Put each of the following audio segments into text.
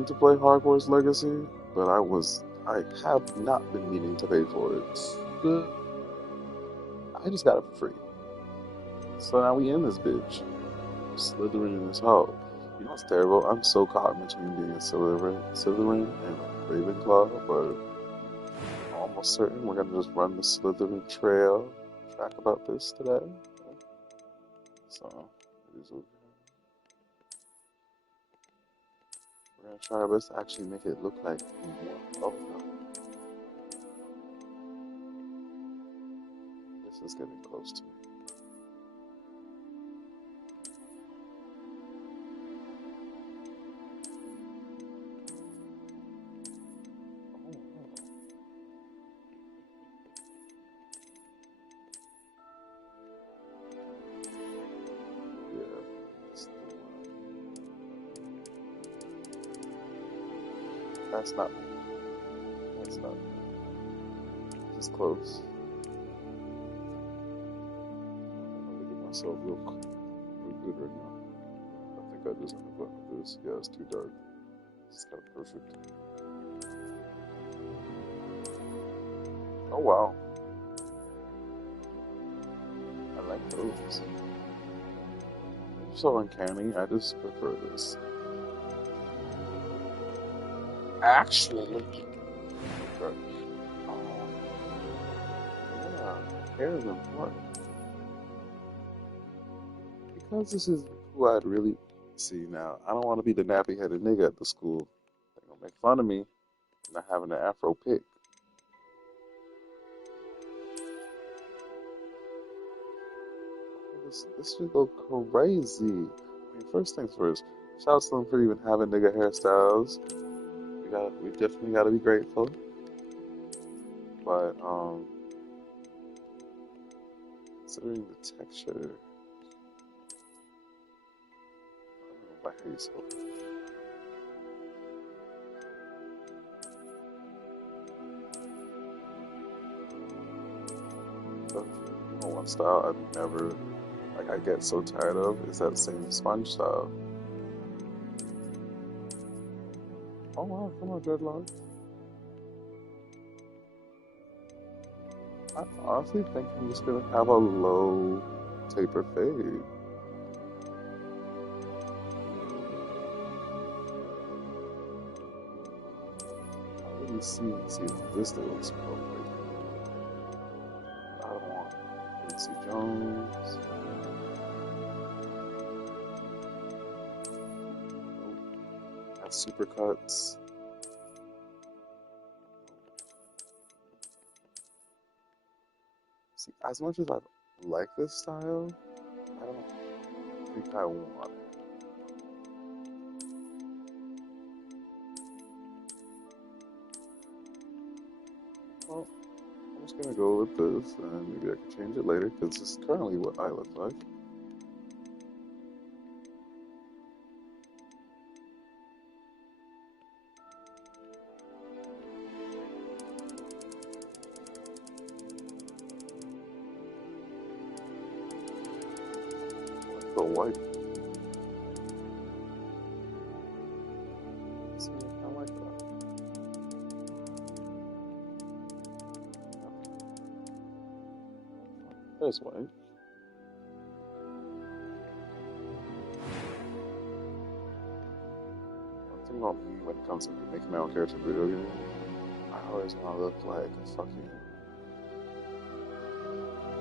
wanting to play Hogwarts Legacy, but I have not been meaning to pay for it. But I just got it for free. So now we in this bitch, slithering in this hole. You know what's terrible? I'm so caught in between being a Slytherin and a Ravenclaw, but I'm almost certain we're gonna just run the Slytherin track about this today. So it is okay. We're gonna try our best to actually make it look like more. Oh no, this is getting close to me. Oh no. Yeah, that's the one. That's not me. That's not me. This is close. I'm gonna look at myself real good right now. I think I just ended up with this. Yeah, it's too dark. It's kind of perfect. Oh wow, I like those. They're so uncanny. I just prefer this. Actually, okay. Oh, yeah, hair is important because this is who I'd really see now. I don't want to be the nappy-headed nigga at the school. They're gonna make fun of me for not having an afro pick. This should go crazy. I mean, first things first. Shouts to them for even having nigga hairstyles. We definitely gotta be grateful. But considering the texture, I don't know if I hear you so. But you know, one style I've never I get so tired of is that same sponge style. Oh wow, come on, dreadlocks. I honestly think I'm just gonna have a low taper fade. I really see this that looks appropriate. I don't want Quincy Jones. Nope. Have supercuts. See, as much as I like this style, I don't think I want it. Well, I'm just gonna go with this, and maybe I can change it later because this is currently what I look like. The white. See, I like that. There's white. One thing about me when it comes to making my own character in video games, I always want to look like a fucking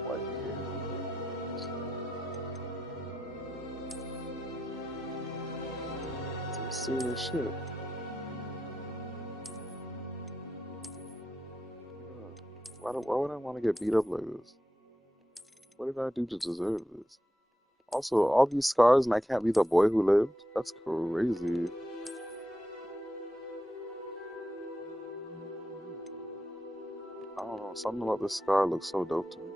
white kid. Some serious shit. Yeah. Why would I want to get beat up like this? What did I do to deserve this? Also, all these scars and I can't be the boy who lived? That's crazy. I don't know, something about this scar looks so dope to me.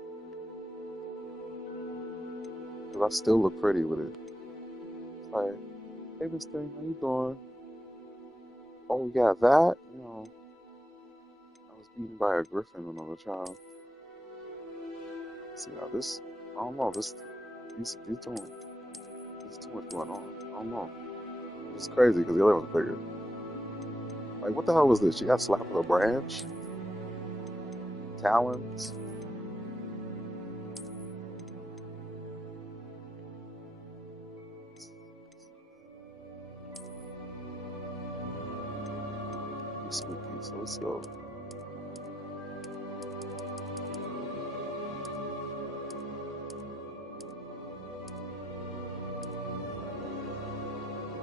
Because I still look pretty with it. It's like, hey, this thing, how you doing? Oh, yeah, that? You know, I was beaten by a griffin when I was a child. See, now this, I don't know, these don't, there's too much going on. I don't know. It's crazy because the other one's bigger. Like, what the hell was this? She got slapped with a branch? Talons? Spooky, so let's go.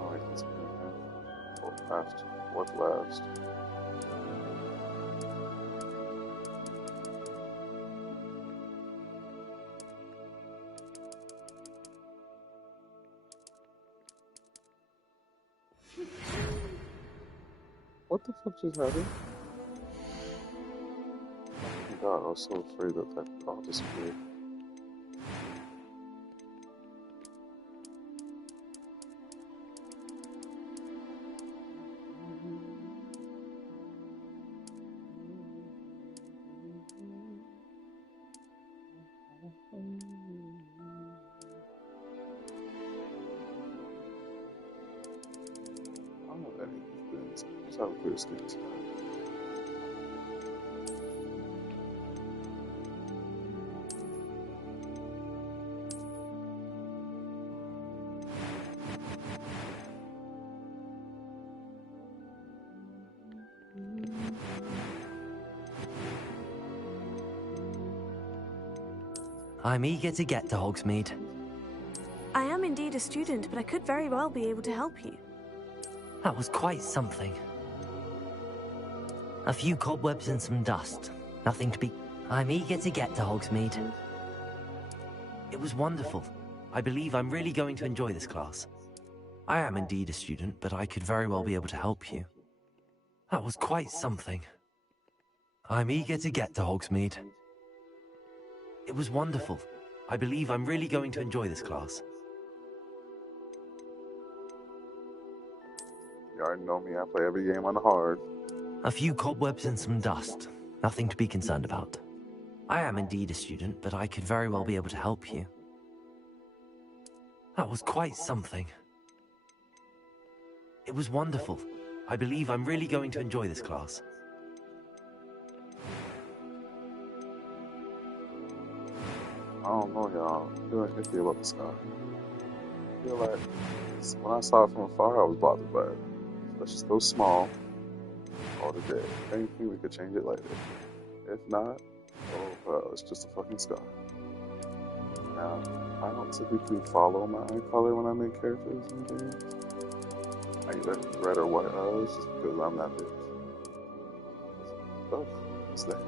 Alright, let's put it in. Fourth last. What the fuck just happened? Oh my god, I was so afraid that that all disappeared. I don't know what any of these things. Just have a clear skin tonight. I'm eager to get to Hogsmeade. I am indeed a student, but I could very well be able to help you. That was quite something. A few cobwebs and some dust. Nothing to be... I'm eager to get to Hogsmeade. It was wonderful. I believe I'm really going to enjoy this class. I am indeed a student, but I could very well be able to help you. That was quite something. I'm eager to get to Hogsmeade. It was wonderful. I believe I'm really going to enjoy this class. You already know me, I play every game on the hard. A few cobwebs and some dust. Nothing to be concerned about. I am indeed a student, but I could very well be able to help you. That was quite something. It was wonderful. I believe I'm really going to enjoy this class. I don't know, y'all. I'm feeling iffy about the sky. I feel like when I saw it from afar, I was bothered by it. It's just so small. All the day. If anything, we could change it later. If not, oh well, it's just a fucking sky. Now, I don't typically follow my eye color when I make characters in games. I either red or white eyes just because I'm that bitch. Oh, what's that?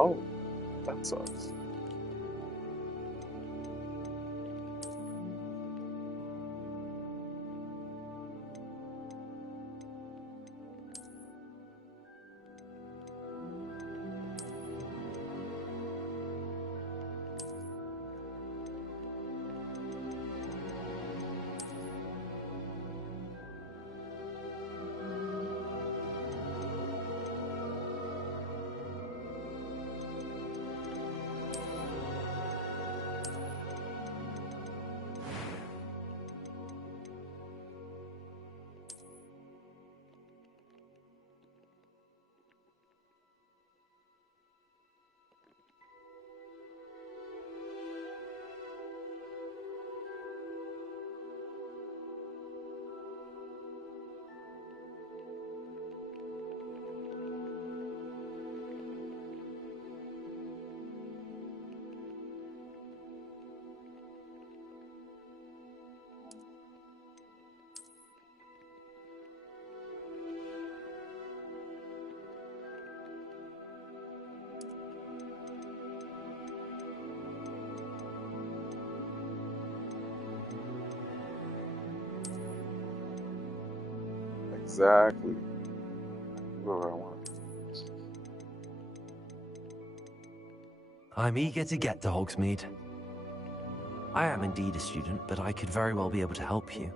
Oh, that sucks. exactly whoever I want to be. I'm eager to get to Hogsmeade. I am indeed a student, but I could very well be able to help you.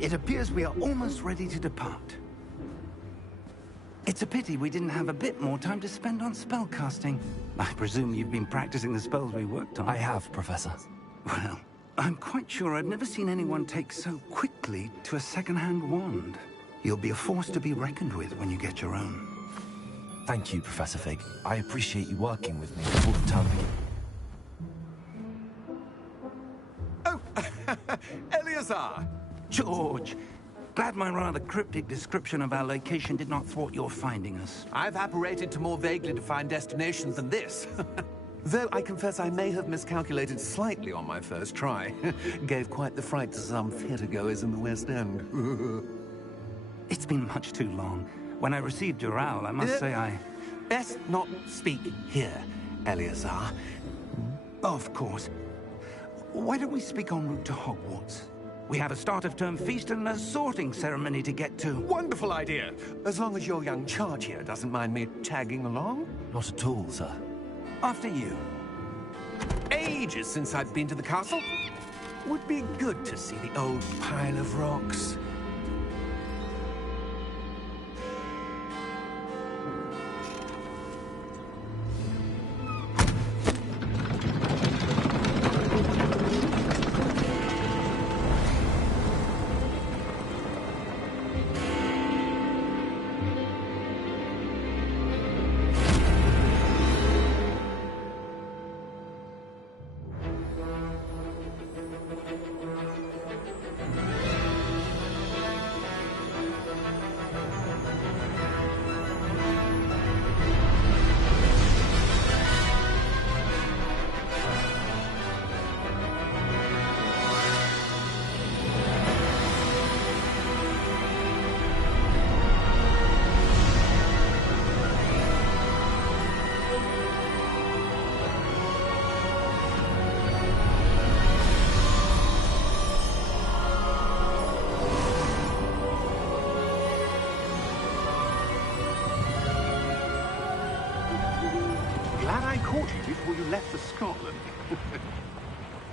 It appears we are almost ready to depart. It's a pity we didn't have a bit more time to spend on spellcasting. I presume you've been practicing the spells we worked on. I have, Professor. Well, I'm quite sure I've never seen anyone take so quickly to a second-hand wand. You'll be a force to be reckoned with when you get your own. Thank you, Professor Fig. I appreciate you working with me before the term begins. Oh, Eleazar! George, glad my rather cryptic description of our location did not thwart your finding us. I've apparated to more vaguely defined destinations than this. Though I confess I may have miscalculated slightly on my first try. Gave quite the fright to some theatergoers in the West End. It's been much too long. When I received your owl, I must say I... Best not speak here, Eleazar. Of course. Why don't we speak en route to Hogwarts? We have a start-of-term feast and a sorting ceremony to get to. Wonderful idea! As long as your young charge here doesn't mind me tagging along. Not at all, sir. After you. Ages since I've been to the castle. Would be good to see the old pile of rocks. Glad I caught you before you left for Scotland.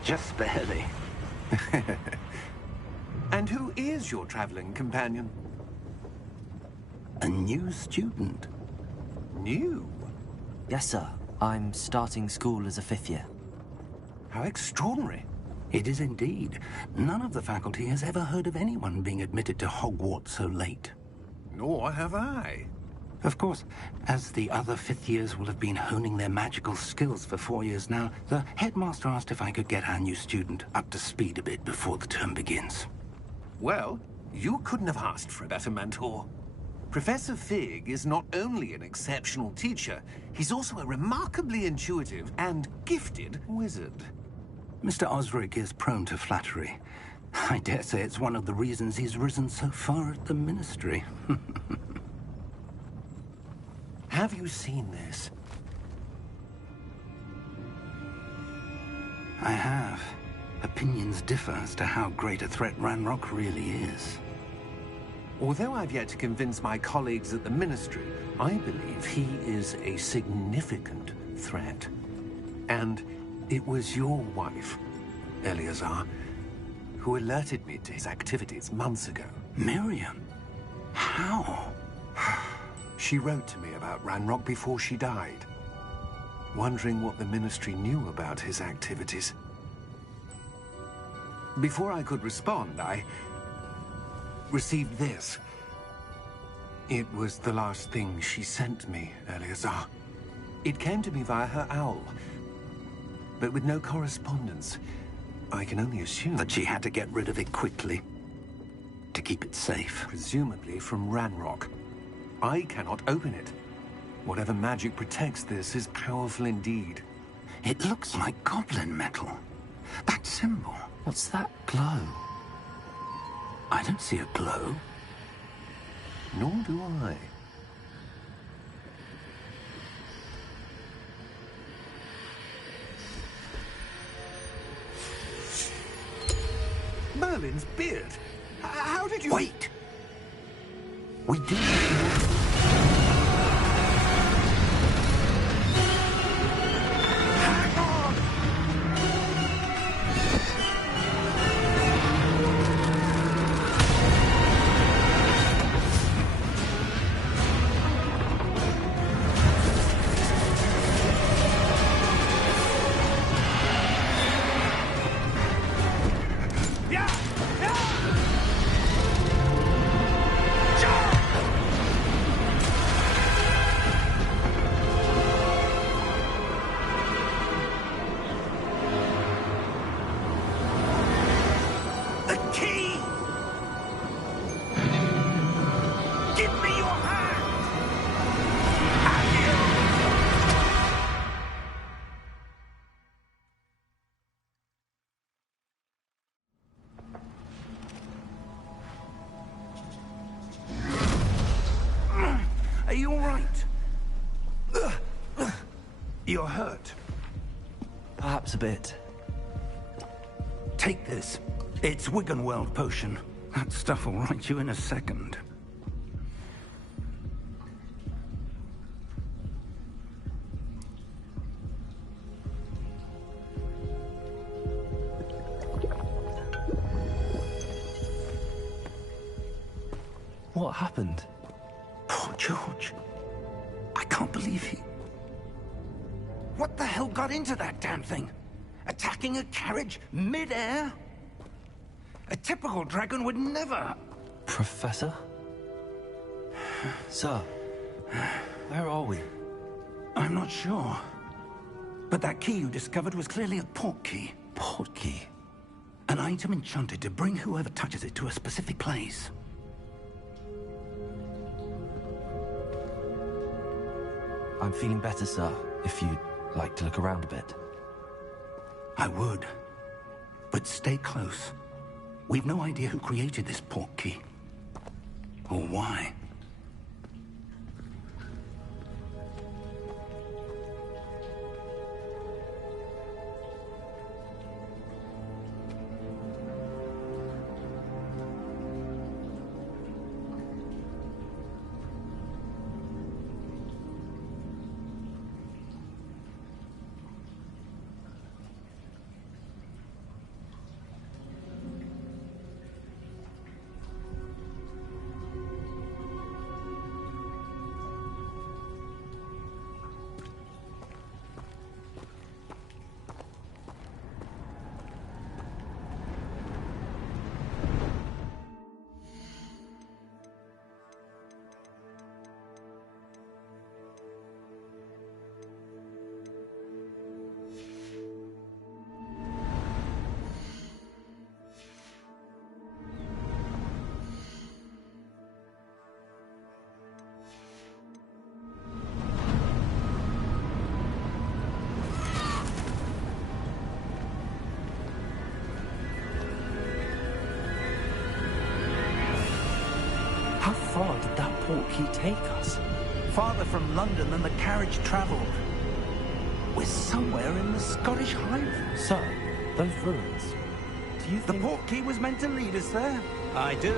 Just barely. And who is your traveling companion? A new student. New? Yes, sir. I'm starting school as a 5th year. How extraordinary. It is indeed. None of the faculty has ever heard of anyone being admitted to Hogwarts so late. Nor have I. Of course, as the other 5th years will have been honing their magical skills for 4 years now, the headmaster asked if I could get our new student up to speed a bit before the term begins. Well, you couldn't have asked for a better mentor. Professor Fig is not only an exceptional teacher, he's also a remarkably intuitive and gifted wizard. Mr. Osric is prone to flattery. I dare say it's one of the reasons he's risen so far at the Ministry. Have you seen this? I have. Opinions differ as to how great a threat Ranrock really is. Although I've yet to convince my colleagues at the Ministry, I believe he is a significant threat. And it was your wife, Eleazar, who alerted me to his activities months ago. Miriam? How? She wrote to me about Ranrock before she died, wondering what the Ministry knew about his activities. Before I could respond, I received this. It was the last thing she sent me, Eleazar. It came to me via her owl, but with no correspondence. I can only assume That she had to get rid of it quickly, to keep it safe. presumably from Ranrock. I cannot open it. Whatever magic protects this is powerful indeed. It looks like goblin metal. That symbol. What's that glow? I don't see a glow. Nor do I. Merlin's beard. How did you... Wait! We do... Hang on! Are you all right? You're hurt. Perhaps a bit. Take this. It's Wiggenweld potion. That stuff will right you in a second. What happened? Poor George. I can't believe he... What the hell got into that damn thing? Attacking a carriage mid-air? A typical dragon would never... Professor? Sir, where are we? I'm not sure. But that key you discovered was clearly a port key. Port key? An item enchanted to bring whoever touches it to a specific place. I'm feeling better, sir, if you'd like to look around a bit. I would. But stay close. We've no idea who created this port key. Or why. How far did that port key take us? Farther from London than the carriage travelled. We're somewhere in the Scottish Highlands. Sir, those ruins. Do you The think... port key was meant to lead us there? I do.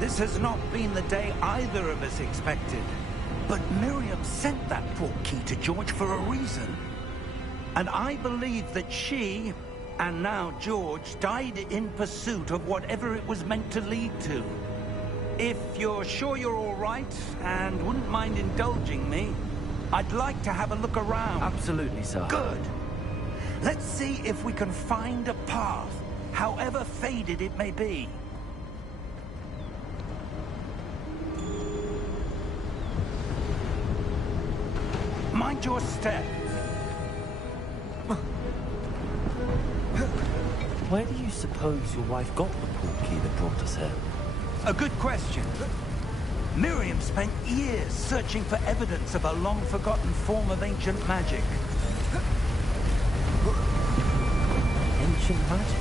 This has not been the day either of us expected. But Miriam sent that port key to George for a reason. And I believe that she, and now George, died in pursuit of whatever it was meant to lead to. If you're sure you're all right, and wouldn't mind indulging me, I'd like to have a look around. Absolutely, sir. Good. Let's see if we can find a path, however faded it may be. Mind your step. Where do you suppose your wife got the port key that brought us here? A good question. Miriam spent years searching for evidence of a long-forgotten form of ancient magic. Ancient magic?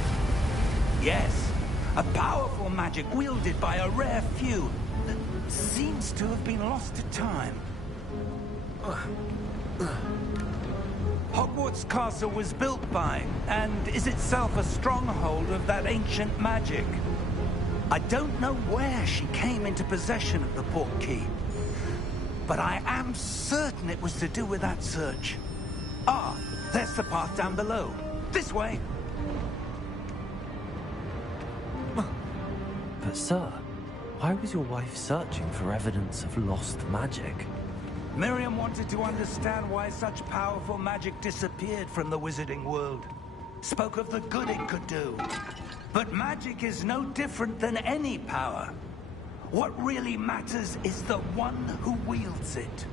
Yes, a powerful magic wielded by a rare few that seems to have been lost to time. Hogwarts Castle was built by, and is itself a stronghold of that ancient magic. I don't know where she came into possession of the portkey, but I am certain it was to do with that search. Ah, there's the path down below. This way. But sir, why was your wife searching for evidence of lost magic? Miriam wanted to understand why such powerful magic disappeared from the wizarding world. Spoke of the good it could do. But magic is no different than any power. What really matters is the one who wields it.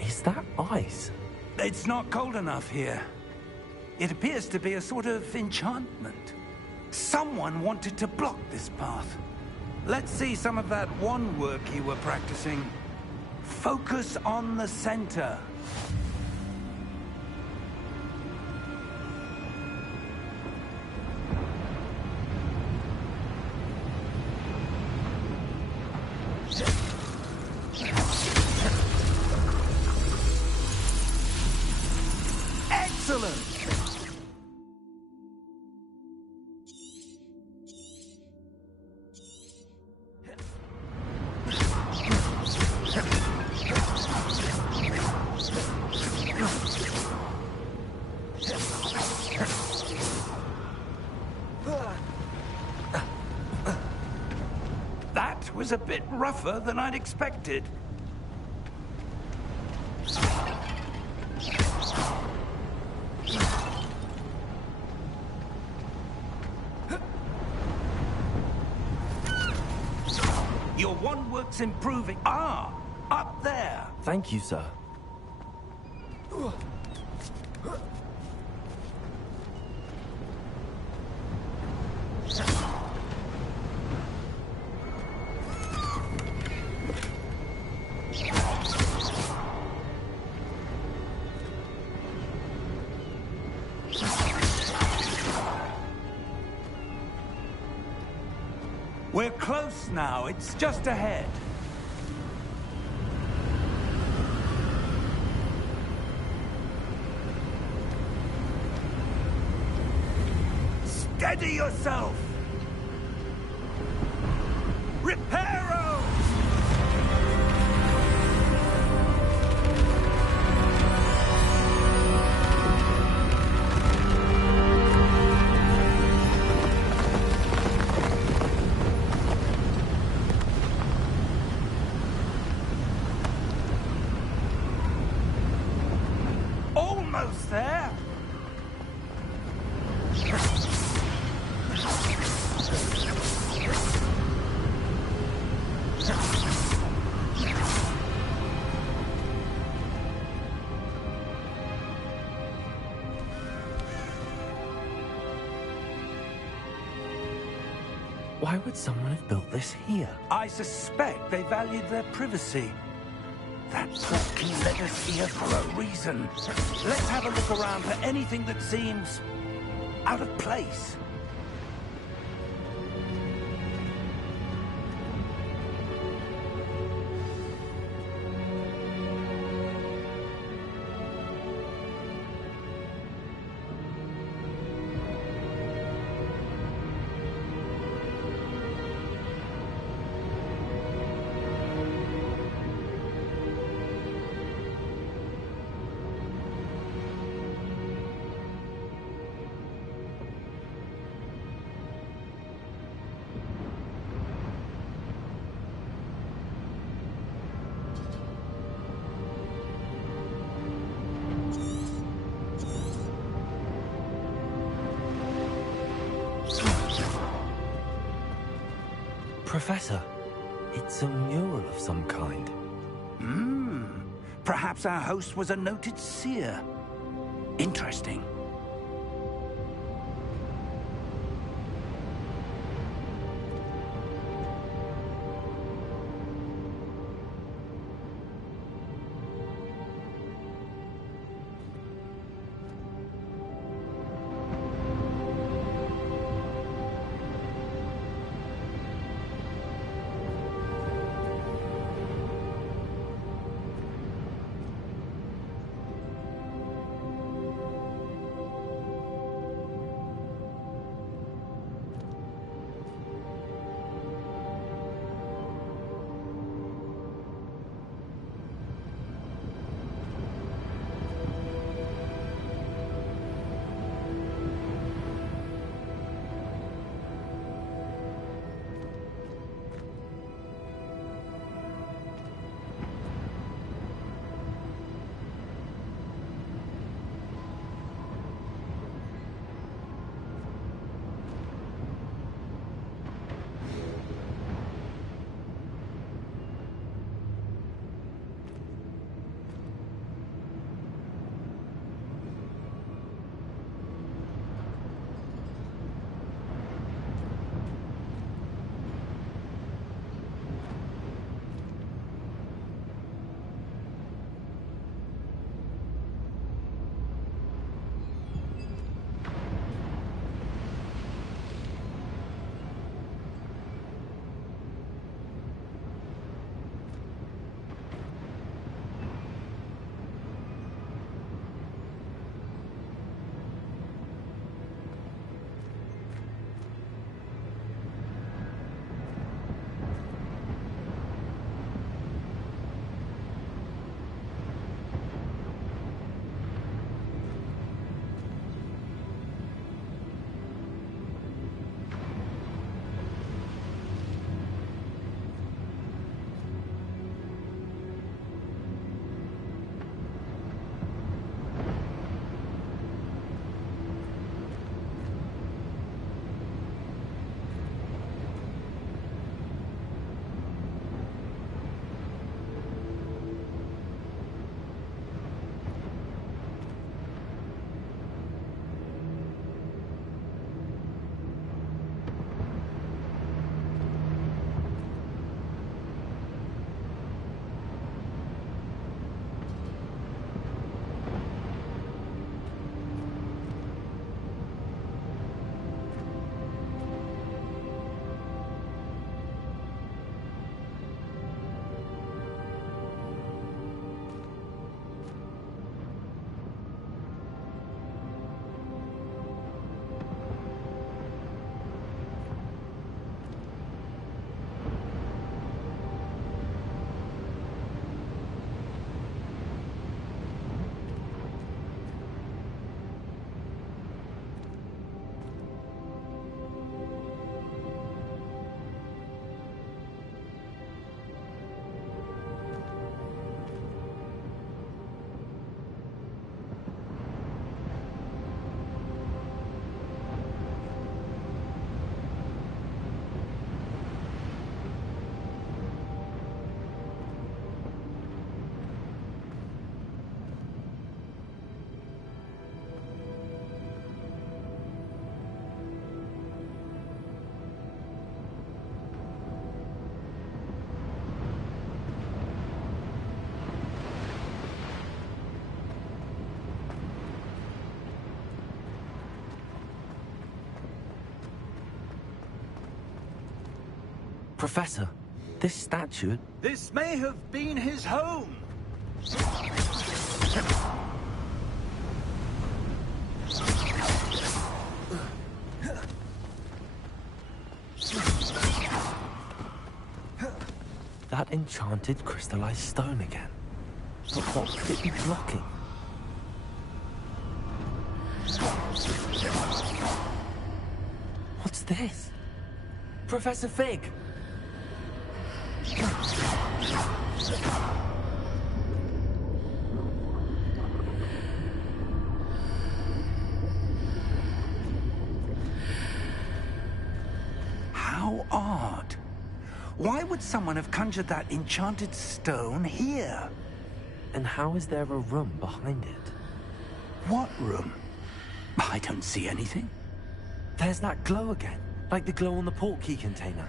Is that ice? It's not cold enough here. It appears to be a sort of enchantment. Someone wanted to block this path. Let's see some of that wand work you were practicing. Focus on the center. Excellent! That was a bit rougher than I'd expected. Your wand work's improving. Ah, up there. Thank you, sir. We're close now. It's just ahead. Steady yourself! Reparo! Almost there! Why would someone have built this here? I suspect they valued their privacy. That portkey led us here for a reason. Let's have a look around for anything that seems out of place. Professor, it's a mural of some kind. Perhaps our host was a noted seer. Interesting. Professor, this statue... This may have been his home. That enchanted crystallized stone again. But what could it be blocking? What's this? Professor Fig! How odd. Why would someone have conjured that enchanted stone here? And how is there a room behind it? What room? I don't see anything. There's that glow again, like the glow on the portkey container.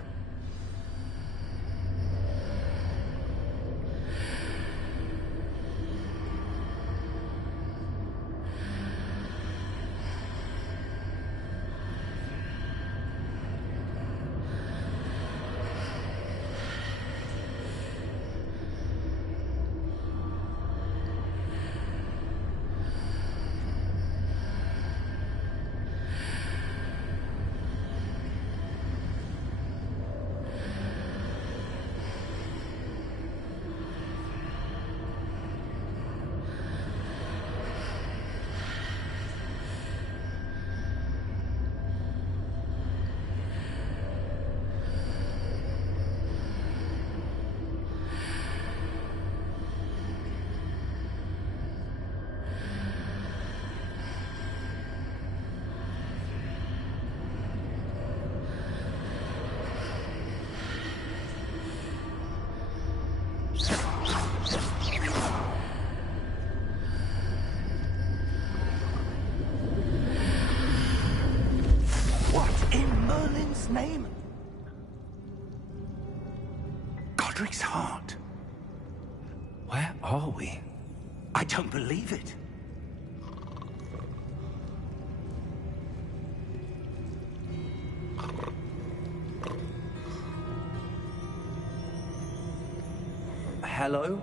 Name? Godric's heart. Where are we? I don't believe it. Hello?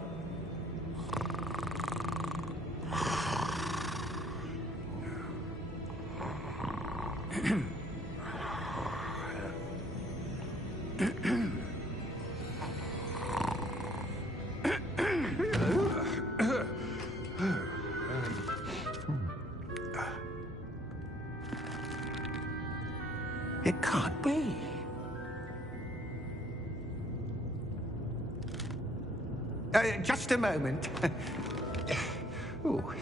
It can't be. Just a moment. Oh.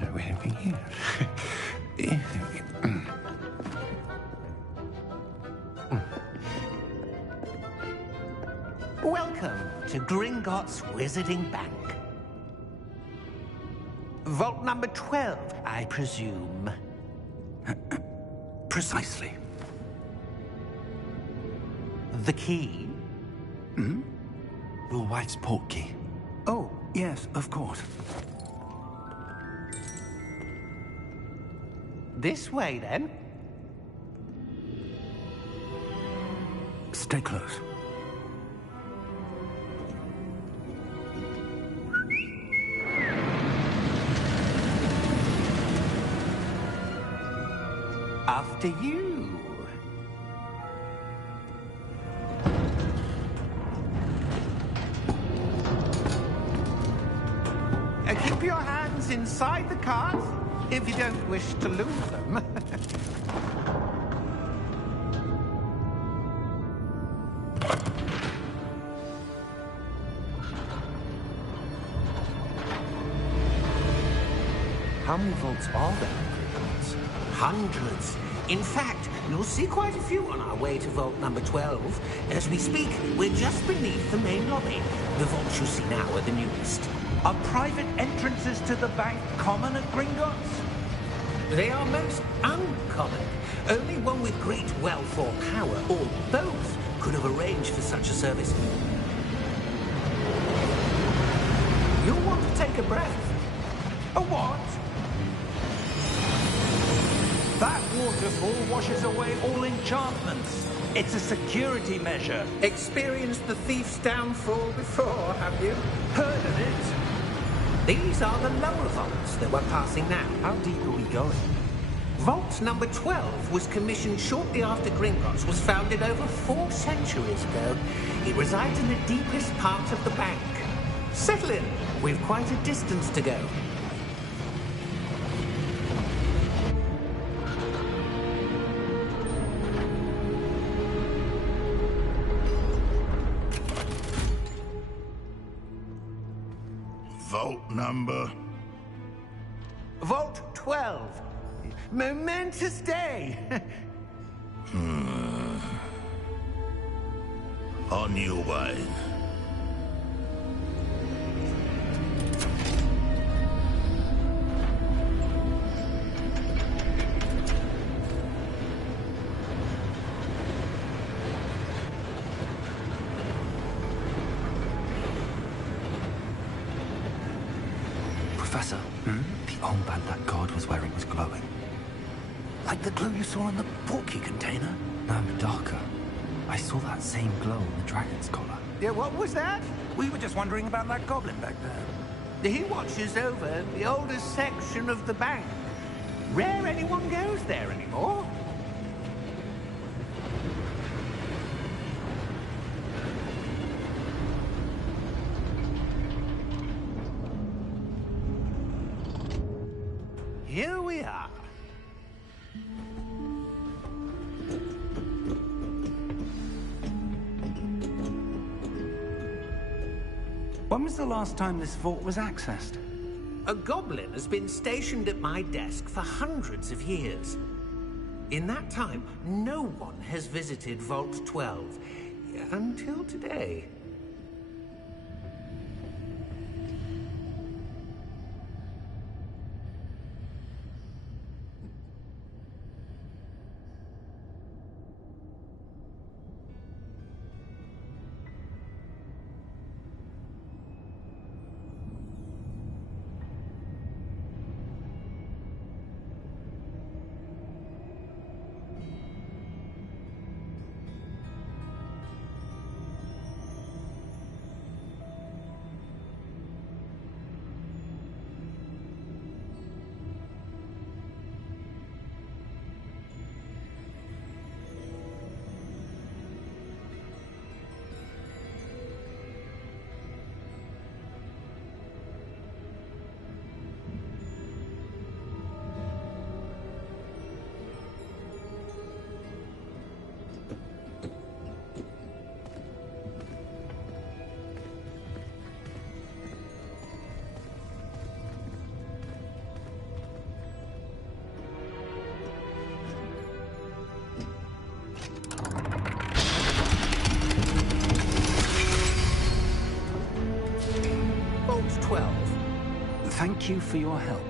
No, anything here. Welcome to Gringotts Wizarding Bank. Vault number 12, I presume. Precisely. The key? Hmm? Your wife's portkey. Oh, yes, of course. This way, then. Stay close. After you. Keep your hands inside the cart if you don't wish to lose them. How many vaults are there in Gringotts? Hundreds. In fact, you'll see quite a few on our way to vault number 12. As we speak, we're just beneath the main lobby. The vaults you see now are the newest. Are private entrances to the bank common at Gringotts? They are most uncommon. Only one with great wealth or power, or both, could have arranged for such a service. You'll want to take a breath. A what? That waterfall washes away all enchantments. It's a security measure. Experienced the thief's downfall before, have you? Heard of it? These are the lower vaults that we're passing now. How deep are we going? Vault number 12 was commissioned shortly after Gringotts was founded over 4 centuries ago. It resides in the deepest part of the bank. Settle in. We've quite a distance to go. Vault number? Vault 12. Momentous day. On your way. Professor, the armband that guard was wearing was glowing. Like the glow you saw in the portkey container? No, darker. I saw that same glow on the dragon's collar. Yeah, what was that? We were just wondering about that goblin back there. He watches over the oldest section of the bank. Rare anyone goes there anymore. Here we are. When was the last time this vault was accessed? A goblin has been stationed at my desk for hundreds of years. In that time, no one has visited Vault 12 until today. Vault 12. Thank you for your help.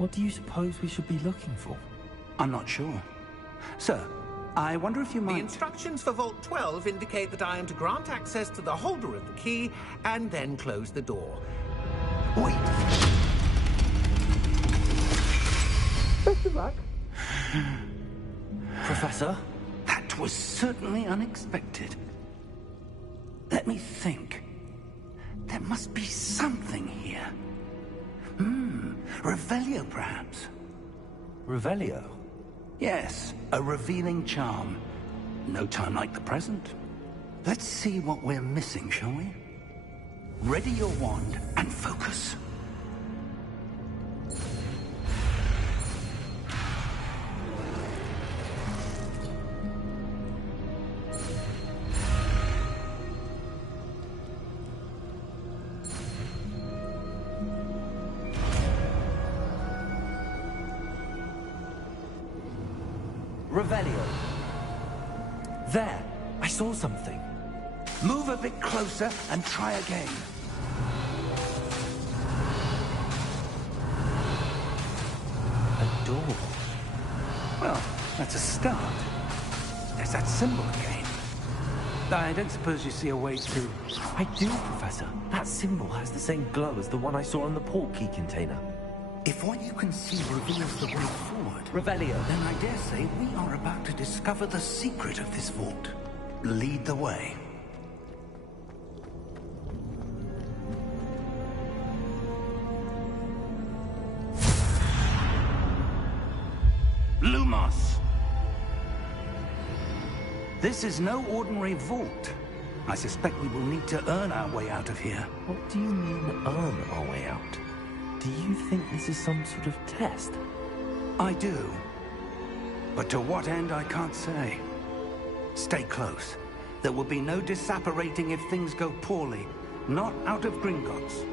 What do you suppose we should be looking for? I'm not sure. Sir, I wonder if you might... The instructions for Vault 12 indicate that I am to grant access to the holder of the key and then close the door. Wait! Best of luck. Professor? That was certainly unexpected. Let me think. There must be something here. Revelio, perhaps? Revelio? Yes, a revealing charm. No time like the present. Let's see what we're missing, shall we? Ready your wand and focus. Revelio. There, I saw something. Move a bit closer and try again. A door. Well, that's a start. There's that symbol again. I don't suppose you see a way to... I do, Professor. That symbol has the same glow as the one I saw on the port key container. If what you can see reveals the way forward... Revelio. Then I dare say we are about to discover the secret of this vault. Lead the way. Lumos! This is no ordinary vault. I suspect we will need to earn our way out of here. What do you mean, earn our way out? Do you think this is some sort of test? I do. But to what end, I can't say. Stay close. There will be no disapparating if things go poorly. Not out of Gringotts.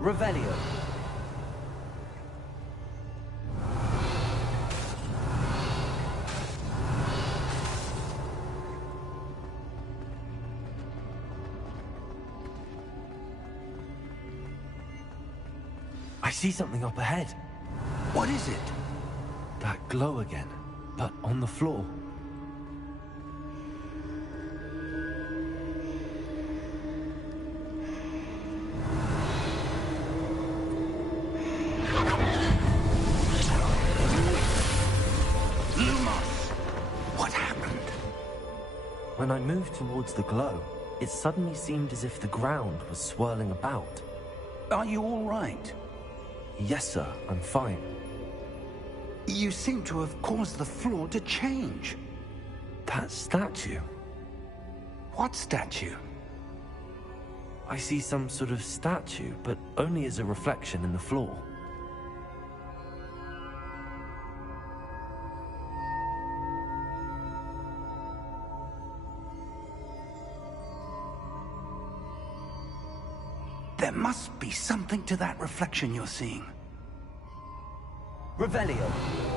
Revelio. I see something up ahead. What is it? That glow again, but on the floor. What happened? When I moved towards the glow, it suddenly seemed as if the ground was swirling about. Are you all right? Yes, sir, I'm fine. You seem to have caused the floor to change. That statue. What statue? I see some sort of statue, but only as a reflection in the floor. There must be something to that reflection you're seeing. Revelio.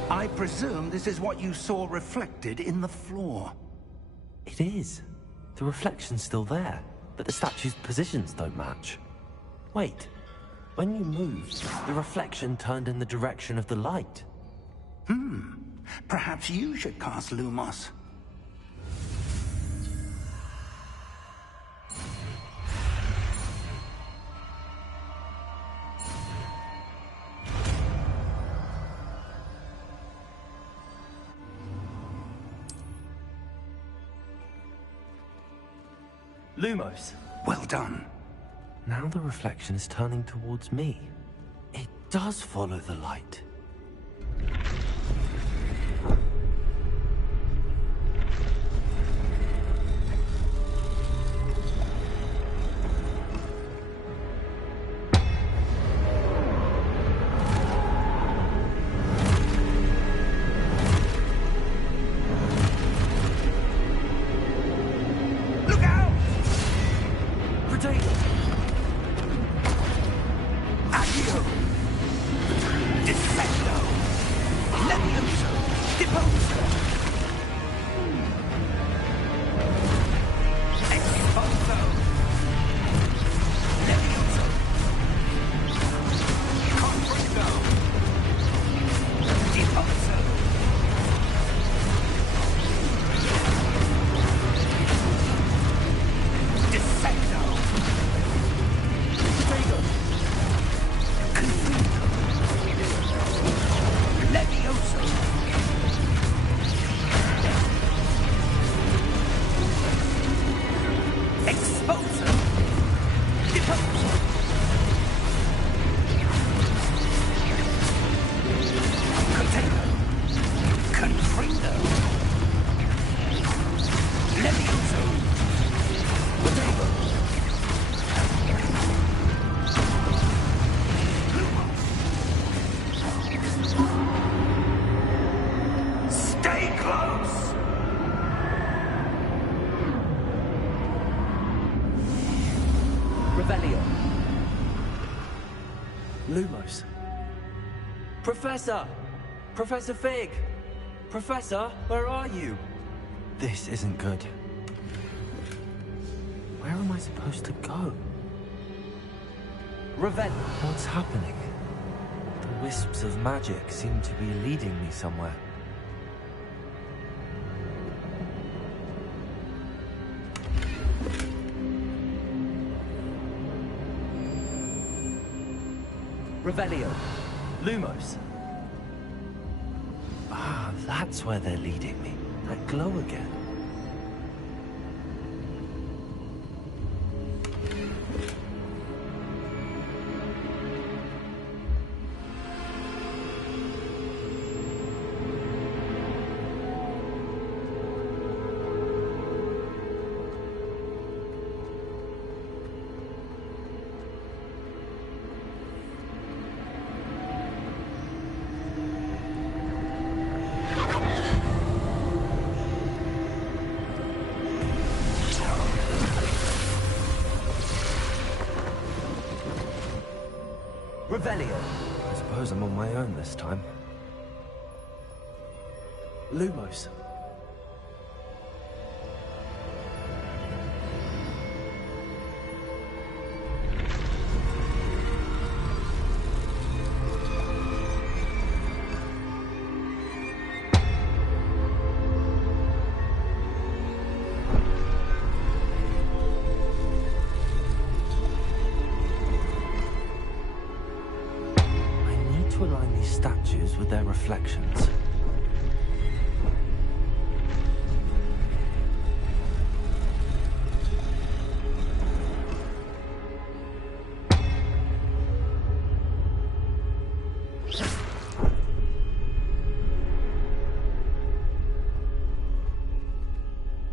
I presume this is what you saw reflected in the floor. It is. The reflection's still there, but the statue's positions don't match. Wait. When you moved, the reflection turned in the direction of the light. Perhaps you should cast Lumos. Lumos. Well done. Now the reflection is turning towards me. It does follow the light. Lumos. Professor! Professor Fig! Professor, where are you? This isn't good. Where am I supposed to go? Revel. What's happening? The wisps of magic seem to be leading me somewhere. Revelio. Lumos. Ah, that's where they're leading me. That glow again. Revelio. I suppose I'm on my own this time. Lumos. To align these statues with their reflections.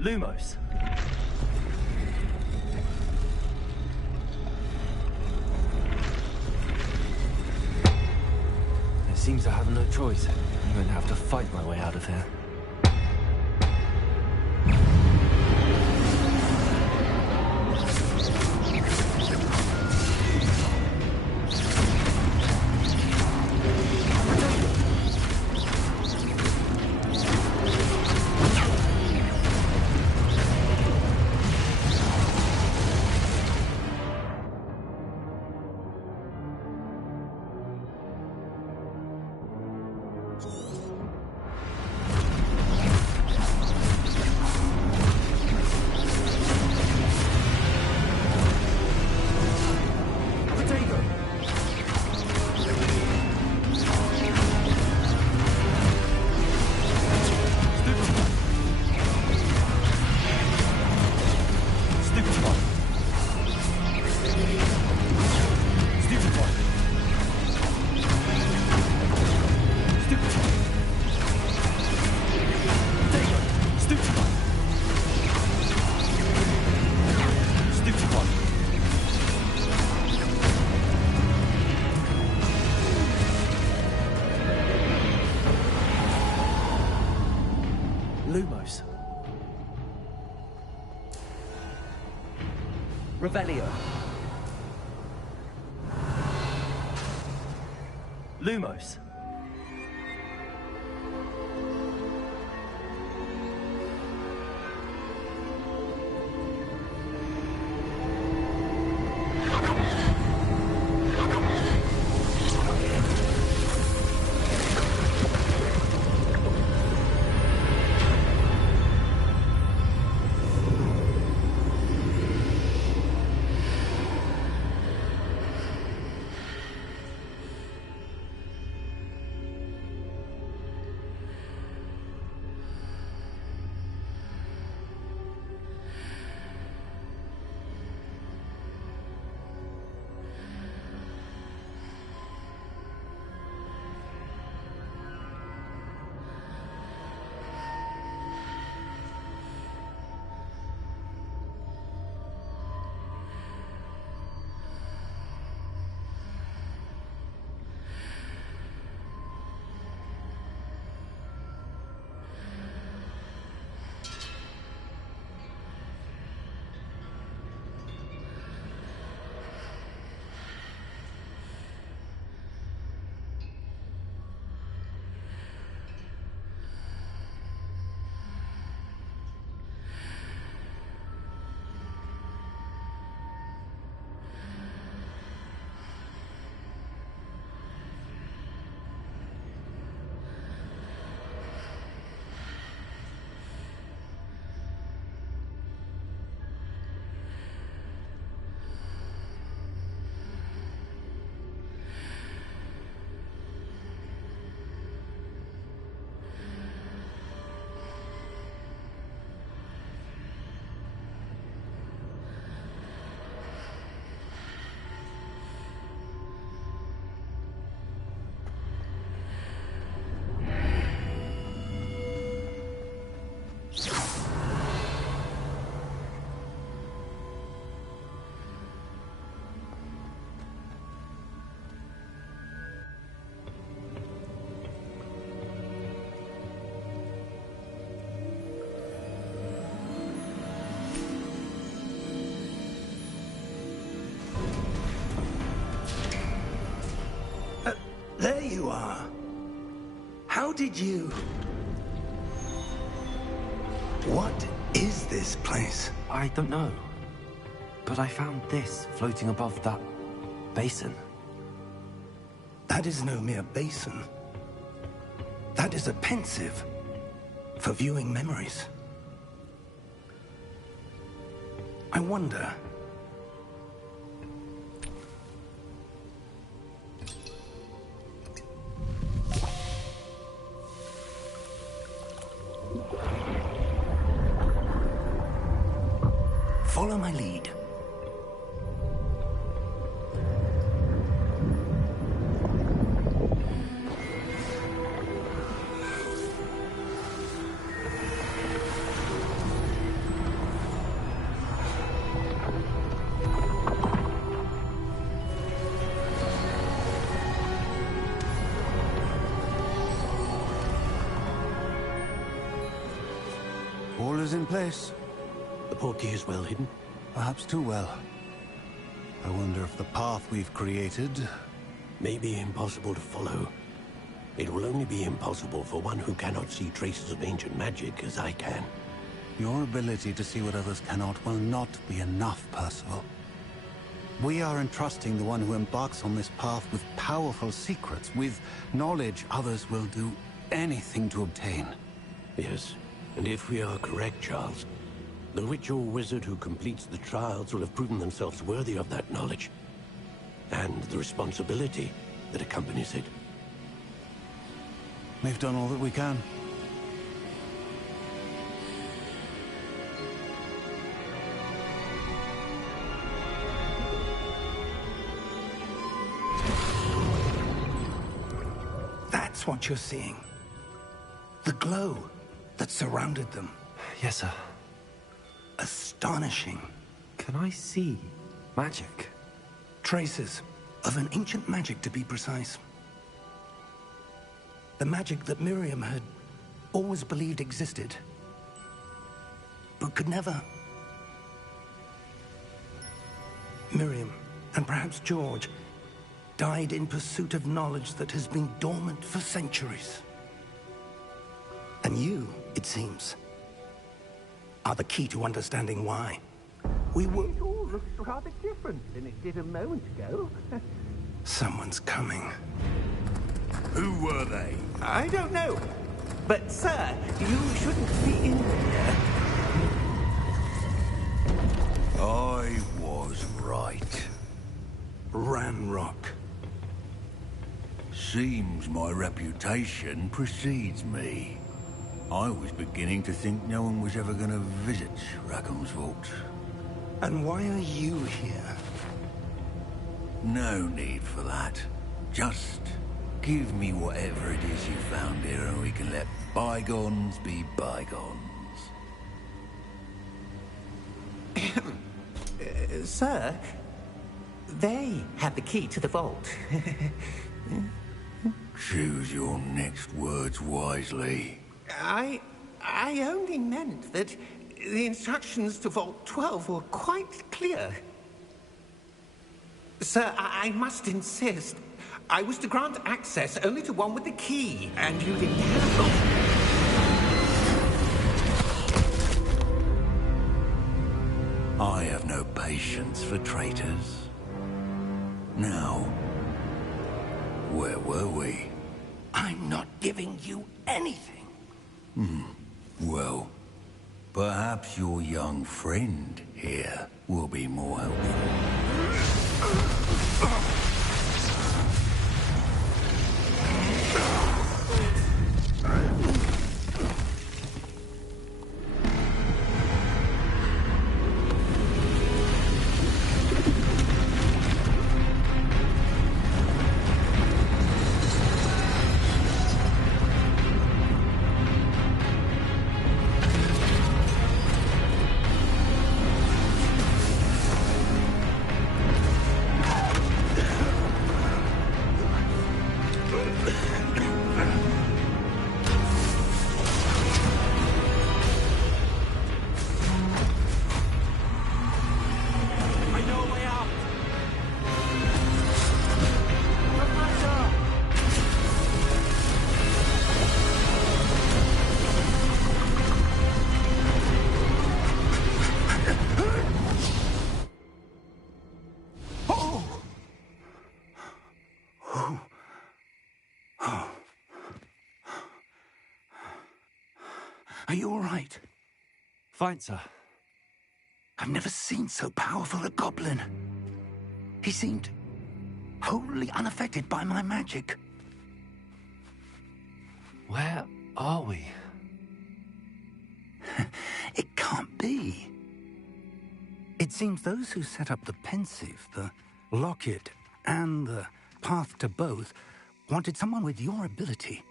Lumos. Seems I have no choice. I'm going to have to fight my way out of here. Lumos. Revelio. Lumos. you are. How did you... What is this place? I don't know. But I found this floating above that basin. That is no mere basin. That is a pensive for viewing memories. I wonder... Follow my lead. All is in place. The portkey is well hidden. Perhaps too well. I wonder if the path we've created... May be impossible to follow. It will only be impossible for one who cannot see traces of ancient magic as I can. Your ability to see what others cannot will not be enough, Percival. We are entrusting the one who embarks on this path with powerful secrets, with knowledge others will do anything to obtain. Yes, and if we are correct, Charles, the witch or wizard who completes the trials will have proven themselves worthy of that knowledge, and the responsibility that accompanies it. We've done all that we can. That's what you're seeing. The glow that surrounded them. Yes, sir. Astonishing. Can I see magic? Traces of an ancient magic, to be precise. The magic that Miriam had always believed existed, but could never. Miriam, and perhaps George, died in pursuit of knowledge that has been dormant for centuries. And you, it seems, are the key to understanding why. We were... It all looks rather different than it did a moment ago. Someone's coming. Who were they? I don't know. But, sir, you shouldn't be in here. I was right. Ranrock. Seems my reputation precedes me. I was beginning to think no one was ever going to visit Rackham's vault. And why are you here? No need for that. Just give me whatever it is you found here and we can let bygones be bygones. Sir, they have the key to the vault. Choose your next words wisely. I only meant that the instructions to Vault 12 were quite clear. Sir, I must insist. I was to grant access only to one with the key, and you didn't have it. I have no patience for traitors. Now, where were we? I'm not giving you anything. Well, perhaps your young friend here will be more helpful. Are you all right? Fine, sir. I've never seen so powerful a goblin. He seemed wholly unaffected by my magic. Where are we? It can't be. It seems those who set up the pensive, the locket, and the path to both wanted someone with your ability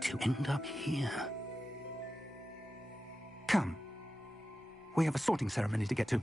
to end up here. Come. We have a sorting ceremony to get to.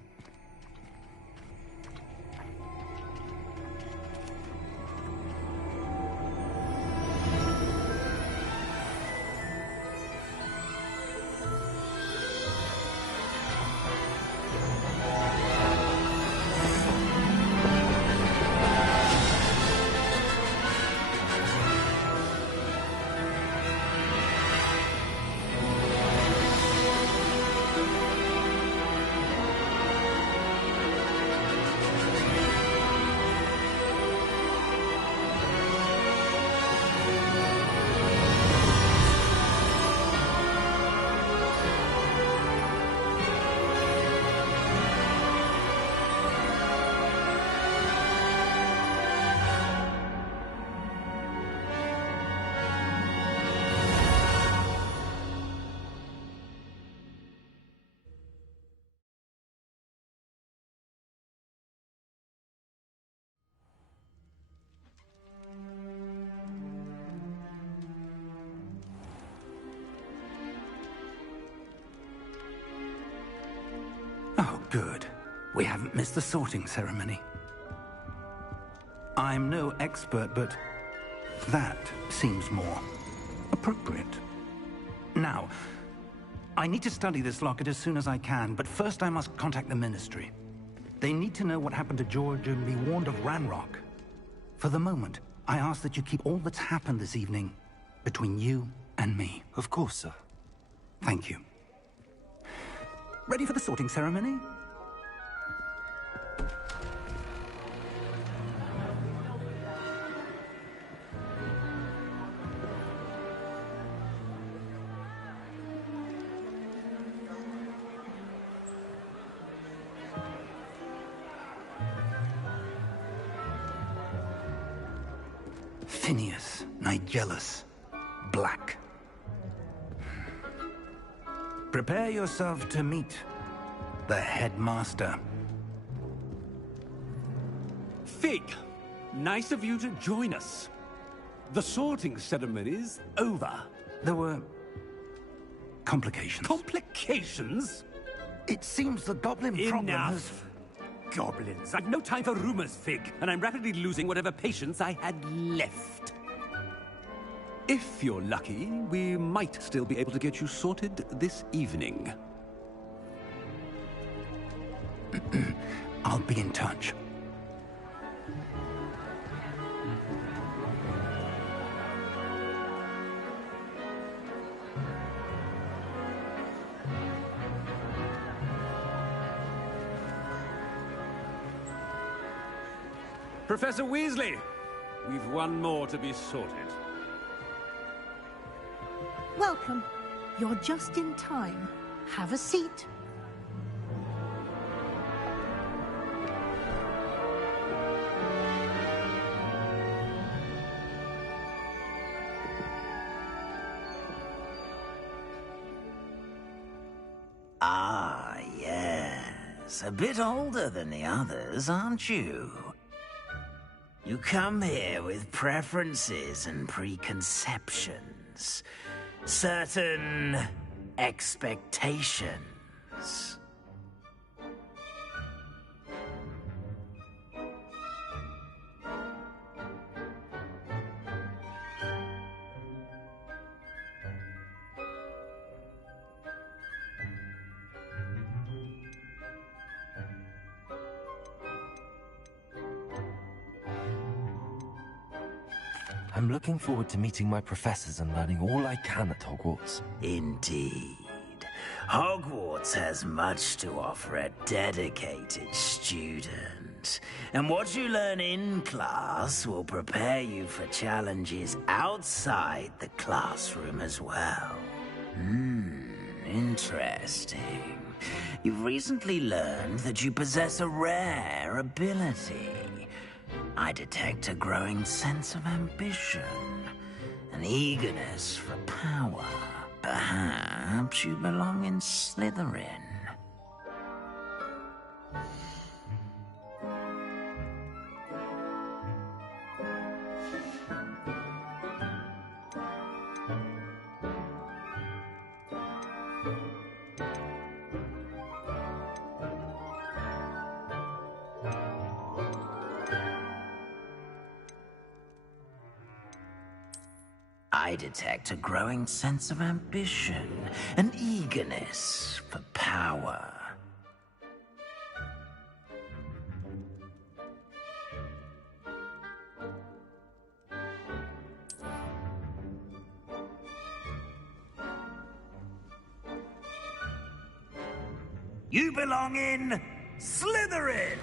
Oh, good. We haven't missed the sorting ceremony. I'm no expert, but that seems more appropriate. Now, I need to study this locket as soon as I can, but first I must contact the Ministry. They need to know what happened to George and be warned of Ranrock. For the moment, I ask that you keep all that's happened this evening between you and me. Of course, sir. Thank you. Ready for the sorting ceremony? Phineas, Nigellus, Black. Prepare yourself to meet the headmaster. Fig, nice of you to join us. The sorting ceremony's over. There were complications. Complications? It seems the goblin problem has... Enough! Goblins. I've no time for rumors, Fig, and I'm rapidly losing whatever patience I had left. If you're lucky, we might still be able to get you sorted this evening. I'll be in touch. Professor Weasley, we've one more to be sorted. Welcome. You're just in time. Have a seat. Ah, yes. A bit older than the others, aren't you? You come here with preferences and preconceptions. Certain expectations. I'm looking forward to meeting my professors and learning all I can at Hogwarts. Indeed. Hogwarts has much to offer a dedicated student. And what you learn in class will prepare you for challenges outside the classroom as well. Interesting. You've recently learned that you possess a rare ability. I detect a growing sense of ambition, an eagerness for power. Perhaps you belong in Slytherin. I detect a growing sense of ambition, an eagerness for power. You belong in Slytherin!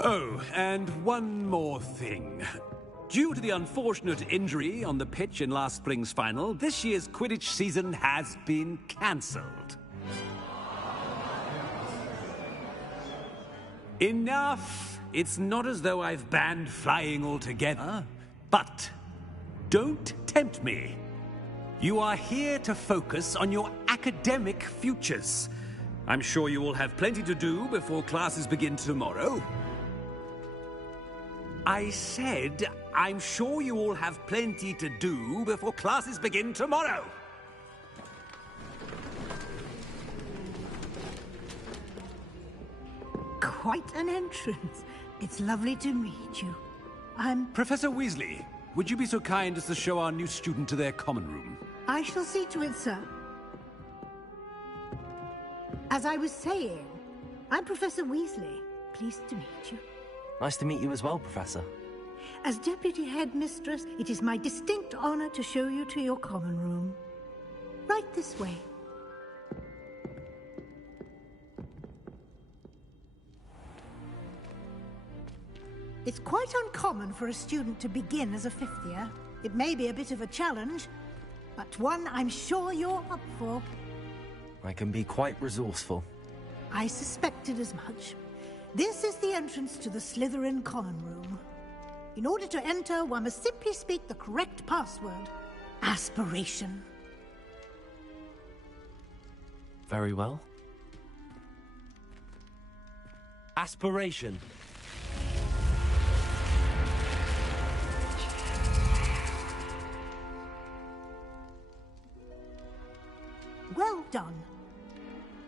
Oh, and one more thing. Due to the unfortunate injury on the pitch in last spring's final, this year's Quidditch season has been cancelled. Enough! It's not as though I've banned flying altogether, but don't tempt me. You are here to focus on your academic futures. I'm sure you will have plenty to do before classes begin tomorrow. I said, I'm sure you all have plenty to do before classes begin tomorrow. Quite an entrance. It's lovely to meet you. I'm... Professor Weasley, would you be so kind as to show our new student to their common room? I shall see to it, sir. As I was saying, I'm Professor Weasley. Pleased to meet you. Nice to meet you as well, Professor. As Deputy Headmistress, it is my distinct honor to show you to your common room. Right this way. It's quite uncommon for a student to begin as a fifth year. It may be a bit of a challenge, but one I'm sure you're up for. I can be quite resourceful. I suspected as much. This is the entrance to the Slytherin common room. In order to enter, one must simply speak the correct password. Aspiration. Very well. Aspiration. Well done.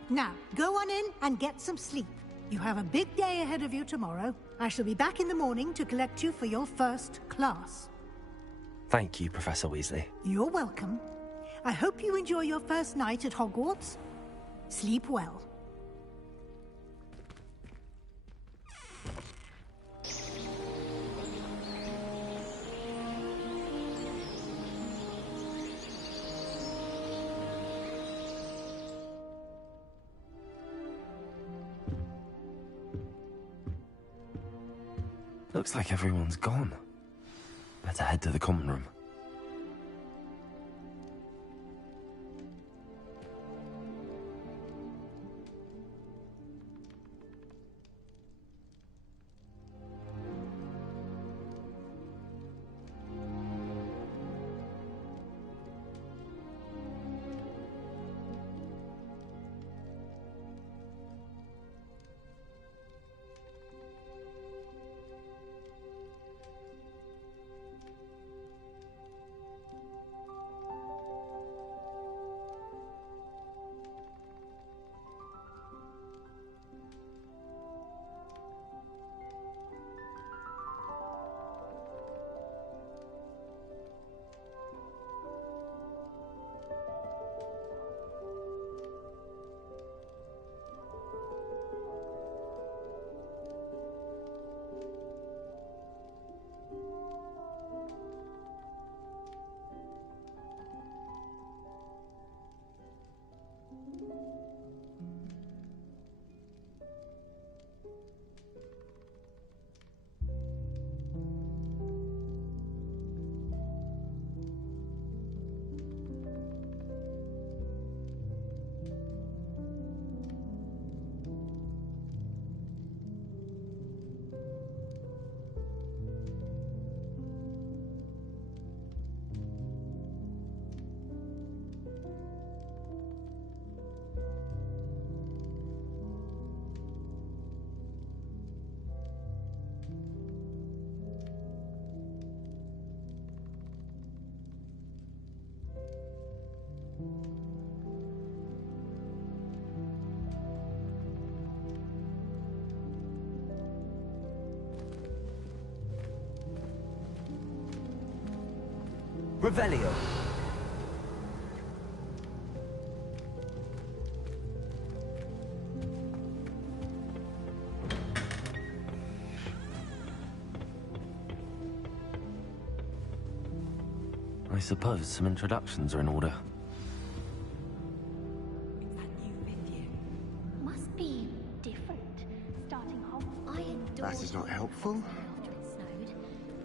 Now, go on in and get some sleep. You have a big day ahead of you tomorrow. I shall be back in the morning to collect you for your first class. Thank you, Professor Weasley. You're welcome. I hope you enjoy your first night at Hogwarts. Sleep well. Looks like everyone's gone. Better head to the common room. Revelio. I suppose some introductions are in order. Must be different. Starting off, I adore. That is not helpful. After it snowed,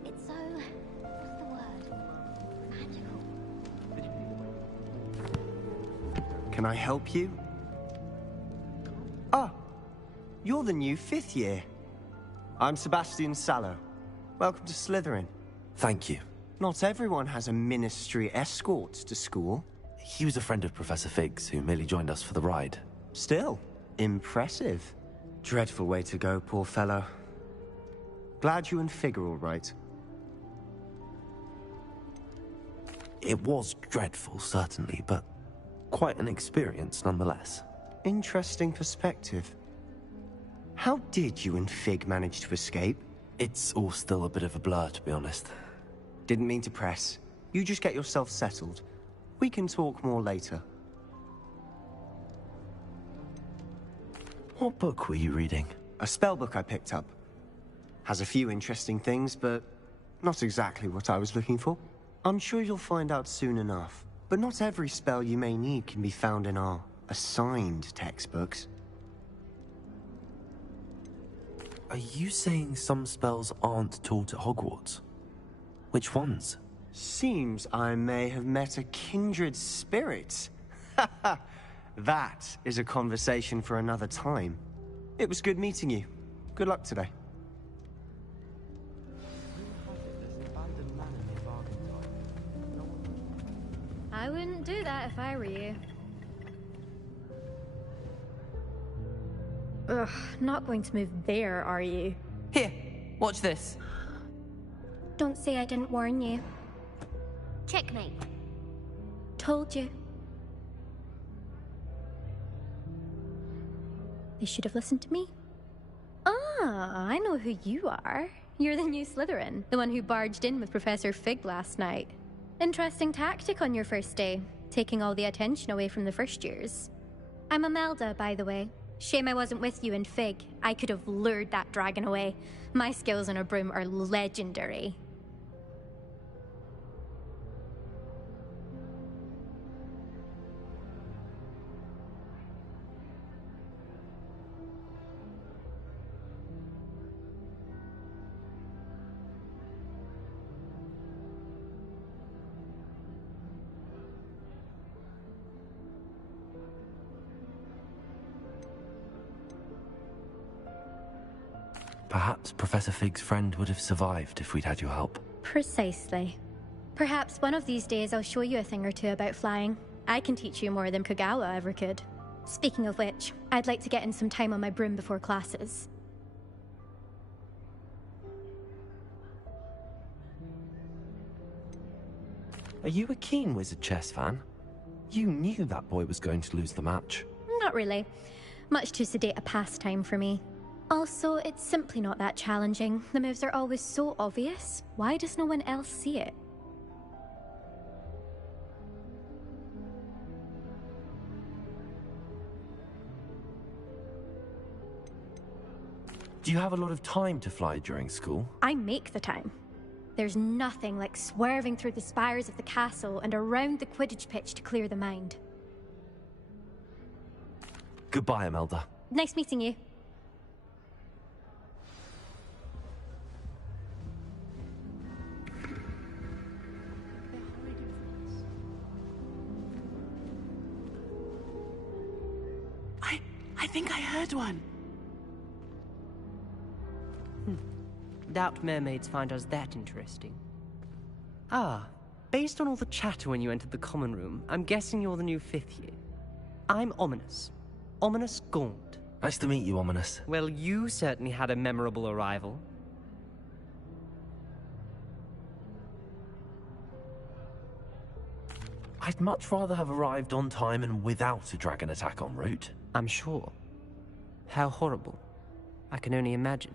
it's so. What's the word? Magical. Can I help you? Ah, you're the new 5th year. I'm Sebastian Sallow. Welcome to Slytherin. Thank you. Not everyone has a ministry escort to school. He was a friend of Professor Fig's who merely joined us for the ride. Still, impressive. Dreadful way to go, poor fellow. Glad you and Fig are all right. It was dreadful, certainly, but quite an experience nonetheless. Interesting perspective. How did you and Fig manage to escape? It's all still a bit of a blur, to be honest. Didn't mean to press. You just get yourself settled. We can talk more later. What book were you reading? A spellbook I picked up. Has a few interesting things, but not exactly what I was looking for. I'm sure you'll find out soon enough. But not every spell you may need can be found in our assigned textbooks. Are you saying some spells aren't taught at Hogwarts? Which ones? Seems I may have met a kindred spirit. That is a conversation for another time. It was good meeting you. Good luck today. I wouldn't do that if I were you. Ugh, not going to move there, are you? Here, watch this. Don't say I didn't warn you. Checkmate. Told you. They should have listened to me. Ah, I know who you are. You're the new Slytherin, the one who barged in with Professor Fig last night. Interesting tactic on your first day, taking all the attention away from the first years. I'm Imelda, by the way. Shame I wasn't with you and Fig. I could have lured that dragon away. My skills on a broom are legendary. Perhaps Professor Fig's friend would have survived if we'd had your help. Precisely. Perhaps one of these days I'll show you a thing or two about flying. I can teach you more than Kogawa ever could. Speaking of which, I'd like to get in some time on my broom before classes. Are you a keen Wizard chess fan? You knew that boy was going to lose the match. Not really. Much too sedate a pastime for me. Also, it's simply not that challenging. The moves are always so obvious. Why does no one else see it? Do you have a lot of time to fly during school? I make the time. There's nothing like swerving through the spires of the castle and around the Quidditch pitch to clear the mind. Goodbye, Imelda. Nice meeting you. I think I heard one. Doubt mermaids find us that interesting. Ah, based on all the chatter when you entered the common room, I'm guessing you're the new 5th year. I'm Ominous. Ominous Gaunt. Nice to meet you, Ominous. Well, you certainly had a memorable arrival. I'd much rather have arrived on time and without a dragon attack en route. I'm sure. How horrible. I can only imagine.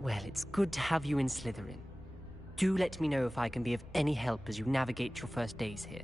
Well, it's good to have you in Slytherin. Do let me know if I can be of any help as you navigate your first days here.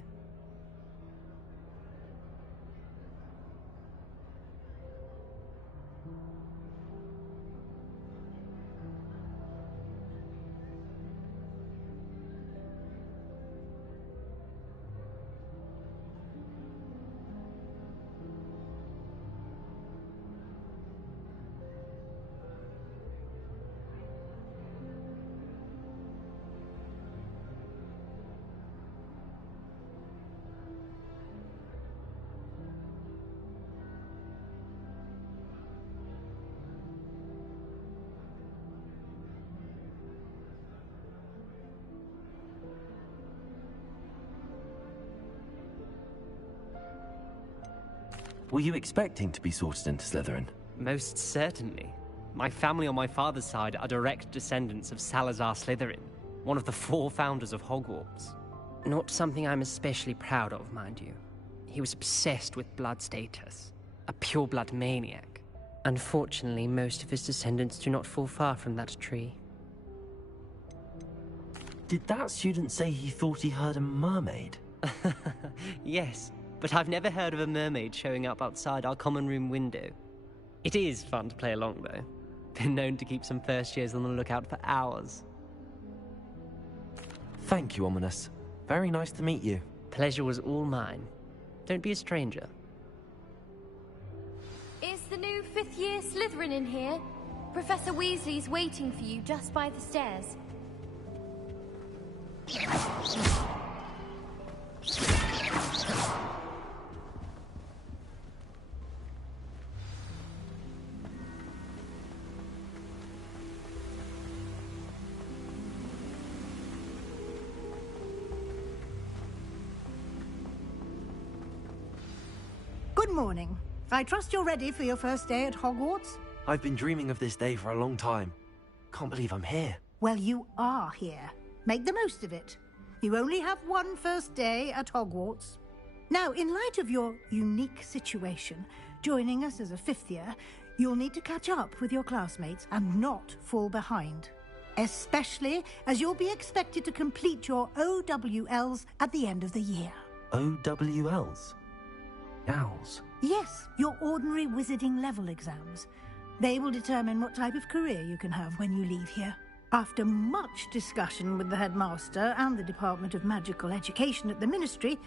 Were you expecting to be sorted into Slytherin? Most certainly. My family on my father's side are direct descendants of Salazar Slytherin, one of the 4 founders of Hogwarts. Not something I'm especially proud of, mind you. He was obsessed with blood status, a pure-blood maniac. Unfortunately, most of his descendants do not fall far from that tree. Did that student say he thought he heard a mermaid? Yes, but I've never heard of a mermaid showing up outside our common room window. It is fun to play along, though. Been known to keep some first years on the lookout for hours. Thank you, Ominous. Very nice to meet you. Pleasure was all mine. Don't be a stranger. Is the new 5th year Slytherin in here? Professor Weasley's waiting for you just by the stairs. Good morning. I trust you're ready for your first day at Hogwarts? I've been dreaming of this day for a long time. Can't believe I'm here. Well, you are here. Make the most of it. You only have one first day at Hogwarts. Now, in light of your unique situation, joining us as a 5th year, you'll need to catch up with your classmates and not fall behind. Especially as you'll be expected to complete your OWLs at the end of the year. OWLs? Owls? Yes, your ordinary wizarding level exams. They will determine what type of career you can have when you leave here. After much discussion with the headmaster and the Department of Magical Education at the Ministry,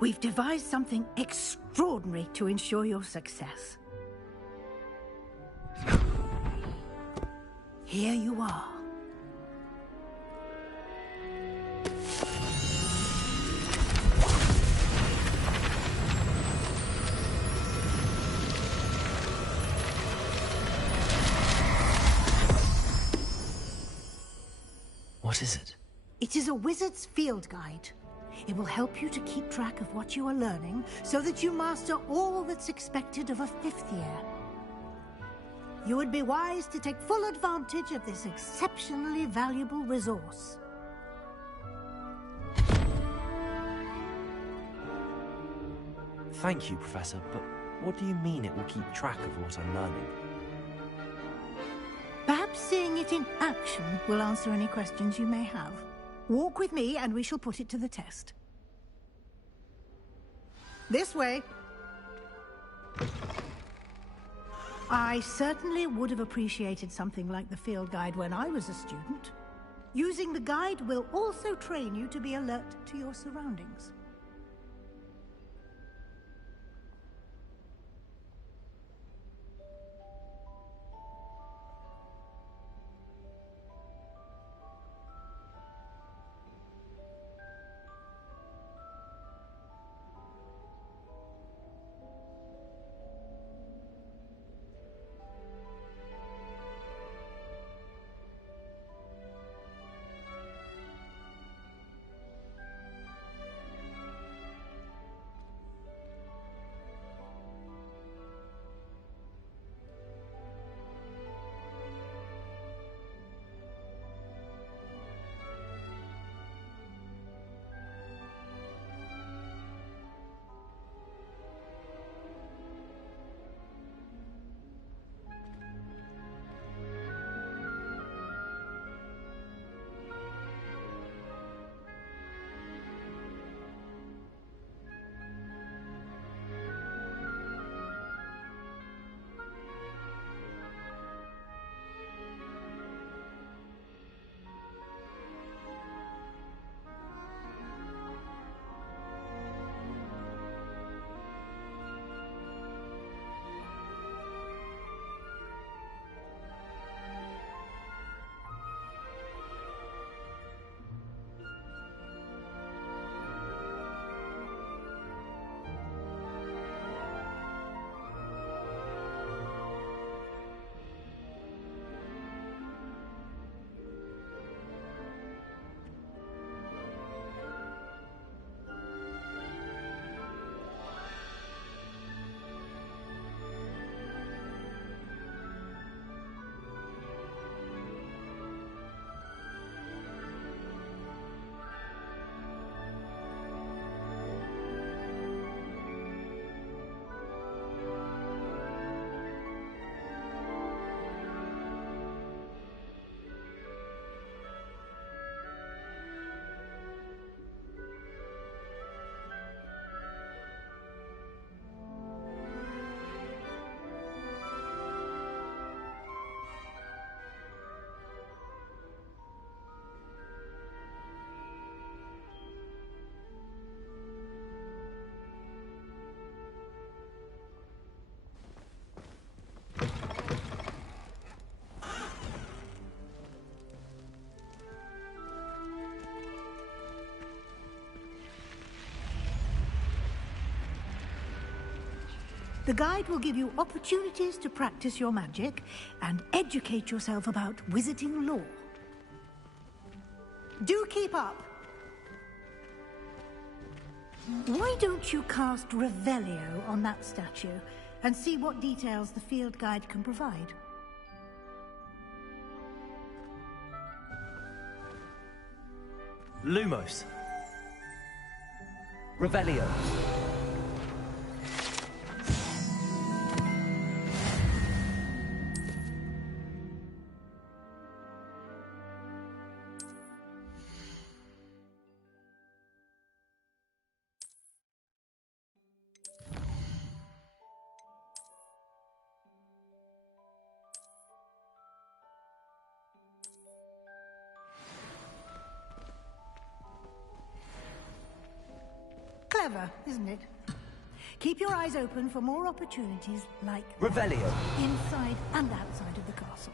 we've devised something extraordinary to ensure your success. Here you are. What is it? It is a wizard's field guide. It will help you to keep track of what you are learning so that you master all that's expected of a 5th year. You would be wise to take full advantage of this exceptionally valuable resource. Thank you, Professor, but what do you mean it will keep track of what I'm learning? Perhaps seeing it in action will answer any questions you may have. Walk with me and we shall put it to the test. This way. I certainly would have appreciated something like the field guide when I was a student. Using the guide will also train you to be alert to your surroundings. The guide will give you opportunities to practice your magic and educate yourself about wizarding lore. Do keep up! Why don't you cast Revelio on that statue and see what details the field guide can provide? Lumos. Revelio. Clever, isn't it? Keep your eyes open for more opportunities like Revelio. inside and outside of the castle.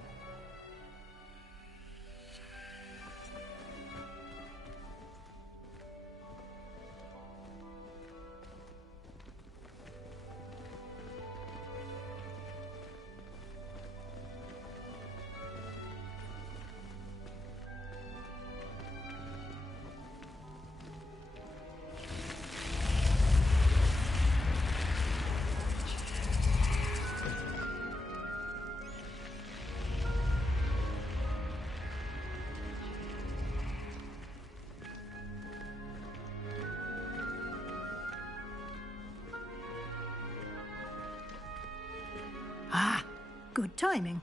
Ah, good timing.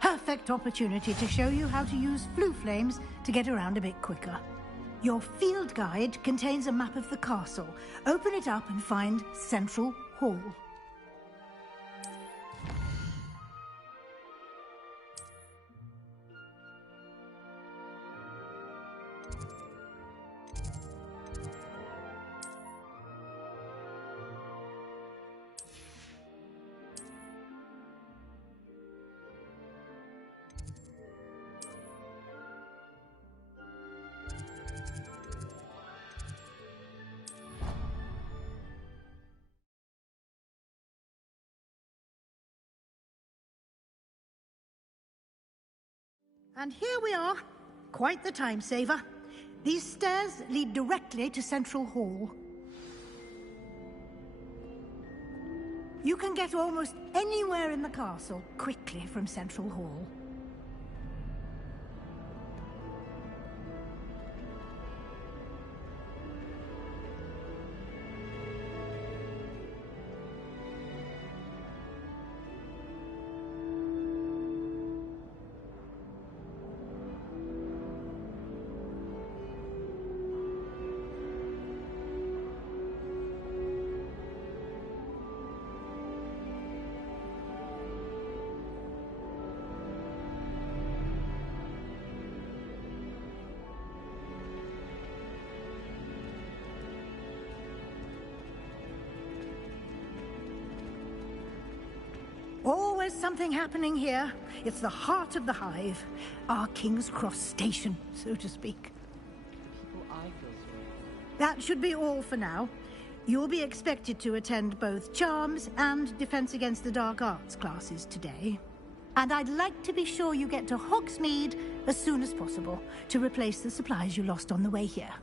Perfect opportunity to show you how to use flue flames to get around a bit quicker. Your field guide contains a map of the castle. Open it up and find Central Hall. And here we are. Quite the time saver. These stairs lead directly to Central Hall. You can get almost anywhere in the castle quickly from Central Hall. Always something happening here. It's the heart of the hive. Our King's Cross station, so to speak. That should be all for now. You'll be expected to attend both Charms and Defense Against the Dark Arts classes today. And I'd like to be sure you get to Hogsmeade as soon as possible to replace the supplies you lost on the way here.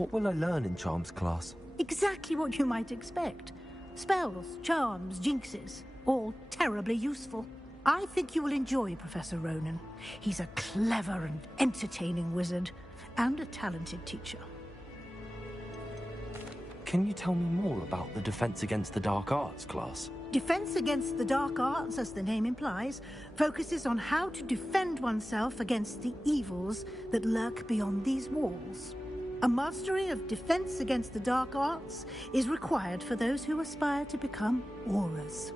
What will I learn in Charms class? Exactly what you might expect. Spells, charms, jinxes, all terribly useful. I think you will enjoy Professor Ronan. He's a clever and entertaining wizard, and a talented teacher. Can you tell me more about the Defense Against the Dark Arts class? Defense Against the Dark Arts, as the name implies, focuses on how to defend oneself against the evils that lurk beyond these walls. A mastery of Defense Against the Dark Arts is required for those who aspire to become auras.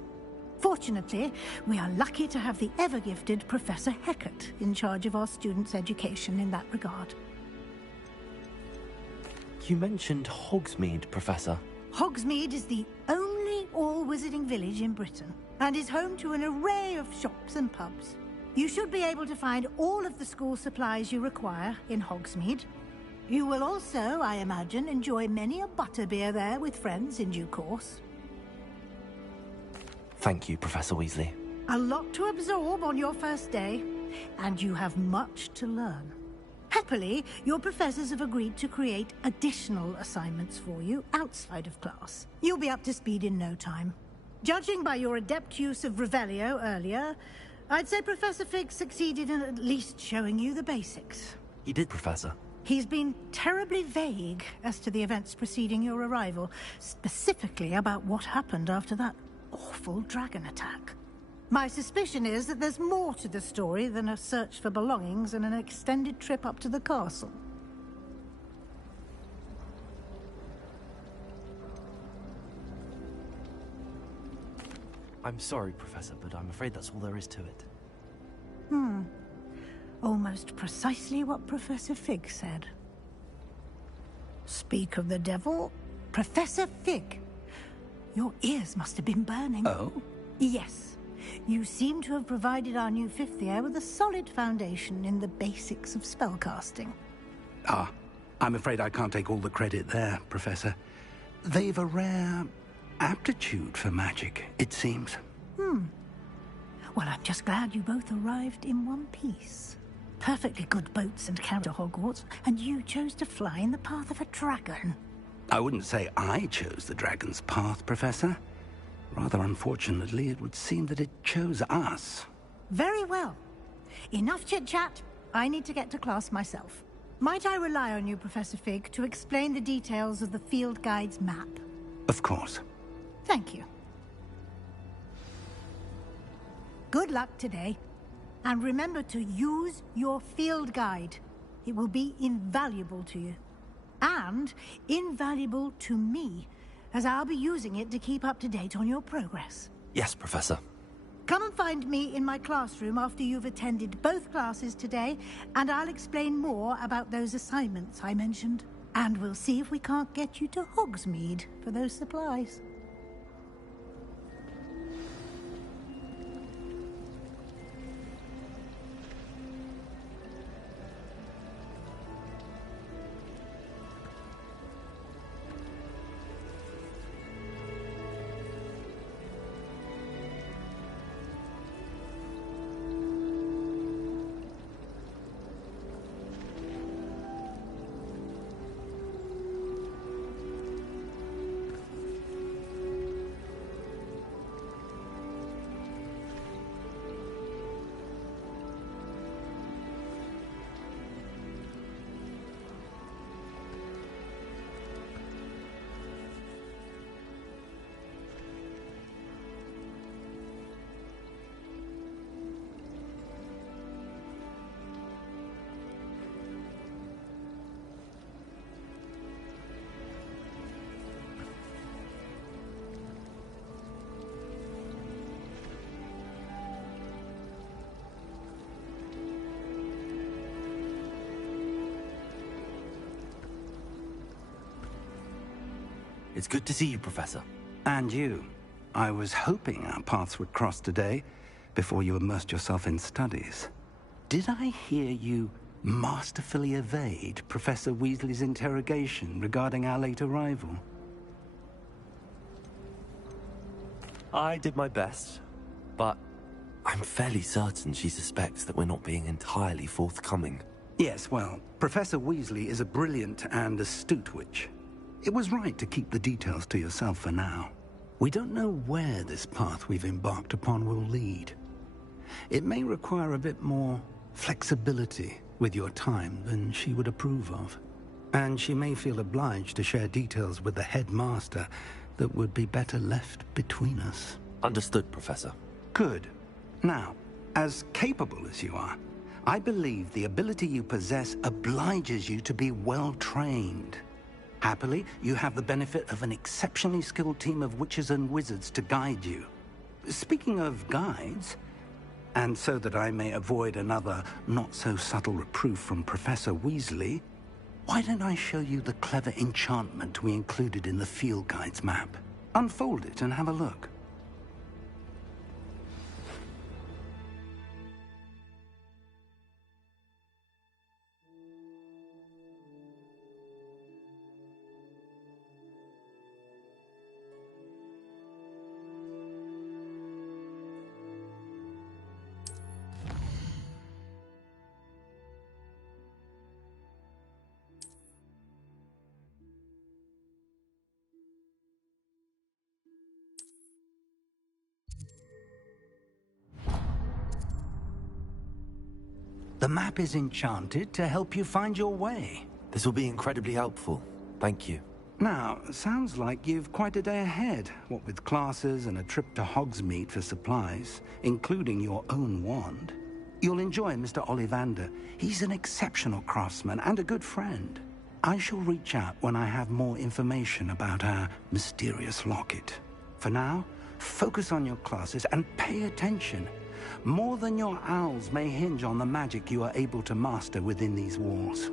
Fortunately, we are lucky to have the ever-gifted Professor Heckert in charge of our students' education in that regard. You mentioned Hogsmeade, Professor. Hogsmeade is the only all-wizarding village in Britain, and is home to an array of shops and pubs. You should be able to find all of the school supplies you require in Hogsmeade. You will also, I imagine, enjoy many a butterbeer there with friends in due course. Thank you, Professor Weasley. A lot to absorb on your first day, and you have much to learn. Happily, your professors have agreed to create additional assignments for you outside of class. You'll be up to speed in no time. Judging by your adept use of Revelio earlier, I'd say Professor Fig succeeded in at least showing you the basics. He did, Professor. He's been terribly vague as to the events preceding your arrival, specifically about what happened after that awful dragon attack. My suspicion is that there's more to the story than a search for belongings and an extended trip up to the castle. I'm sorry, Professor, but I'm afraid that's all there is to it. Almost precisely what Professor Fig said. Speak of the devil, Professor Fig. Your ears must have been burning. Oh? Yes. You seem to have provided our new fifth year with a solid foundation in the basics of spellcasting. Ah, I'm afraid I can't take all the credit there, Professor. They've a rare aptitude for magic, it seems. Well, I'm just glad you both arrived in one piece. Perfectly good boats and carriage to Hogwarts, and you chose to fly in the path of a dragon. I wouldn't say I chose the dragon's path, Professor. Rather unfortunately, it would seem that it chose us. Very well. Enough chit-chat. I need to get to class myself. Might I rely on you, Professor Fig, to explain the details of the field guide's map? Of course. Thank you. Good luck today. And remember to use your field guide. It will be invaluable to you. And invaluable to me, as I'll be using it to keep up to date on your progress. Yes, Professor. Come and find me in my classroom after you've attended both classes today, and I'll explain more about those assignments I mentioned. And we'll see if we can't get you to Hogsmeade for those supplies. It's good to see you, Professor. And you. I was hoping our paths would cross today, before you immersed yourself in studies. Did I hear you masterfully evade Professor Weasley's interrogation regarding our late arrival? I did my best, but I'm fairly certain she suspects that we're not being entirely forthcoming. Yes, well, Professor Weasley is a brilliant and astute witch. It was right to keep the details to yourself for now. We don't know where this path we've embarked upon will lead. It may require a bit more flexibility with your time than she would approve of. And she may feel obliged to share details with the headmaster that would be better left between us. Understood, Professor. Good. Now, as capable as you are, I believe the ability you possess obliges you to be well-trained. Happily, you have the benefit of an exceptionally skilled team of witches and wizards to guide you. Speaking of guides, and so that I may avoid another not-so-subtle reproof from Professor Weasley, why don't I show you the clever enchantment we included in the field guide's map? Unfold it and have a look. The map is enchanted to help you find your way. This will be incredibly helpful. Thank you. Now, sounds like you've quite a day ahead, what with classes and a trip to Hogsmeade for supplies, including your own wand. You'll enjoy Mr. Ollivander. He's an exceptional craftsman and a good friend. I shall reach out when I have more information about our mysterious locket. For now, focus on your classes and pay attention. More than your owls may hinge on the magic you are able to master within these walls.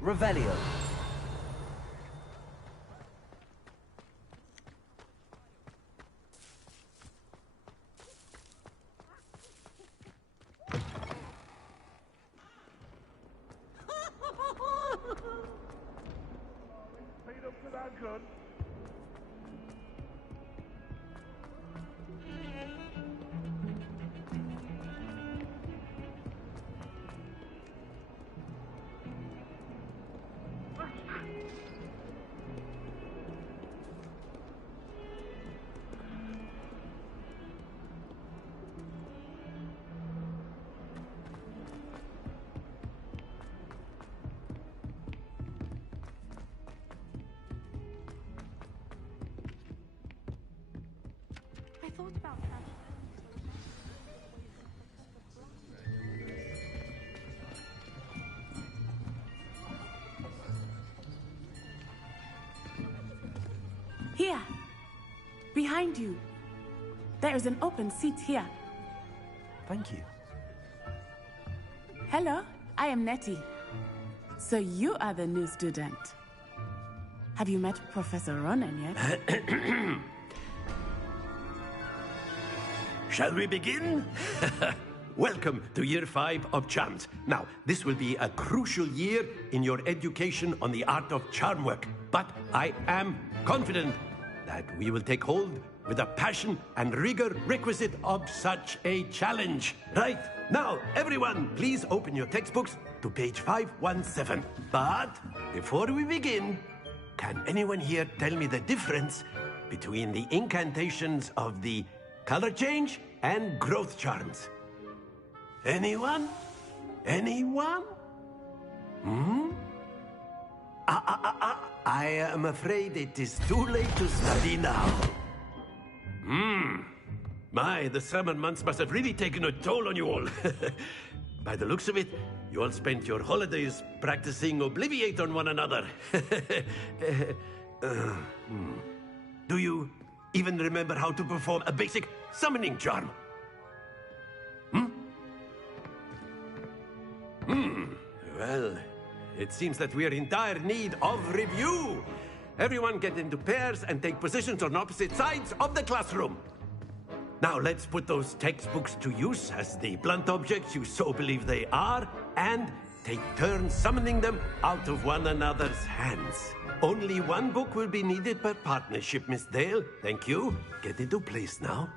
Revelio. Thought about that. Here, behind you. There is an open seat here. Thank you. Hello, I am Nettie. So you are the new student. Have you met Professor Ronan yet? Shall we begin? Welcome to Year 5 of Charms. Now, this will be a crucial year in your education on the art of charm work. But I am confident that we will take hold with the passion and rigor requisite of such a challenge. Right, now, everyone, please open your textbooks to page 517. But before we begin, can anyone here tell me the difference between the incantations of the color change and growth charms? Anyone? Anyone? I am afraid it is too late to study now. My, the summer months must have really taken a toll on you all. By the looks of it, you all spent your holidays practicing Obliviate on one another. Do you even remember how to perform a basic summoning charm? Well, it seems that we are in dire need of review. Everyone get into pairs and take positions on opposite sides of the classroom. Now let's put those textbooks to use as the blunt objects you so believe they are, and take turns summoning them out of one another's hands. Only one book will be needed per partnership, Miss Dale. Thank you. Get into place now.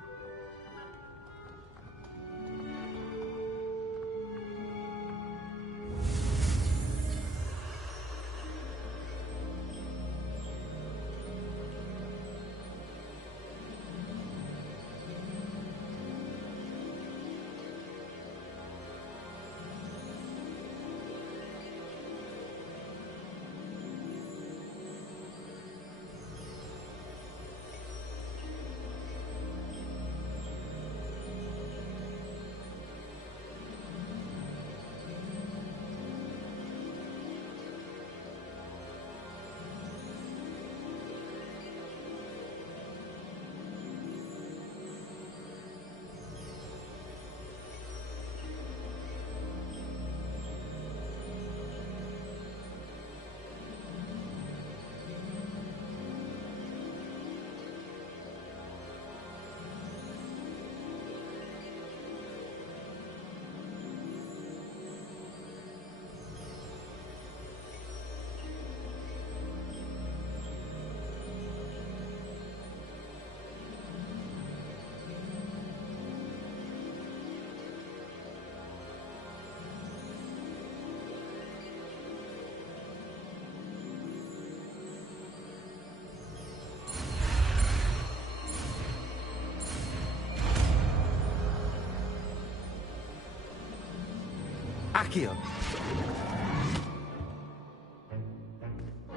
Accio.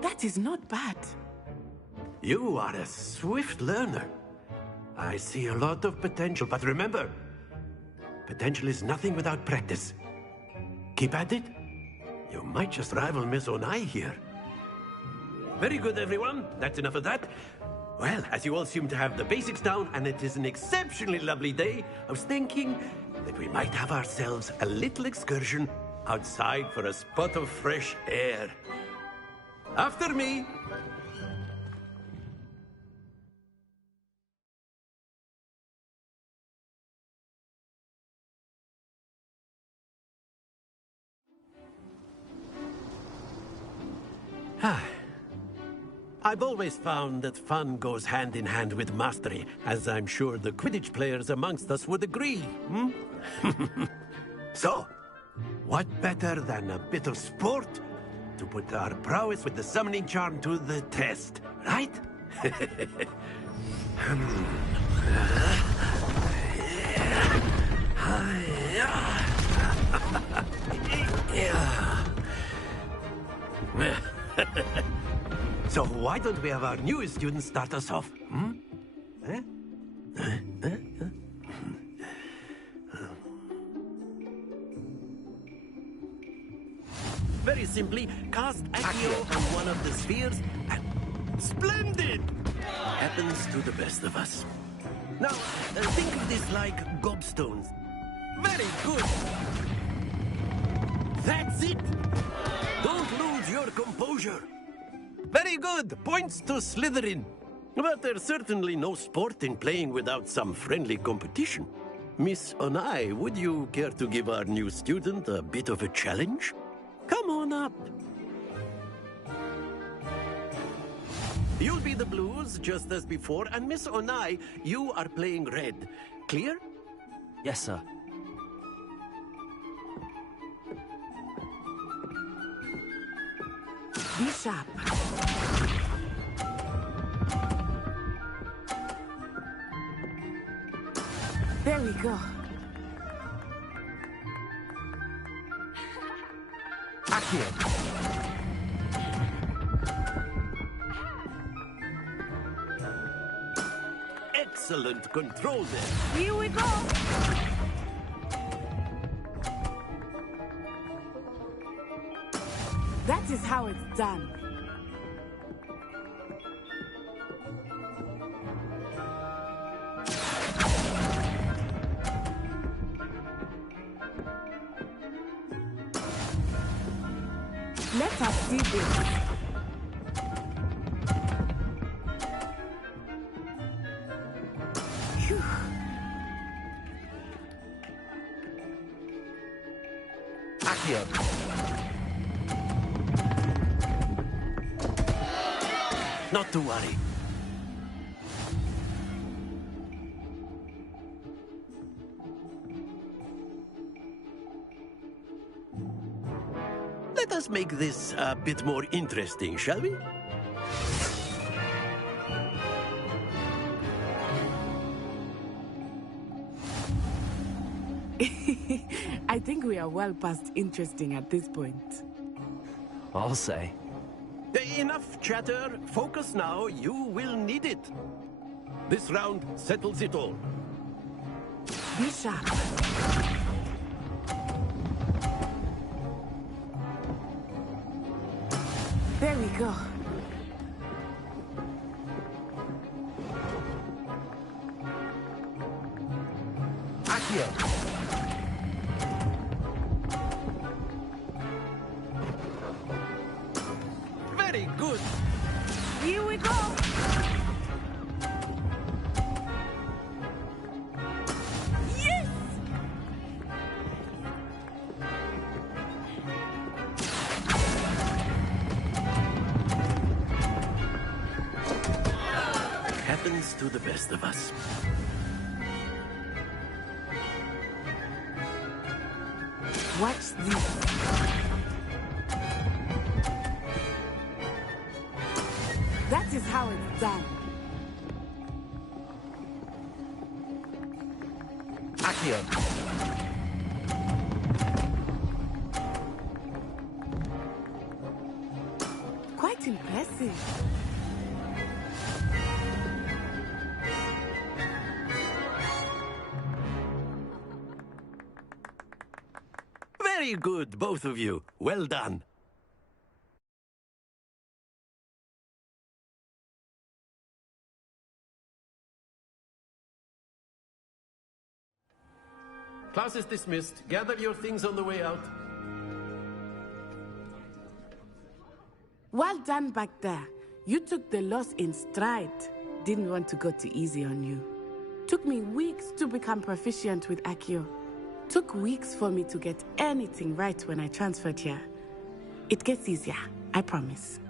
That is not bad. You are a swift learner. I see a lot of potential, but remember, potential is nothing without practice. Keep at it. You might just rival Miss Onai here. Very good, everyone. That's enough of that. Well, as you all seem to have the basics down, and it is an exceptionally lovely day, I was thinking that we might have ourselves a little excursion outside for a spot of fresh air. After me. I've always found that fun goes hand in hand with mastery, as I'm sure the Quidditch players amongst us would agree. So, what better than a bit of sport to put our prowess with the summoning charm to the test, right? So why don't we have our newest student start us off? Very simply, cast Accio on one of the spheres and... Splendid! Happens to the best of us. Now, think of this like gobstones. Very good! That's it! Don't lose your composure. Very good! Points to Slytherin. But there's certainly no sport in playing without some friendly competition. Miss Onai, would you care to give our new student a bit of a challenge? Come on up. You'll be the blues, just as before, and Miss Onai, you are playing red. Clear? Yes, sir. Be sharp. There we go. Accio. Excellent control there. Here we go. That is how it's done. Let us see this. Phew. Accio. Not to worry. Let us make this a bit more interesting, shall we? I think we are well past interesting at this point. I'll say. Enough chatter. Focus now. You will need it. This round settles it all. Be sharp. There we go. Accio. Very good. Here we go. Yes! Happens to the best of us. Watch this. That is how it's done. Accio. Quite impressive. Very good, both of you. Well done. Class is dismissed. Gather your things on the way out. Well done back there. You took the loss in stride. Didn't want to go too easy on you. Took me weeks to become proficient with Accio. Took weeks for me to get anything right when I transferred here. It gets easier, I promise.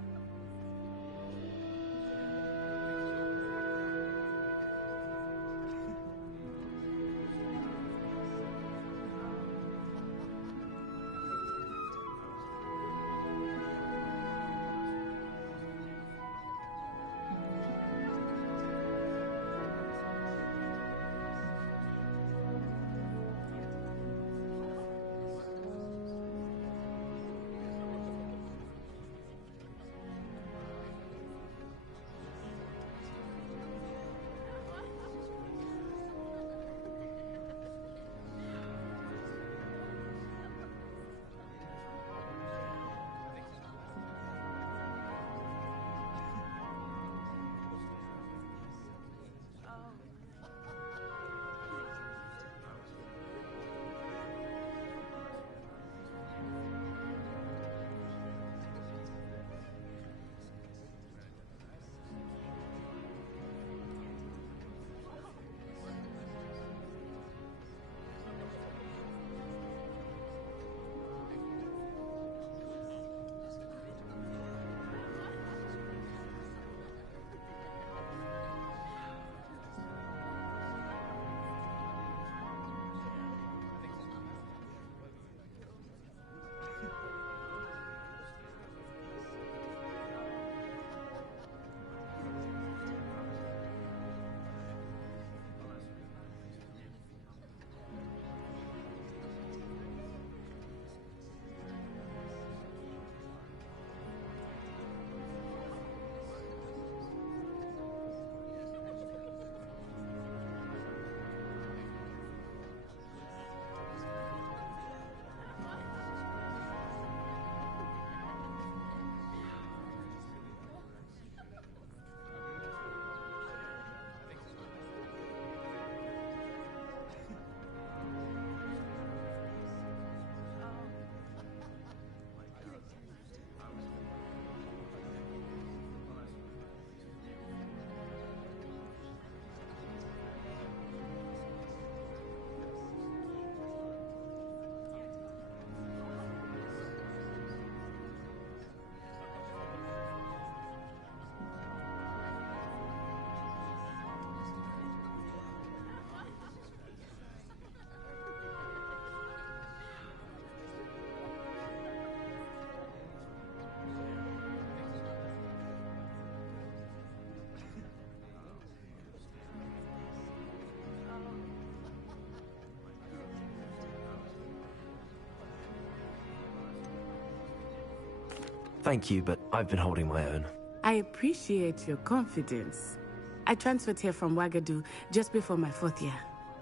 Thank you, but I've been holding my own. I appreciate your confidence. I transferred here from Wagadu just before my 4th year.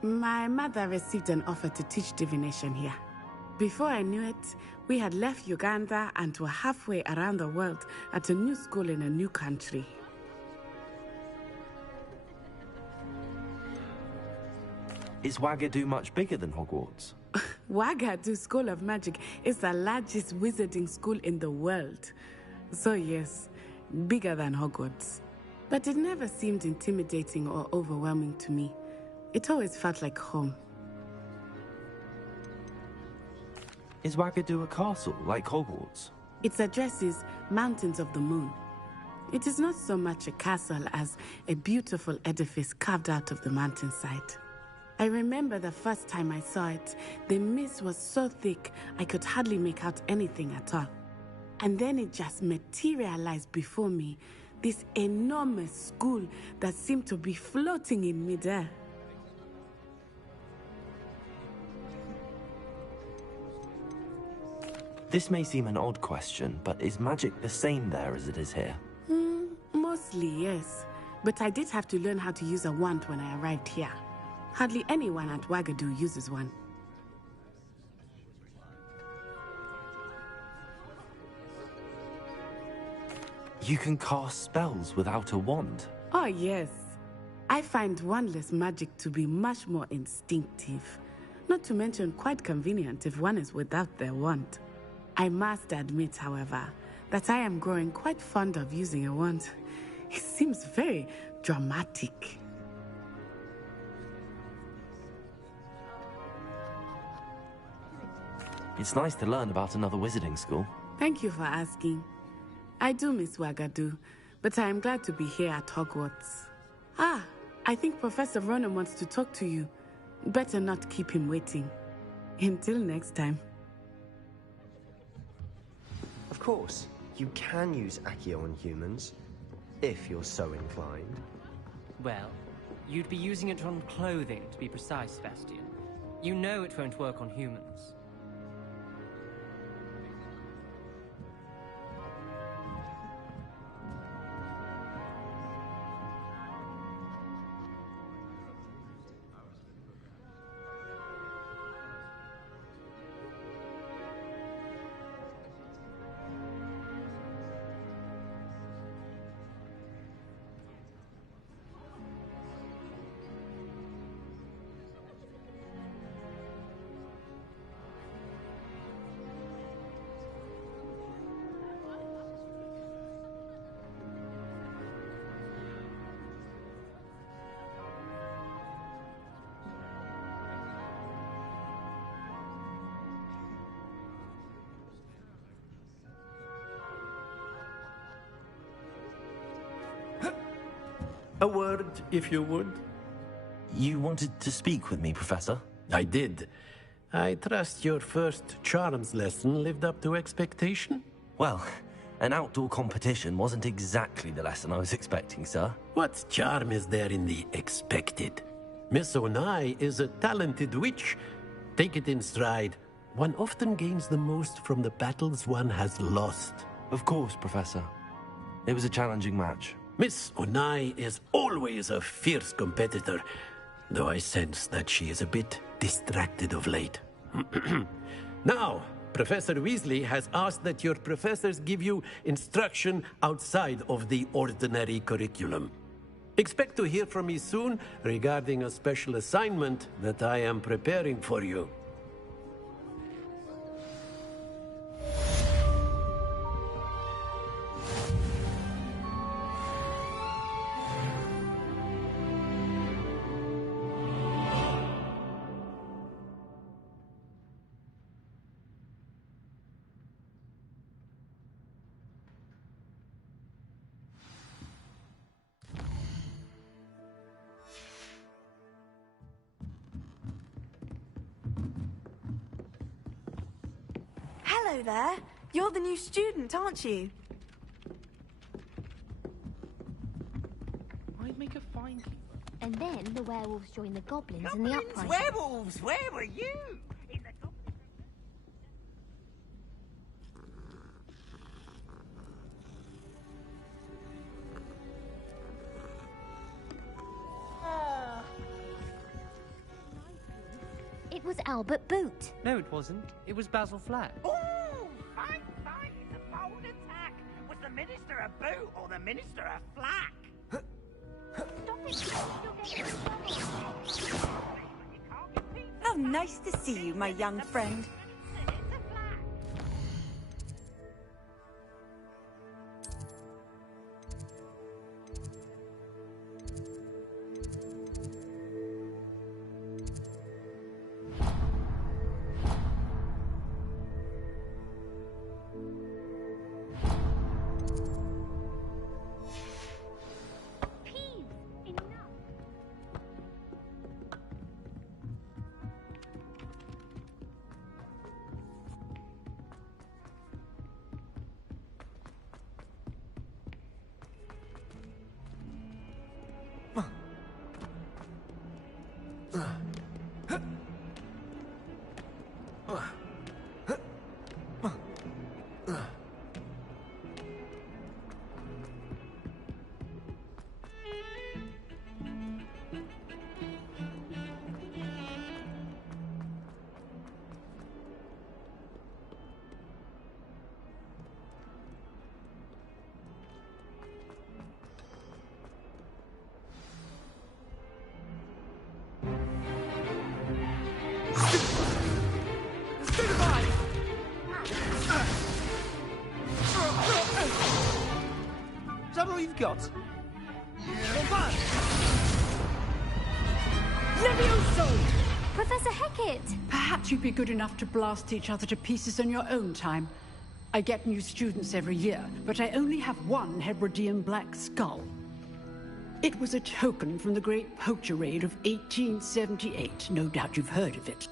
My mother received an offer to teach divination here. Before I knew it, we had left Uganda and were halfway around the world at a new school in a new country. Is Wagadu much bigger than Hogwarts? Wagadu School of Magic is the largest wizarding school in the world. So yes, bigger than Hogwarts. But it never seemed intimidating or overwhelming to me. It always felt like home. Is Wagadu a castle, like Hogwarts? Its address is Mountains of the Moon. It is not so much a castle as a beautiful edifice carved out of the mountainside. I remember the first time I saw it, the mist was so thick I could hardly make out anything at all. And then it just materialized before me, this enormous school that seemed to be floating in midair. This may seem an odd question, but is magic the same there as it is here? Mostly, yes. But I did have to learn how to use a wand when I arrived here. Hardly anyone at Wagadu uses one. You can cast spells without a wand? Oh, yes. I find wandless magic to be much more instinctive. Not to mention quite convenient if one is without their wand. I must admit, however, that I am growing quite fond of using a wand. It seems very dramatic. It's nice to learn about another wizarding school. Thank you for asking. I do miss Wagadu, but I am glad to be here at Hogwarts. I think Professor Ronan wants to talk to you. Better not keep him waiting. Until next time. Of course, you can use Accio on humans, if you're so inclined. Well, you'd be using it on clothing, to be precise, Sebastian. You know it won't work on humans. A word, if you would. You wanted to speak with me, Professor? I did. I trust your first charms lesson lived up to expectation? Well, an outdoor competition wasn't exactly the lesson I was expecting, sir. What charm is there in the expected? Miss Onai is a talented witch. Take it in stride. One often gains the most from the battles one has lost. Of course, Professor. It was a challenging match. Miss Onai is always a fierce competitor, though I sense that she is a bit distracted of late. Now, Professor Weasley has asked that your professors give you instruction outside of the ordinary curriculum. Expect to hear from me soon regarding a special assignment that I am preparing for you. Hello there. You're the new student, aren't you? I'd make a fine keeper. And then the werewolves join the goblins in the uprising. Werewolves! Where were you? was Albert Boot. No, it wasn't. It was Basil Flack. Oh, fine, fine. It's a bold attack. Was the Minister a boot or the Minister a flack? How nice to see you, my young friend. Is that all you've got? Levioso! Professor Hecat! Perhaps you'd be good enough to blast each other to pieces on your own time. I get new students every year, but I only have one Hebridean black skull. It was a token from the Great Poacher Raid of 1878. No doubt you've heard of it.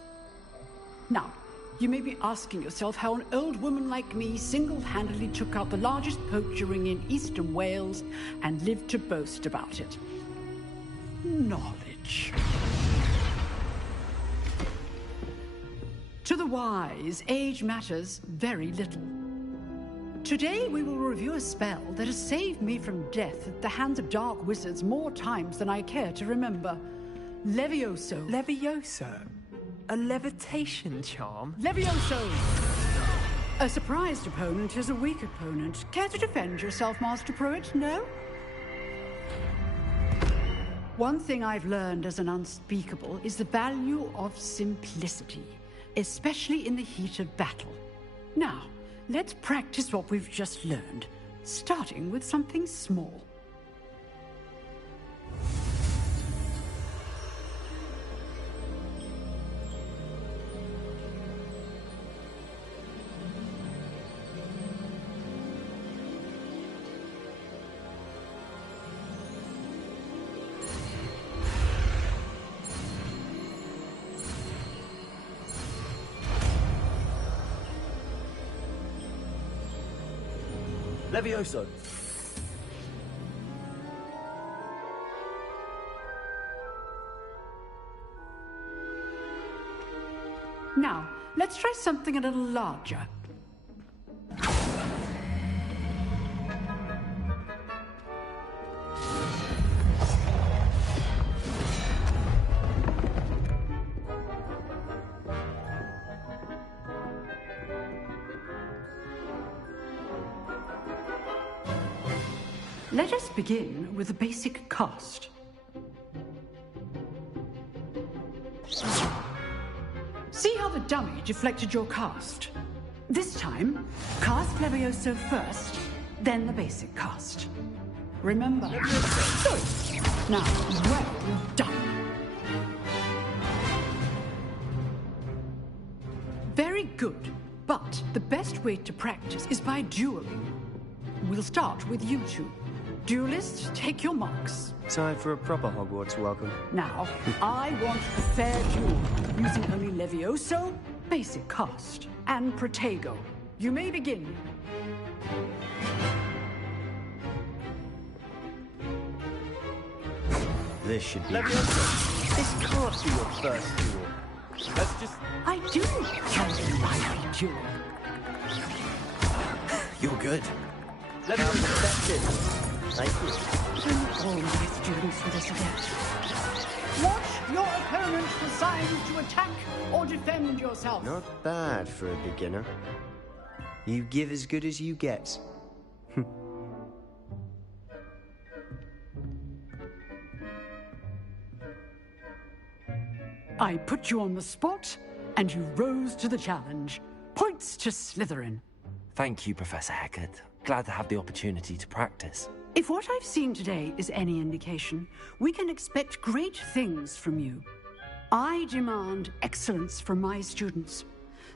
Now, you may be asking yourself how an old woman like me single-handedly took out the largest poacher ring in eastern Wales and lived to boast about it. Knowledge. To the wise, age matters very little. Today we will review a spell that has saved me from death at the hands of dark wizards more times than I care to remember. Levioso. Levioso? A levitation charm? Levioso! A surprised opponent is a weak opponent. Care to defend yourself, Master Pruitt? No? One thing I've learned as an unspeakable is the value of simplicity, especially in the heat of battle. Now, let's practice what we've just learned, starting with something small. Levioso! Now, let's try something a little larger. Let us begin with the basic cast. See how the dummy deflected your cast? This time, cast Levioso first, then the basic cast. Remember. Good. Now, well done. Very good, but the best way to practice is by dueling. We'll start with you two. Duelists, take your marks. Time for a proper Hogwarts welcome. Now, I want a fair duel, using only Levioso, basic cast, and Protego. You may begin. This should be... Levioso! This can't be your first duel. That's just... I do have a lively duel. You're good. Levioso, that's it. Thank you. Don't all my students with this adept. Watch Your opponent decides to attack or defend yourself. Not bad for a beginner. You give as good as you get. I put you on the spot, and you rose to the challenge. Points to Slytherin. Thank you, Professor Hecat. Glad to have the opportunity to practice. If what I've seen today is any indication, we can expect great things from you. I demand excellence from my students.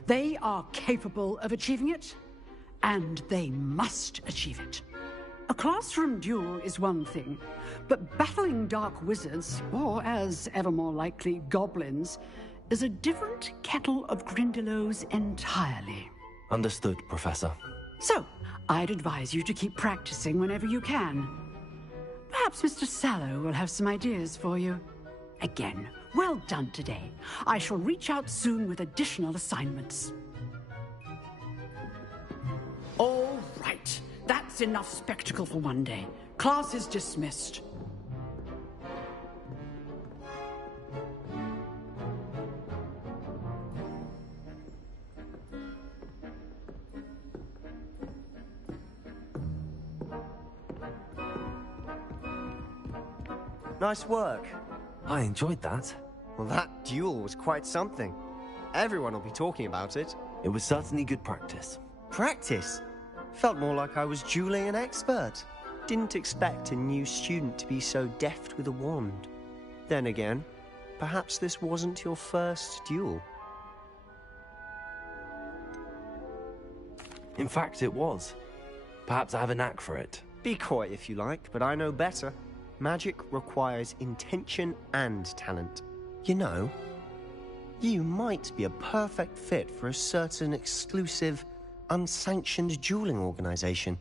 They are capable of achieving it, and they must achieve it. A classroom duel is one thing, but battling dark wizards, or as ever more likely, goblins, is a different kettle of Grindylows entirely. Understood, Professor. So, I'd advise you to keep practicing whenever you can. Perhaps Mr. Sallow will have some ideas for you. Again, well done today. I shall reach out soon with additional assignments. All right. That's enough spectacle for one day. Class is dismissed. Nice work. I enjoyed that. Well, that duel was quite something. Everyone will be talking about it. It was certainly good practice. Practice? Felt more like I was dueling an expert. Didn't expect a new student to be so deft with a wand. Then again, perhaps this wasn't your first duel. In fact, it was. Perhaps I have a knack for it. Be coy if you like, but I know better. Magic requires intention and talent. You know, you might be a perfect fit for a certain exclusive, unsanctioned dueling organization.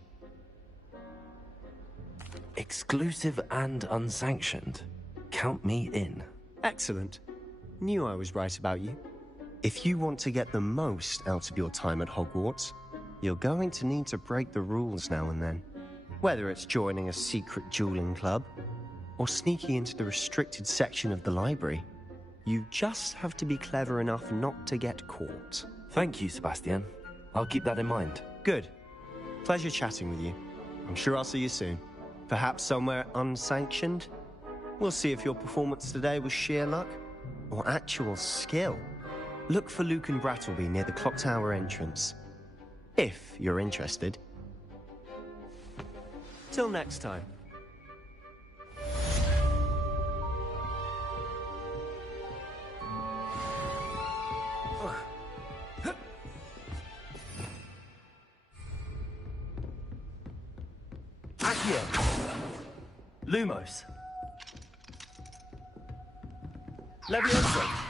Exclusive and unsanctioned? Count me in. Excellent. Knew I was right about you. If you want to get the most out of your time at Hogwarts, you're going to need to break the rules now and then. Whether it's joining a secret dueling club, or sneaking into the restricted section of the library, you just have to be clever enough not to get caught. Thank you, Sebastian. I'll keep that in mind. Good. Pleasure chatting with you. I'm sure I'll see you soon. Perhaps somewhere unsanctioned? We'll see if your performance today was sheer luck, or actual skill. Look for Luke and Brattleby near the clock tower entrance. If you're interested. Till next time. Accio! Lumos! Levioso!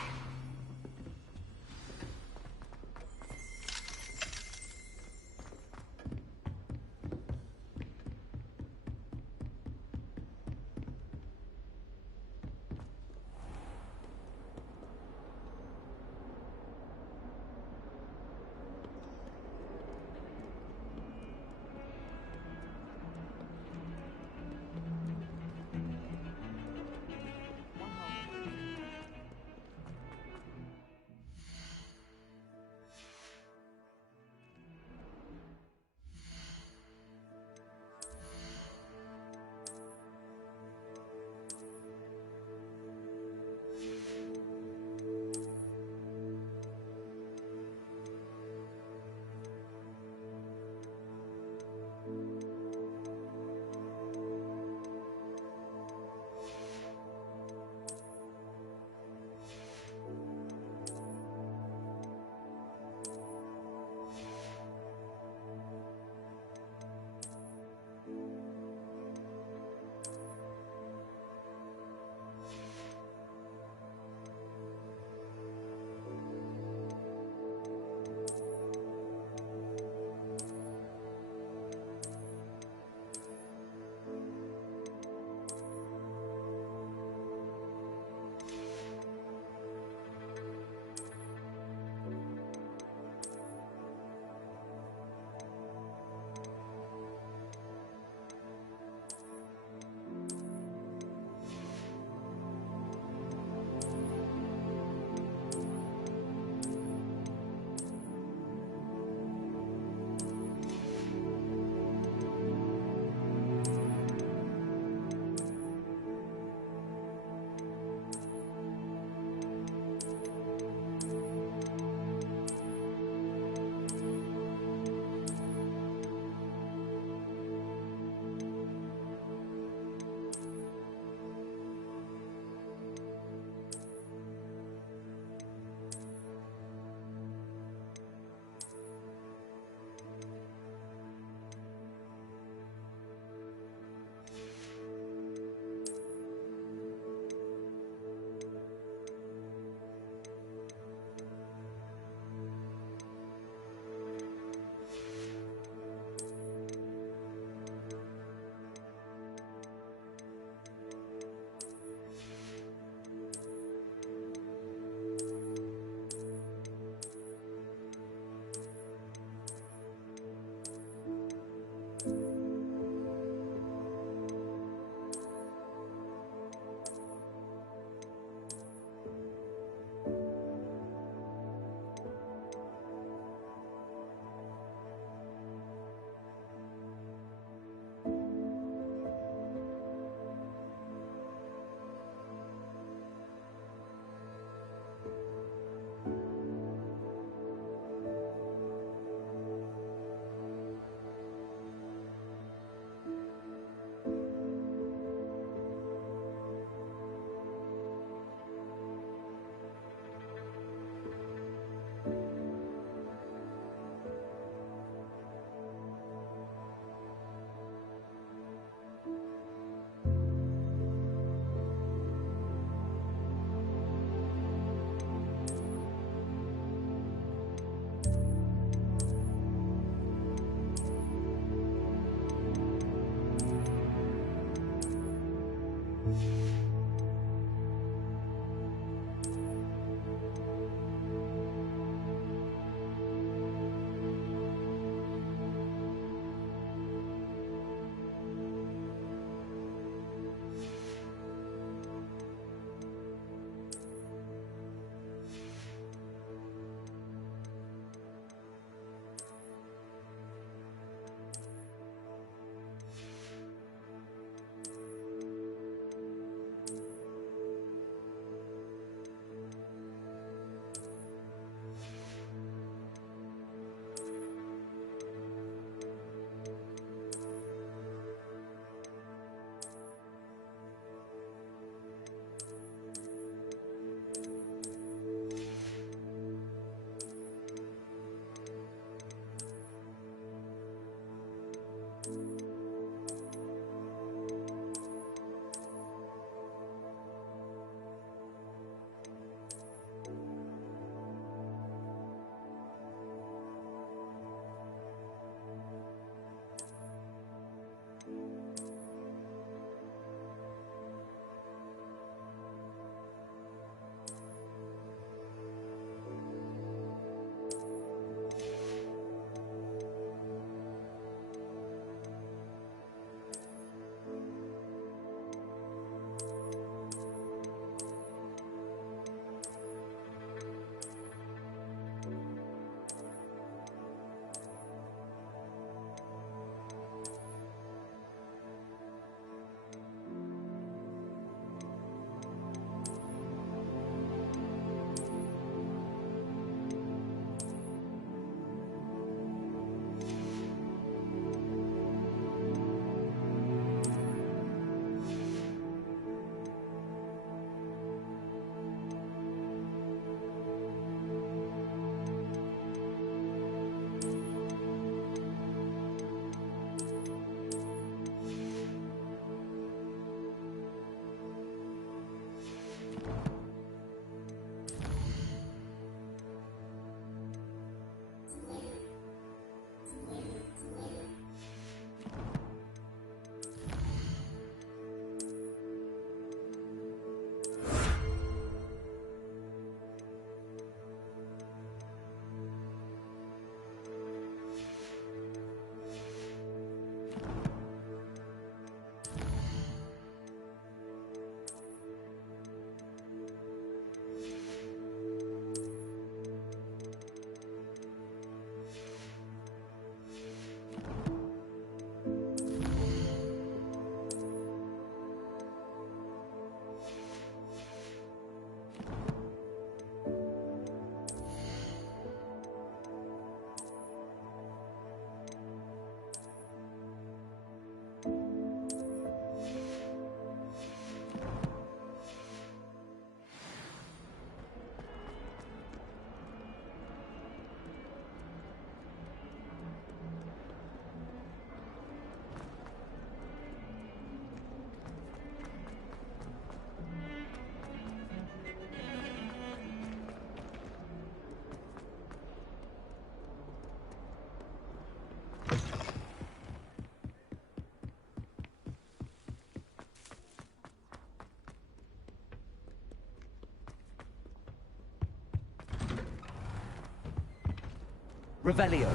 Revelio.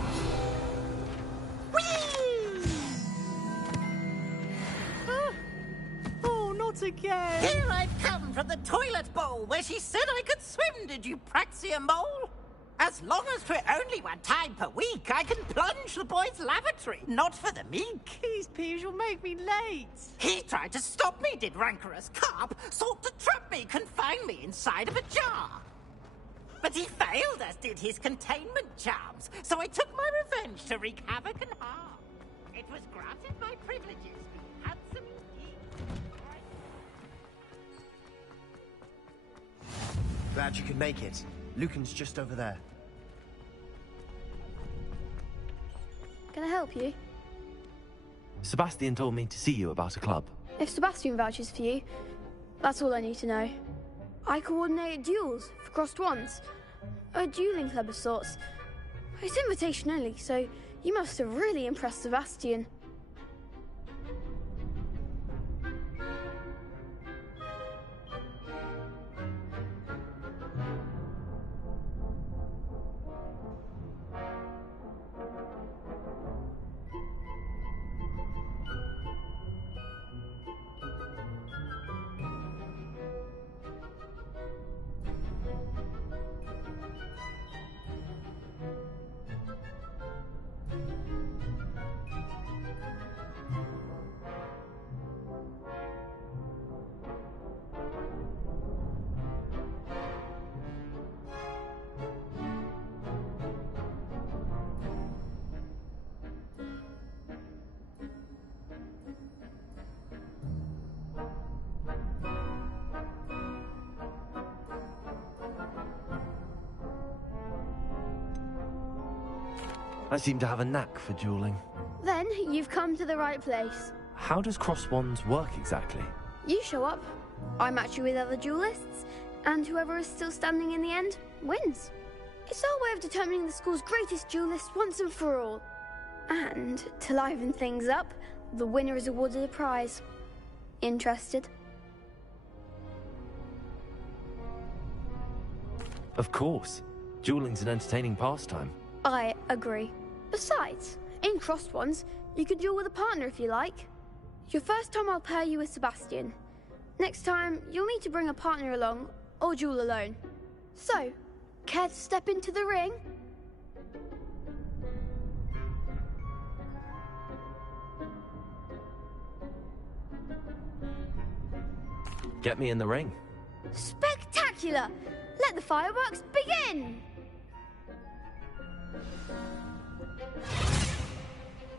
Oh, not again! Here I've come from the toilet bowl where she said I could swim, did you praxia mole? As long as for only one time per week, I can plunge the boy's lavatory, not for the meek. These peas will make me late. He tried to stop me, did rancorous carp, sought to trap me, confine me inside of a jar. But he failed, as did his containment charms, so I took my revenge to wreak havoc and harm. It was granted my privileges, handsome indeed. Glad you could make it. Lucan's just over there. Can I help you? Sebastian told me to see you about a club. If Sebastian vouches for you, that's all I need to know. I coordinate duels for crossed wands. A dueling club of sorts. It's invitation only, so you must have really impressed Sebastian. I seem to have a knack for dueling. Then you've come to the right place. How does cross wands work exactly? You show up, I match you with other duelists, and whoever is still standing in the end wins. It's our way of determining the school's greatest duelist once and for all. And to liven things up, the winner is awarded a prize. Interested? Of course. Dueling's an entertaining pastime. I agree. Besides, in crossed ones, you could duel with a partner if you like. Your first time I'll pair you with Sebastian. Next time, you'll need to bring a partner along, or duel alone. So, care to step into the ring? Get me in the ring. Spectacular! Let the fireworks begin!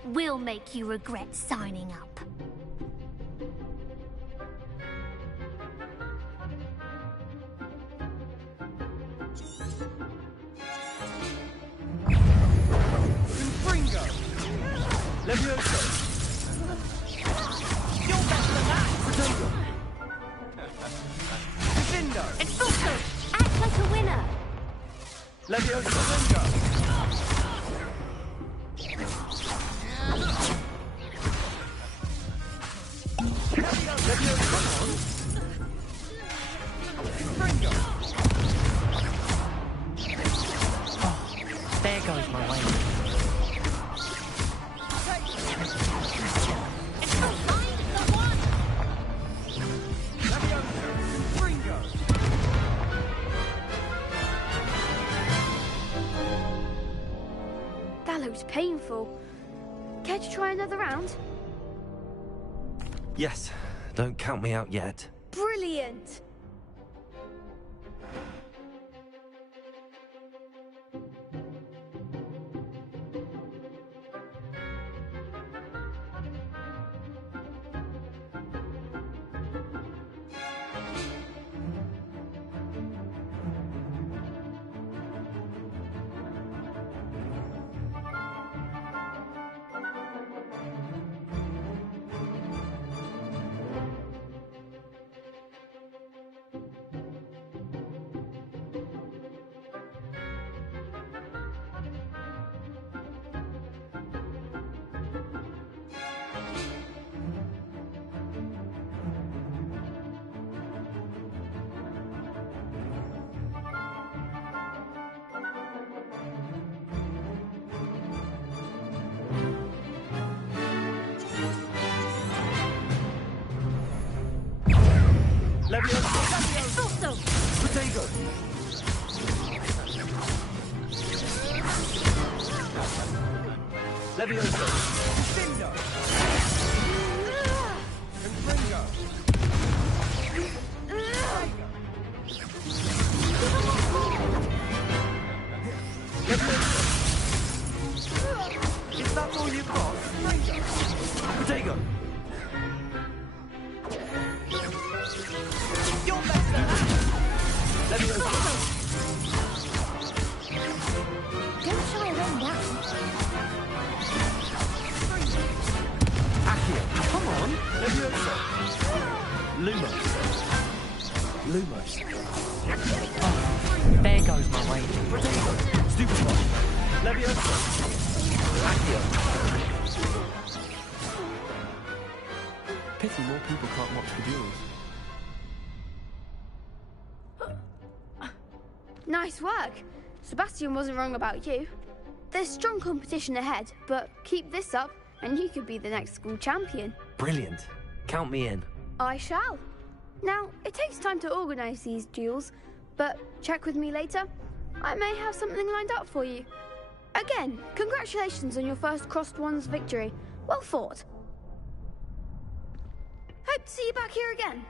We'll make you regret signing up. Fringo! Levioso! You're better than that! Potato! Defendo! Expulso! Act like a winner! Levioso! Fringo! There goes my way. That looks painful. Care to try another round? Yes, don't count me out yet. Brilliant! Levioso! Potato! Levioso! Cinder! Confringo! Is that all you've got? Potato! You're better! Levioso! Don't shy away now. Accio! Come on! Levioso! Lumos! Lumos! Oh, there goes my waiting. Potato! Stupefy! Levioso! Accio! Pity more people can't watch the duels. Nice work. Sebastian wasn't wrong about you. There's strong competition ahead, but keep this up and you could be the next school champion. Brilliant. Count me in. I shall. Now, it takes time to organise these duels, but check with me later. I may have something lined up for you. Again, congratulations on your first Crossed Ones victory. Well fought. Hope to see you back here again.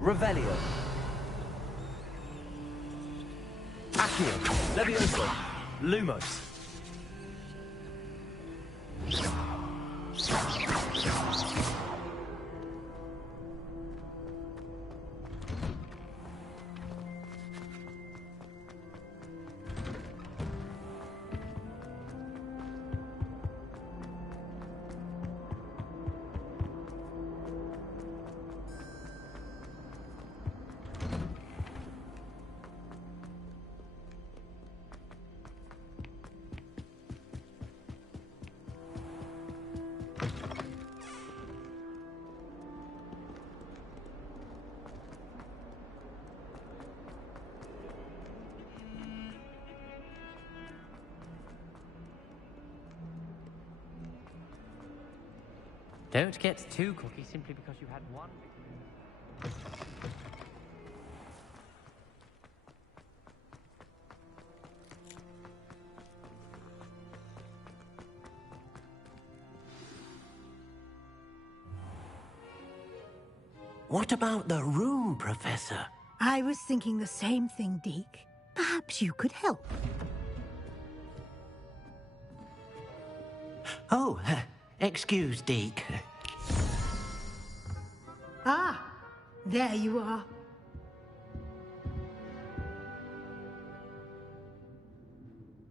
Revelio. Accio. Levioso. Lumos. Don't get too cocky simply because you had one. What about the room, Professor? I was thinking the same thing, Deke. Perhaps you could help. Oh, excuse, Deke. Ah, there you are.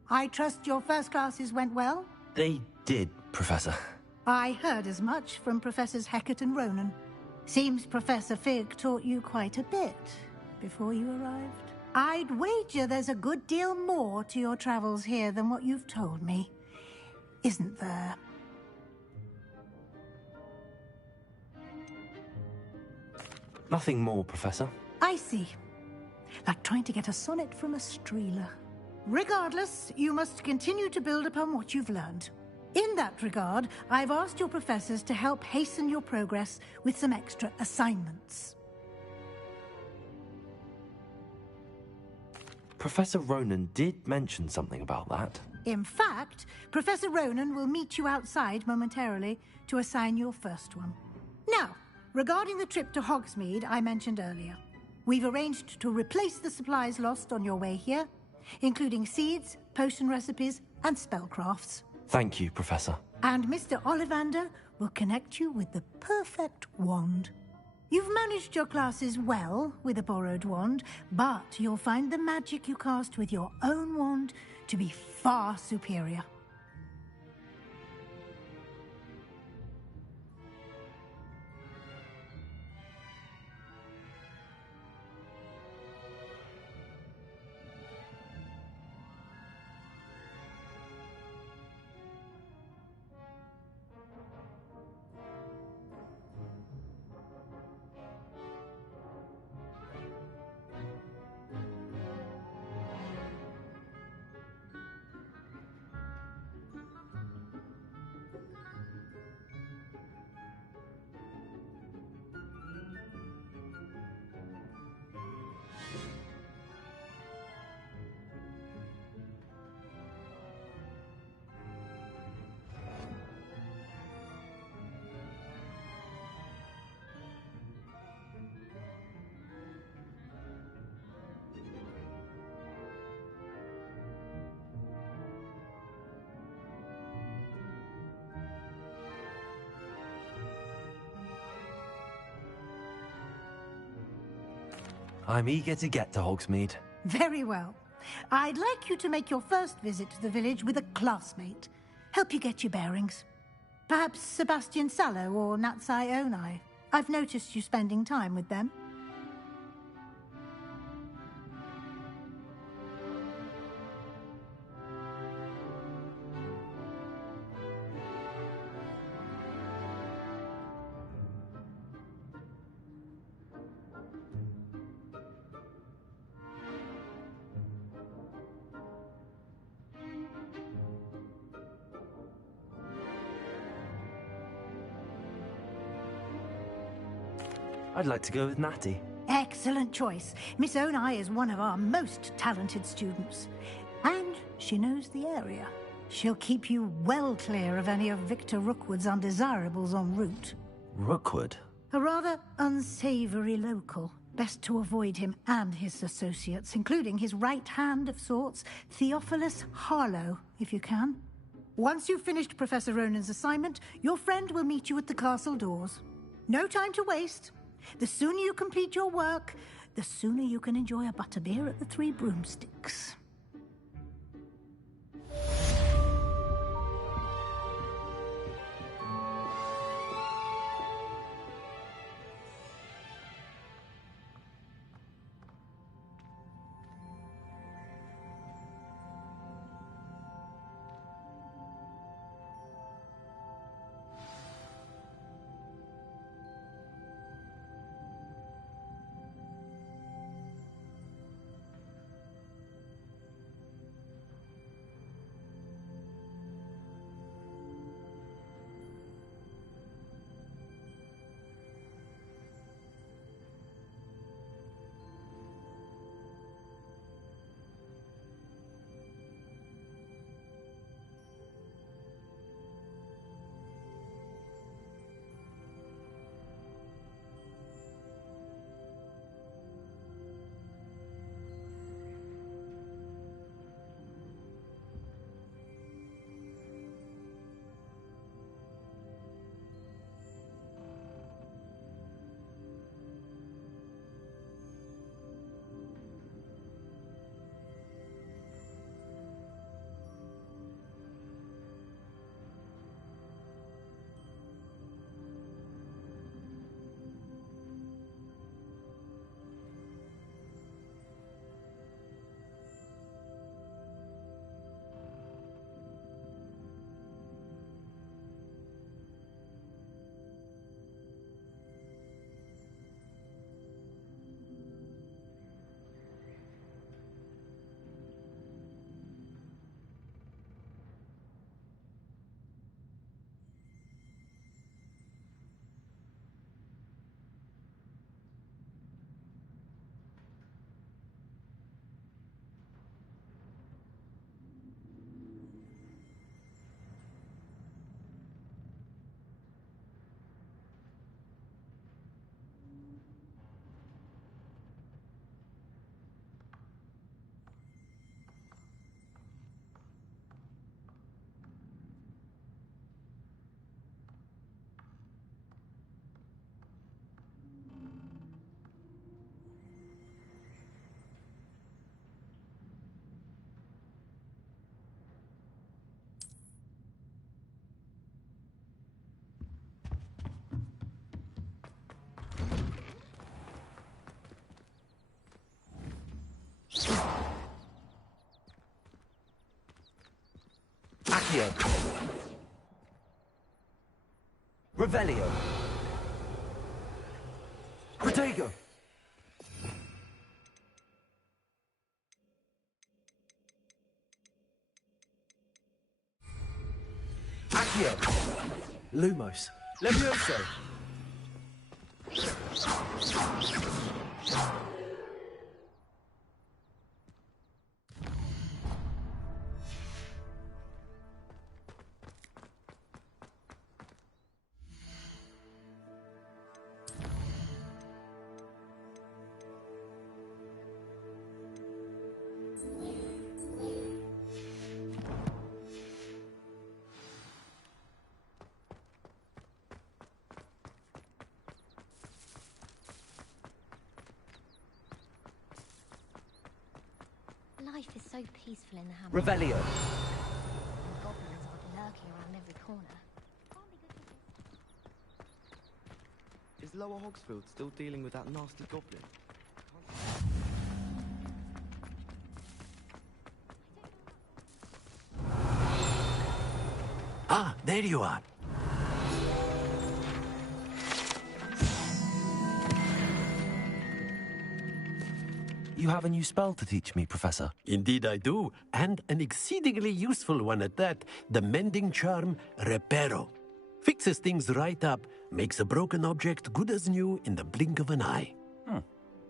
I trust your first classes went well? They did, Professor. I heard as much from Professors Hecat and Ronan. Seems Professor Fig taught you quite a bit before you arrived. I'd wager there's a good deal more to your travels here than what you've told me. Isn't there? Nothing more, Professor. I see. Like trying to get a sonnet from a streeler. Regardless, you must continue to build upon what you've learned. In that regard, I've asked your professors to help hasten your progress with some extra assignments. Professor Ronan did mention something about that. In fact, Professor Ronan will meet you outside momentarily to assign your first one. Now, regarding the trip to Hogsmeade I mentioned earlier, we've arranged to replace the supplies lost on your way here, including seeds, potion recipes, and spellcrafts. Thank you, Professor. And Mr. Ollivander will connect you with the perfect wand. You've managed your classes well with a borrowed wand, but you'll find the magic you cast with your own wand to be far superior. I'm eager to get to Hogsmeade. Very well. I'd like you to make your first visit to the village with a classmate. Help you get your bearings. Perhaps Sebastian Sallow or Natsai Onai. I've noticed you spending time with them. I'd like to go with Natty. Excellent choice. Miss Onai is one of our most talented students. And she knows the area. She'll keep you well clear of any of Victor Rookwood's undesirables en route. Rookwood? A rather unsavory local. Best to avoid him and his associates, including his right hand of sorts, Theophilus Harlow, if you can. Once you've finished Professor Ronan's assignment, your friend will meet you at the castle doors. No time to waste. The sooner you complete your work, the sooner you can enjoy a butterbeer at the Three Broomsticks. Accio. Revelio. Protego. Accio. Lumos. Levioso. Life is so peaceful in the hamlet. Revelio. And goblins are lurking around every corner. Is Lower Hogsfield still dealing with that nasty goblin? Ah, there you are. You have a new spell to teach me, Professor. Indeed I do, and an exceedingly useful one at that. The mending charm, Reparo. Fixes things right up, makes a broken object good as new in the blink of an eye.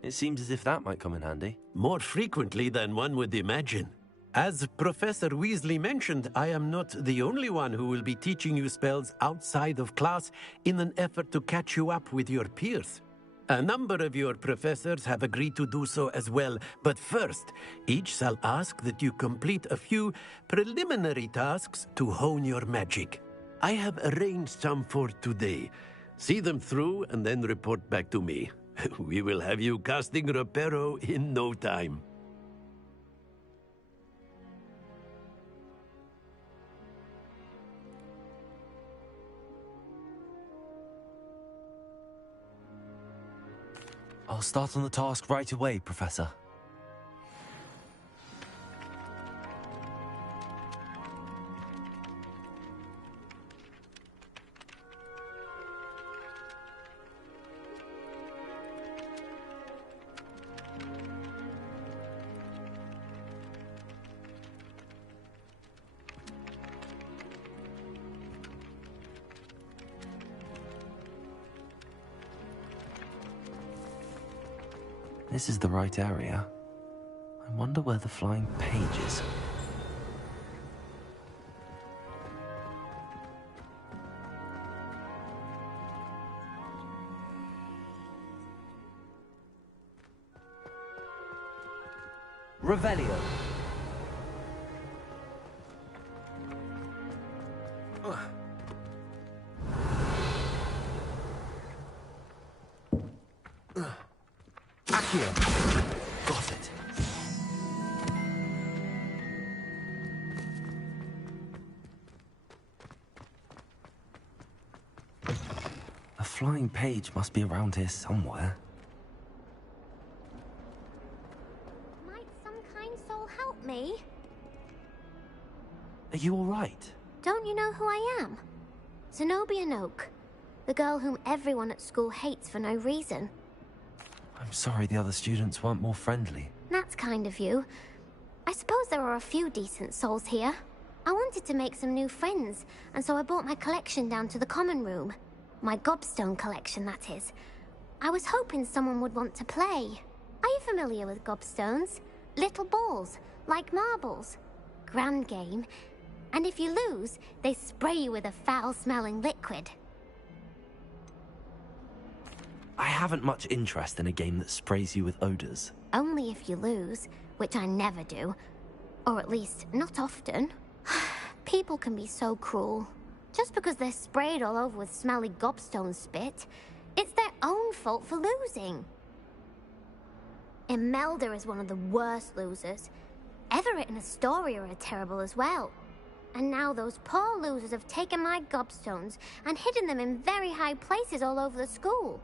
It seems as if that might come in handy. More frequently than one would imagine. As Professor Weasley mentioned, I am not the only one who will be teaching you spells outside of class in an effort to catch you up with your peers. A number of your professors have agreed to do so as well, but first, each shall ask that you complete a few preliminary tasks to hone your magic. I have arranged some for today. See them through and then report back to me. We will have you casting Reparo in no time. I'll start on the task right away, Professor. This is the right area. I wonder where the flying page is. Revelio. Accio. Got it. A flying page must be around here somewhere. Might some kind soul help me? Are you all right? Don't you know who I am? Zenobia Noak, the girl whom everyone at school hates for no reason. I'm sorry the other students weren't more friendly. That's kind of you. I suppose there are a few decent souls here. I wanted to make some new friends, and so I brought my collection down to the common room. My gobstone collection, that is. I was hoping someone would want to play. Are you familiar with gobstones? Little balls, like marbles. Grand game. And if you lose, they spray you with a foul-smelling liquid. I haven't much interest in a game that sprays you with odors. Only if you lose, which I never do. Or at least, not often. People can be so cruel. Just because they're sprayed all over with smelly gobstone spit, it's their own fault for losing. Imelda is one of the worst losers. Everett and Astoria are terrible as well. And now those poor losers have taken my gobstones and hidden them in very high places all over the school.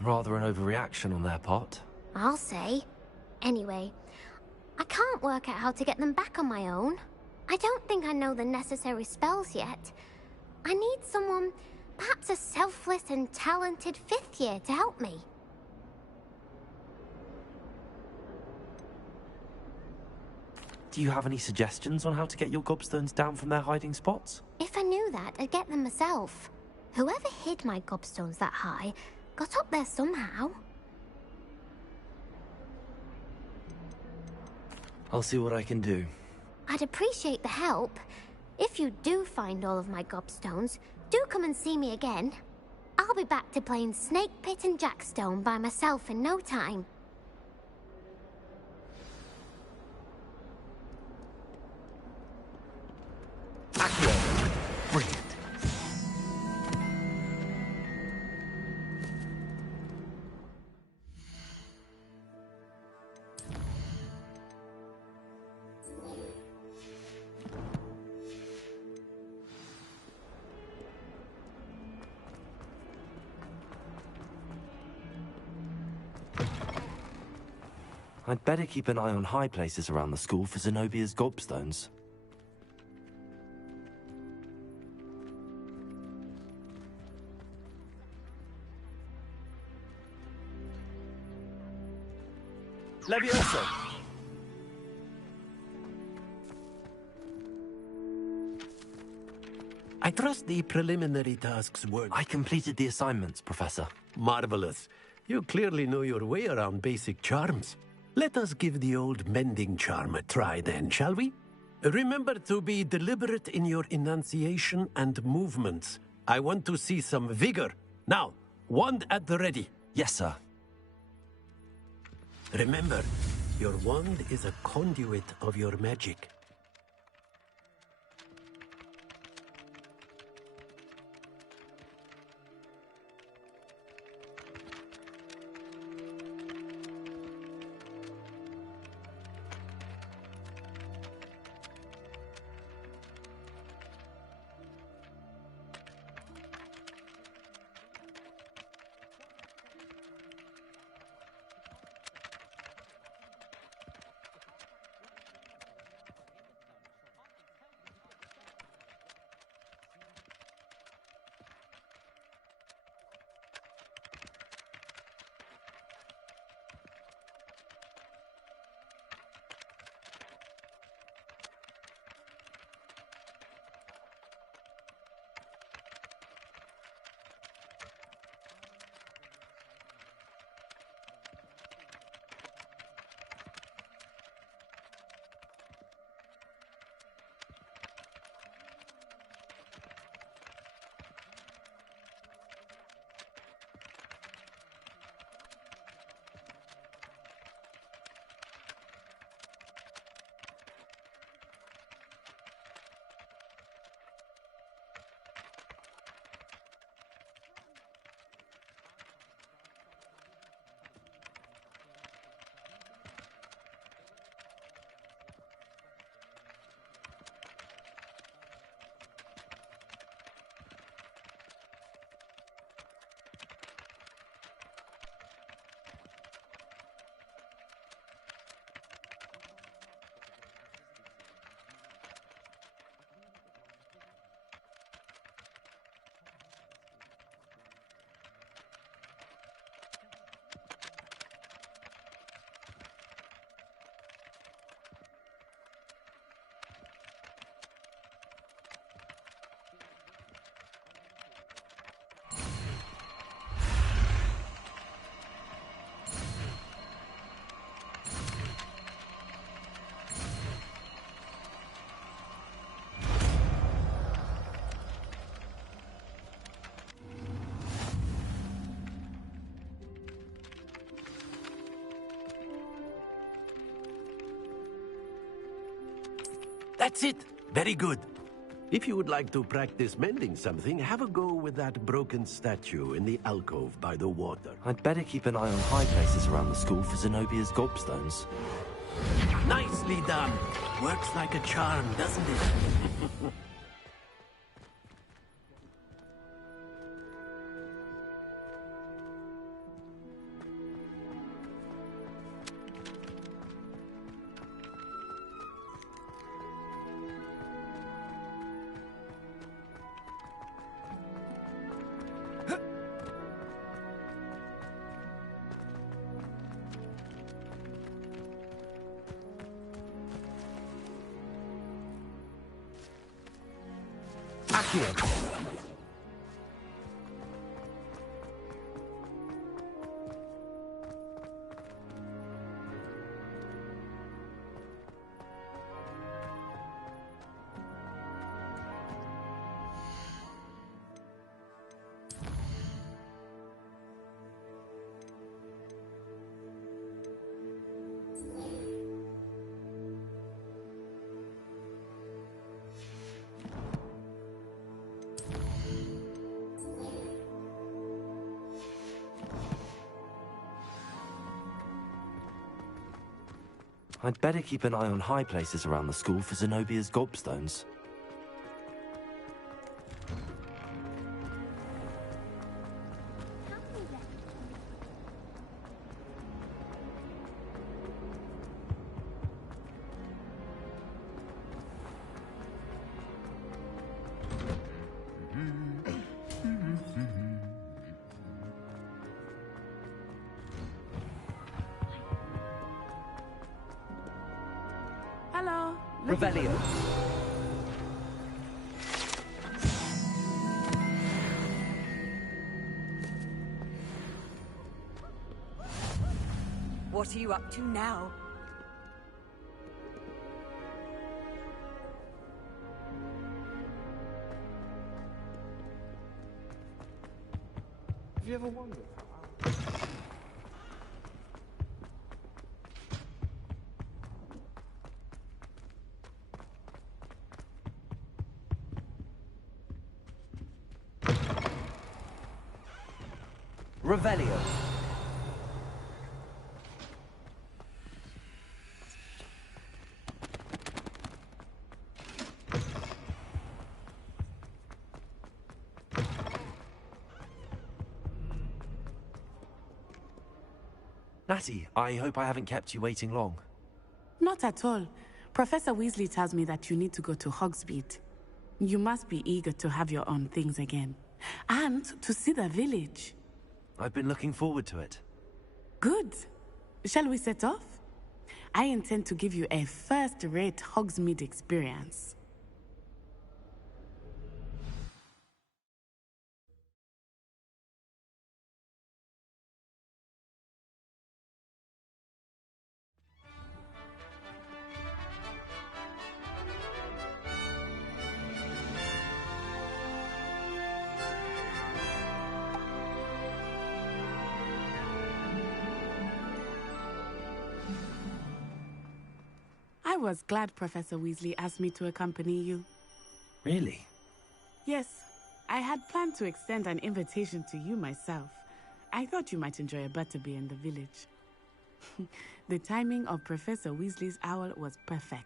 Rather an overreaction on their part. I'll say. Anyway, I can't work out how to get them back on my own. I don't think I know the necessary spells yet. I need someone, perhaps a selfless and talented 5th year to help me. Do you have any suggestions on how to get your gobstones down from their hiding spots? If I knew that, I'd get them myself. Whoever hid my gobstones that high got up there somehow. I'll see what I can do. I'd appreciate the help. If you do find all of my gobstones, do come and see me again. I'll be back to playing Snake Pit and Jackstone by myself in no time. Brilliant. I'd better keep an eye on high places around the school for Zenobia's gobstones. Levioso! I trust the preliminary tasks were... I completed the assignments, Professor. Marvelous. You clearly know your way around basic charms. Let us give the old mending charm a try then, shall we? Remember to be deliberate in your enunciation and movements. I want to see some vigor. Now, wand at the ready. Yes, sir. Remember, your wand is a conduit of your magic. That's it. Very good. If you would like to practice mending something, have a go with that broken statue in the alcove by the water. I'd better keep an eye on high places around the school for Zenobia's gobstones. Nicely done. Works like a charm, doesn't it? Here. I'd better keep an eye on high places around the school for Zenobia's gobstones. Hello. Revelio. What are you up to now? Have you ever wondered? Revelio. Natty, I hope I haven't kept you waiting long. Not at all. Professor Weasley tells me that you need to go to Hogsmeade. You must be eager to have your own things again. And to see the village. I've been looking forward to it. Good. Shall we set off? I intend to give you a first-rate Hogsmeade experience. I was glad Professor Weasley asked me to accompany you. Really? Yes, I had planned to extend an invitation to you myself. I thought you might enjoy a butterbeer in the village. The timing of Professor Weasley's owl was perfect.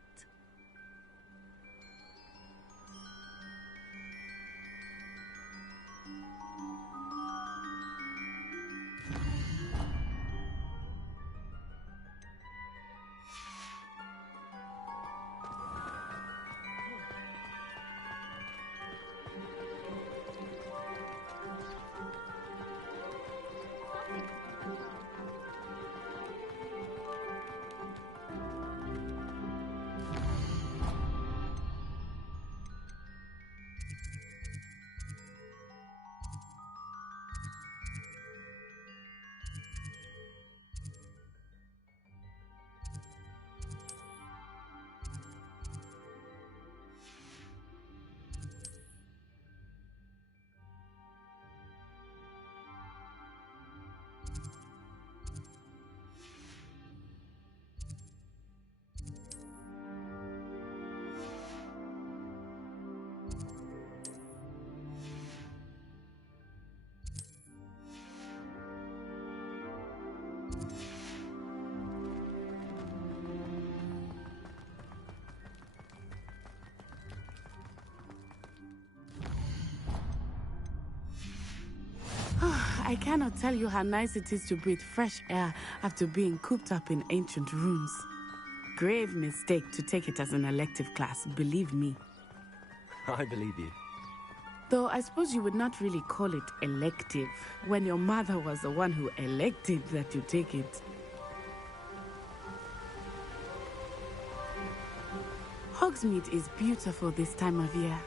I cannot tell you how nice it is to breathe fresh air after being cooped up in ancient rooms. Grave mistake to take it as an elective class, believe me. I believe you. Though I suppose you would not really call it elective when your mother was the one who elected that you take it. Hogsmeade is beautiful this time of year.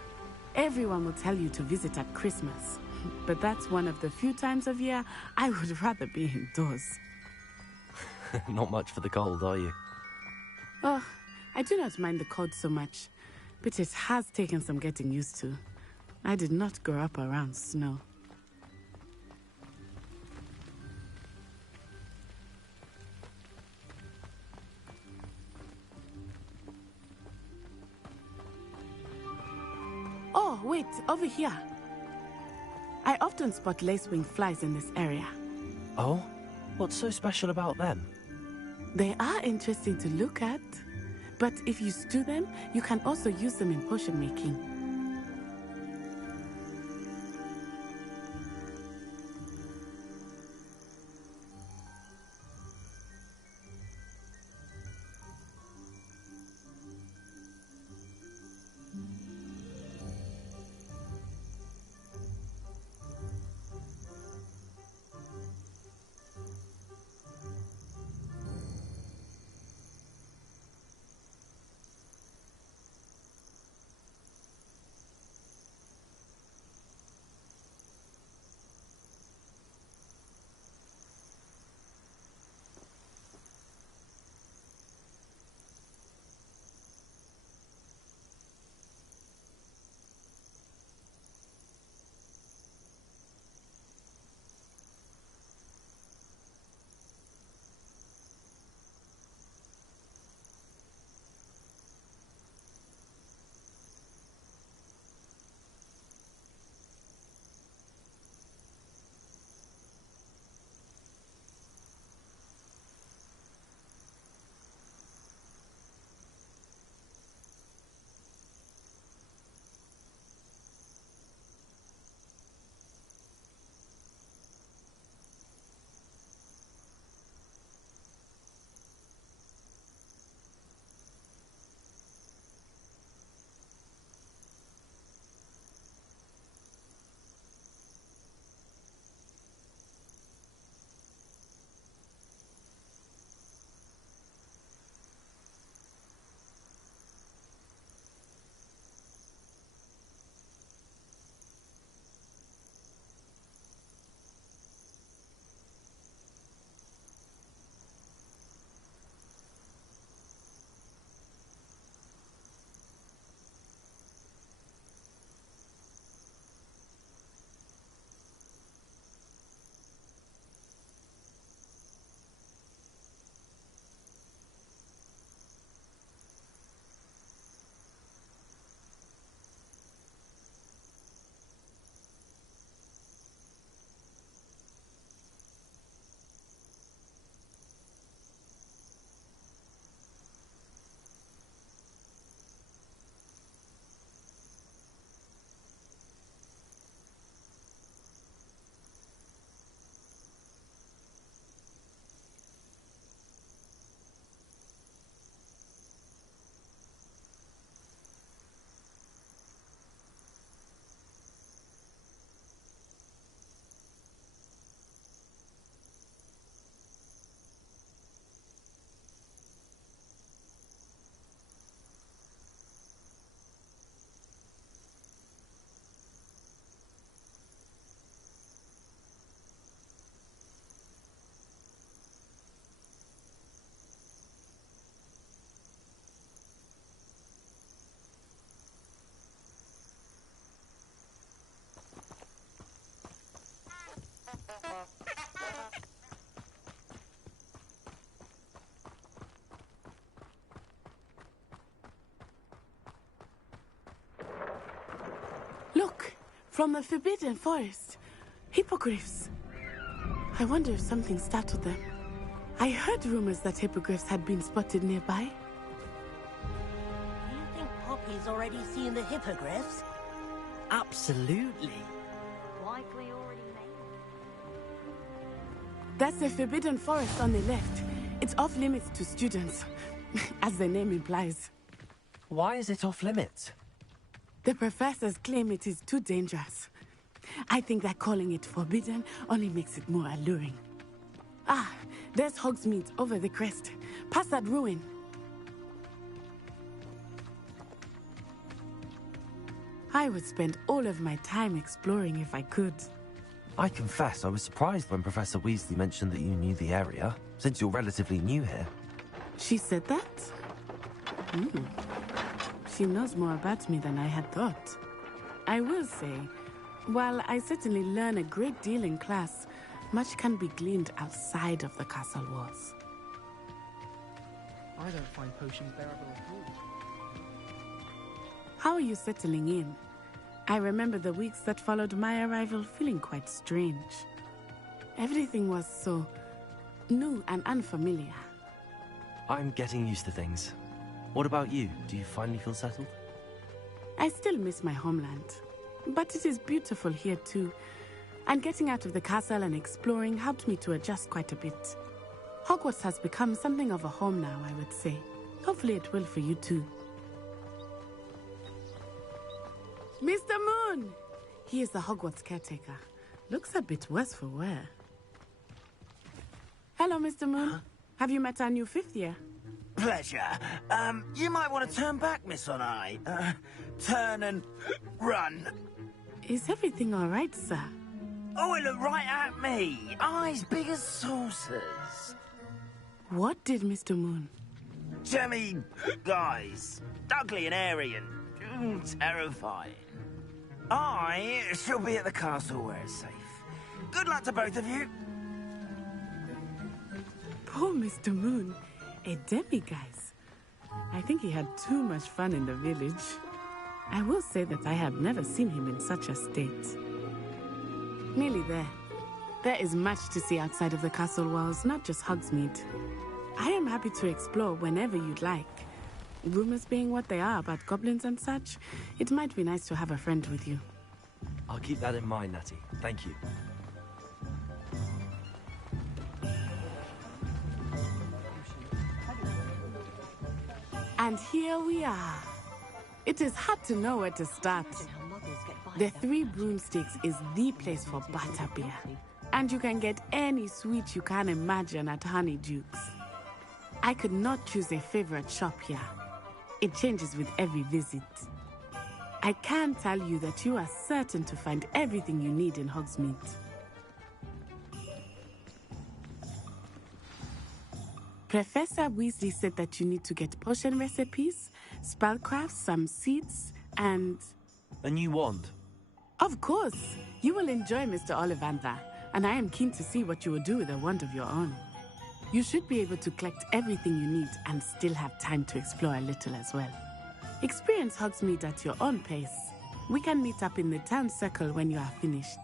Everyone will tell you to visit at Christmas. But that's one of the few times of year I would rather be indoors. Not much for the cold, are you? Oh, I do not mind the cold so much, but it has taken some getting used to. I did not grow up around snow. Oh, wait, over here. I often spot lacewing flies in this area. Oh? What's so special about them? They are interesting to look at, but if you stew them, you can also use them in potion making. Look, from the Forbidden Forest. Hippogriffs. I wonder if something startled them. I heard rumors that hippogriffs had been spotted nearby. Do you think Poppy's already seen the hippogriffs? Absolutely. Likely already made. That's the Forbidden Forest on the left. It's off limits to students, as the name implies. Why is it off limits? The professors claim it is too dangerous. I think that calling it forbidden only makes it more alluring. Ah, there's Hogsmeade over the crest. Past that ruin. I would spend all of my time exploring if I could. I confess I was surprised when Professor Weasley mentioned that you knew the area, since you're relatively new here. She said that? She knows more about me than I had thought. I will say, while I certainly learn a great deal in class, much can be gleaned outside of the castle walls. I don't find potions bearable at all. How are you settling in? I remember the weeks that followed my arrival feeling quite strange. Everything was so new and unfamiliar. I'm getting used to things. What about you? Do you finally feel settled? I still miss my homeland, but it is beautiful here too. And getting out of the castle and exploring helped me to adjust quite a bit. Hogwarts has become something of a home now, I would say. Hopefully it will for you too. Mr. Moon! He is the Hogwarts caretaker. Looks a bit worse for wear. Hello, Mr. Moon. Have you met our new fifth year? Pleasure. You might want to turn back, Miss Onai. Turn and run. Is everything all right, sir? Oh, it looked right at me. Eyes big as saucers. What did Mr. Moon? Jemmy guys. Ugly and airy and terrifying. I shall be at the castle where it's safe. Good luck to both of you. Poor Mr. Moon. A demiguise. I think he had too much fun in the village. I will say that I have never seen him in such a state. Nearly there. There is much to see outside of the castle walls, not just Hogsmeade. I am happy to explore whenever you'd like. Rumors being what they are about goblins and such, it might be nice to have a friend with you. I'll keep that in mind, Natty. Thank you. And here we are. It is hard to know where to start. The Three Broomsticks is the place for butterbeer. And you can get any sweet you can imagine at Honeydukes. I could not choose a favorite shop here. It changes with every visit. I can tell you that you are certain to find everything you need in Hogsmeade. Professor Weasley said that you need to get potion recipes, spellcrafts, some seeds, and... A new wand? Of course! You will enjoy Mr. Ollivander, and I am keen to see what you will do with a wand of your own. You should be able to collect everything you need and still have time to explore a little as well. Experience Hogsmeade at your own pace. We can meet up in the town circle when you are finished.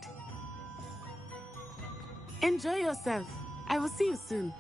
Enjoy yourself. I will see you soon.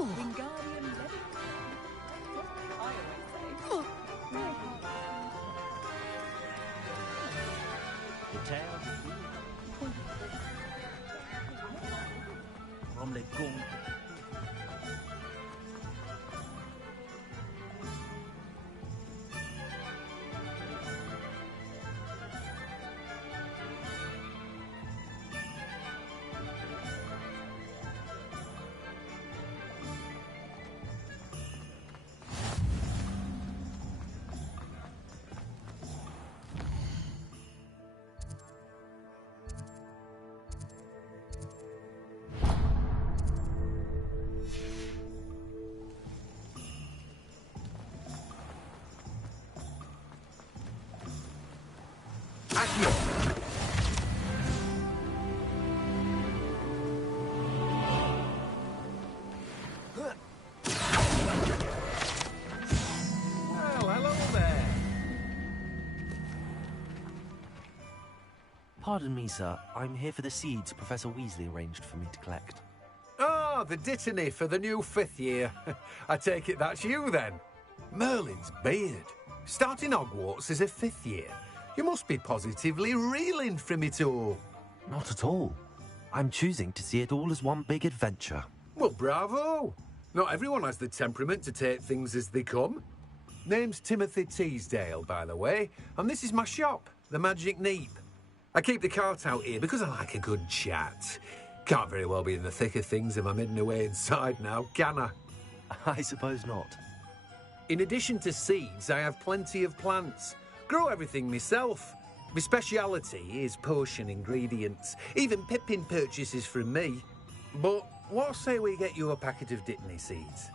The tales from the Gong. Pardon me, sir. I'm here for the seeds Professor Weasley arranged for me to collect. Ah, the dittany for the new 5th year. I take it that's you, then. Merlin's beard. Starting Hogwarts as a 5th year. You must be positively reeling from it all. Not at all. I'm choosing to see it all as one big adventure. Well, bravo. Not everyone has the temperament to take things as they come. Name's Timothy Teasdale, by the way, and this is my shop, the Magic Neep. I keep the cart out here because I like a good chat. Can't very well be in the thick of things if I'm hidden away inside now, can I? I suppose not. In addition to seeds, I have plenty of plants. Grow everything myself. My speciality is potion ingredients. Even Pippin purchases from me. But what say we get you a packet of Dittany seeds?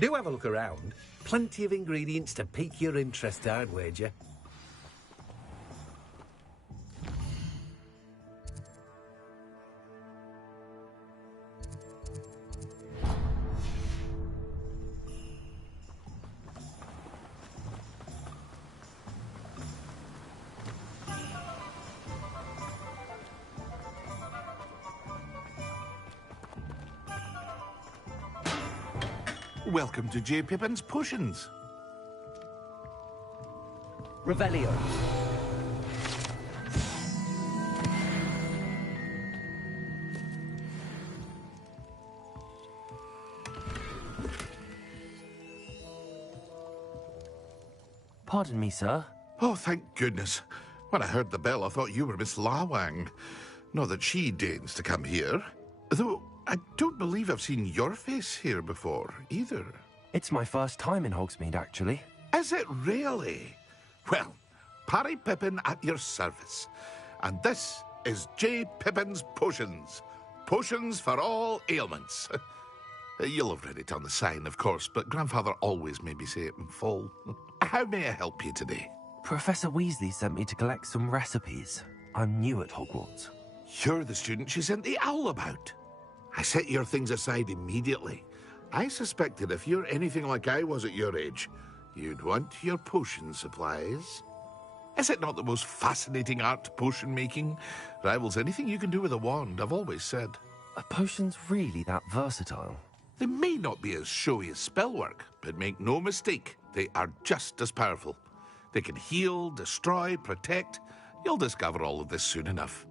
Do have a look around. Plenty of ingredients to pique your interest, I'd wager. Welcome to J. Pippin's Potions. Revelio. Pardon me, sir. Oh, thank goodness. When I heard the bell, I thought you were Miss Lawang. Not that she deigns to come here. Though I don't believe I've seen your face here before, either. It's my first time in Hogsmeade, actually. Is it really? Well, Parry Pippin at your service. And this is J. Pippin's Potions. Potions for all ailments. You'll have read it on the sign, of course, but Grandfather always made me say it in full. How may I help you today? Professor Weasley sent me to collect some recipes. I'm new at Hogwarts. You're the student she sent the owl about. I set your things aside immediately. I suspected if you're anything like I was at your age, you'd want your potion supplies. Is it not the most fascinating art, potion making? Rivals anything you can do with a wand, I've always said. Are potions really that versatile? They may not be as showy as spellwork, but make no mistake, they are just as powerful. They can heal, destroy, protect. You'll discover all of this soon enough.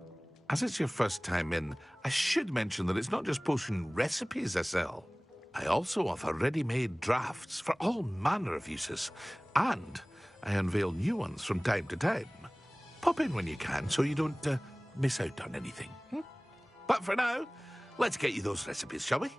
As it's your first time in, I should mention that it's not just potion recipes I sell. I also offer ready-made drafts for all manner of uses, and I unveil new ones from time to time. Pop in when you can so you don't miss out on anything. But for now, let's get you those recipes, shall we?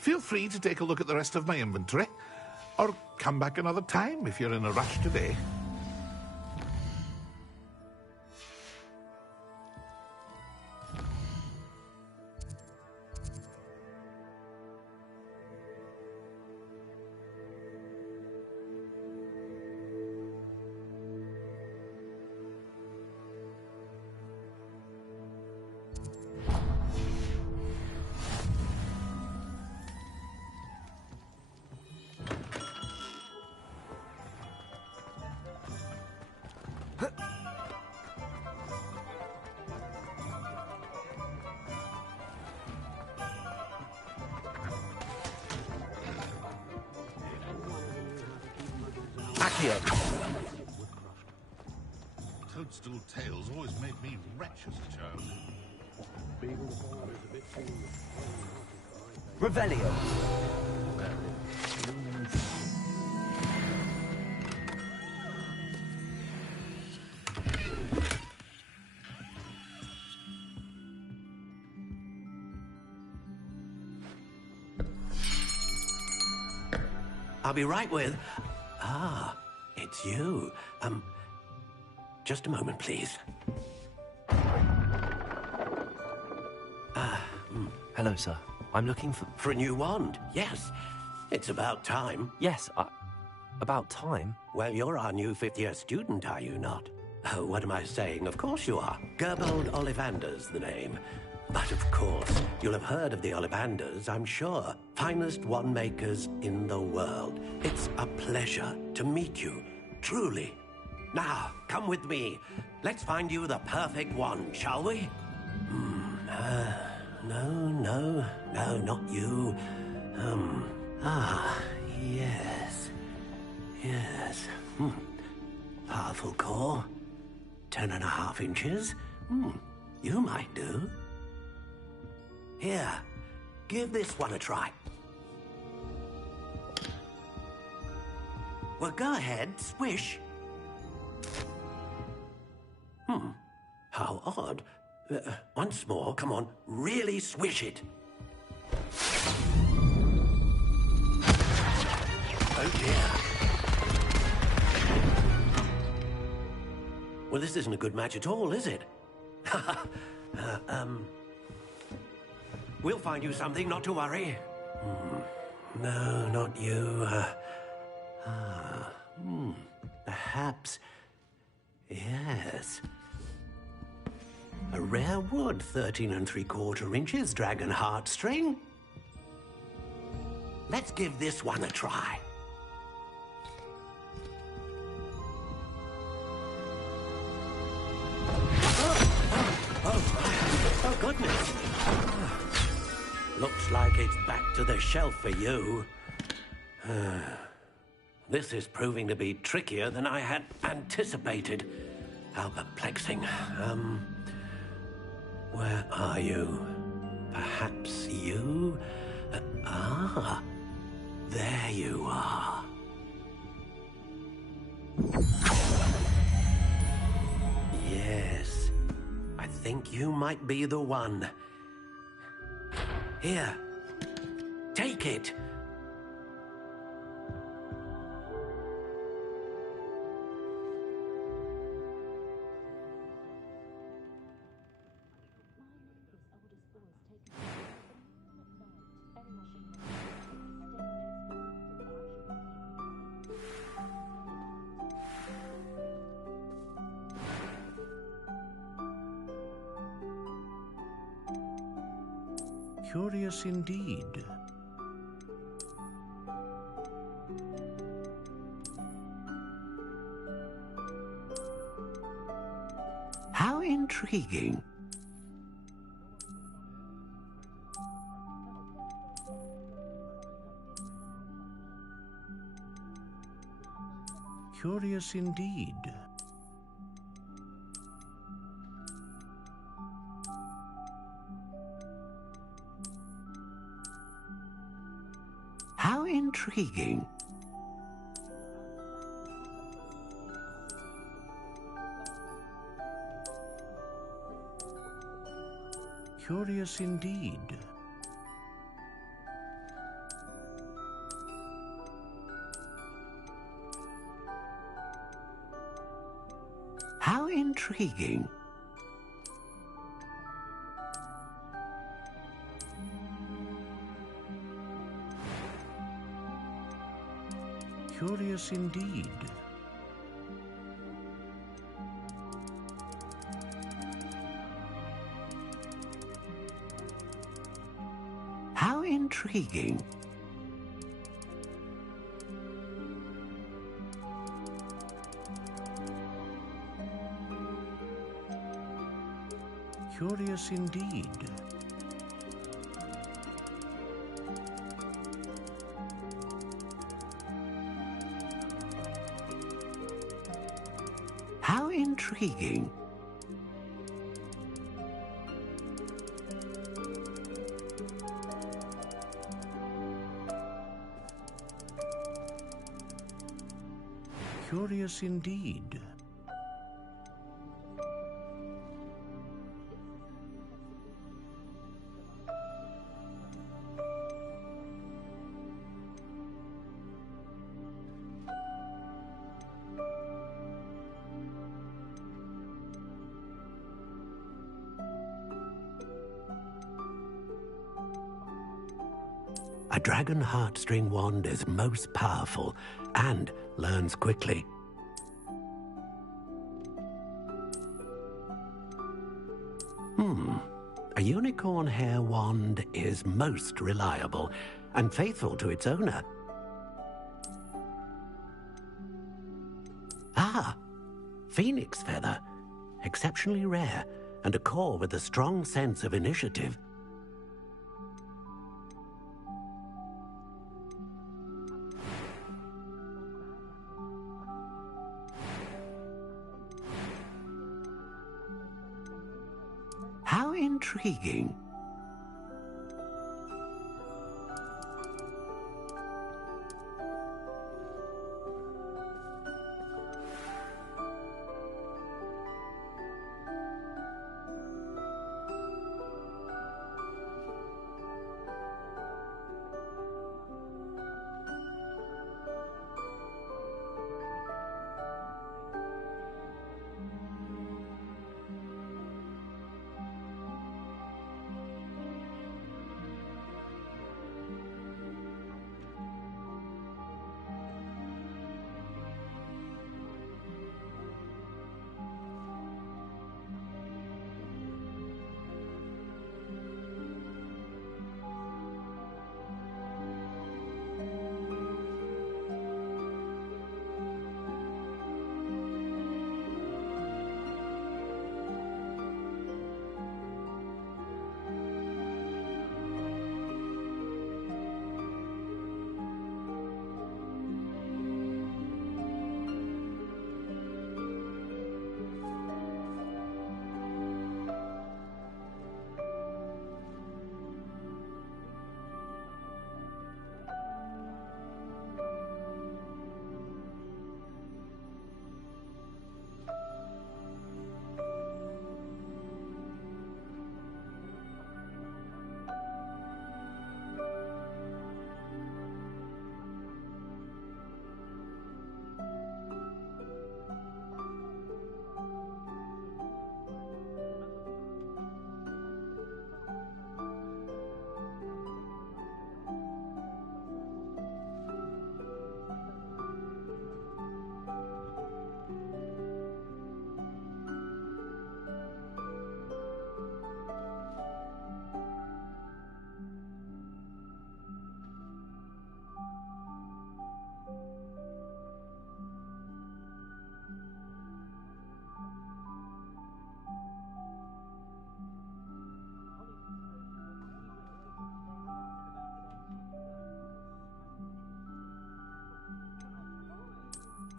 Feel free to take a look at the rest of my inventory, or come back another time if you're in a rush today. Toadstool tales always made me wretch as a child. Revelio. I'll be right with... Ah, it's you. Just a moment, please. Hello, sir. I'm looking for... For a new wand, yes. It's about time. Yes, about time? Well, you're our new fifth-year student, are you not? Oh, what am I saying? Of course you are. Gerbold Ollivander's the name. But of course, you'll have heard of the Ollivanders, I'm sure. Finest wand makers in the world. It's a pleasure to meet you, truly. Now, come with me. Let's find you the perfect wand, shall we? No, not you. Yes. Yes. Powerful core. 10.5 inches. You might do. Here, give this one a try. Well, go ahead, swish. How odd. Once more, come on, really swish it. Oh dear. Well, this isn't a good match at all, is it? We'll find you something, not to worry. No, not you. Perhaps. Yes. A rare wood, 13 3/4 inches, dragon heartstring. Let's give this one a try. Oh, goodness. Looks like it's back to the shelf for you. This is proving to be trickier than I had anticipated. How perplexing. Where are you? Perhaps you? There you are. Yes, I think you might be the one. Here, take it. Curious indeed. How intriguing. Curious indeed. How intriguing. Curious indeed. How intriguing. Curious indeed. How intriguing. Curious indeed. How intriguing. Curious indeed. A dragon heartstring wand is most powerful and learns quickly. A unicorn hair wand is most reliable and faithful to its owner. Phoenix feather. Exceptionally rare, and a core with a strong sense of initiative. intriguing.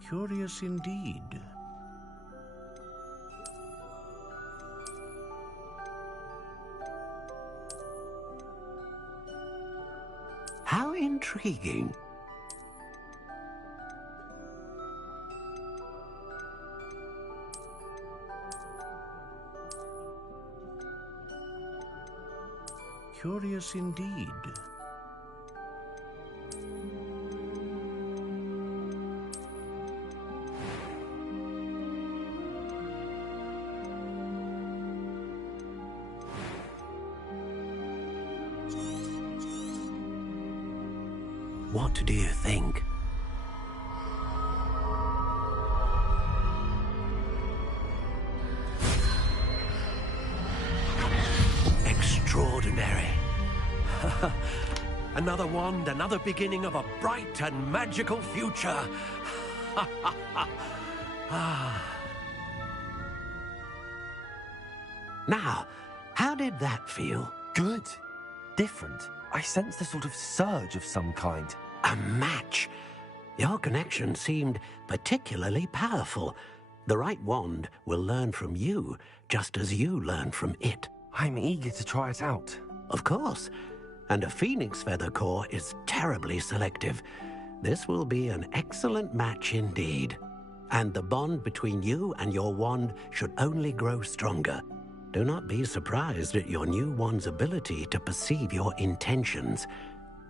Curious indeed. How intriguing. Curious indeed. What do you think? Extraordinary. Another wand, another beginning of a bright and magical future. Now, how did that feel? Good. Different. I sensed a sort of surge of some kind. A match. Your connection seemed particularly powerful. The right wand will learn from you, just as you learn from it. I'm eager to try it out. Of course. And a phoenix feather core is terribly selective. This will be an excellent match indeed. And the bond between you and your wand should only grow stronger. Do not be surprised at your new wand's ability to perceive your intentions,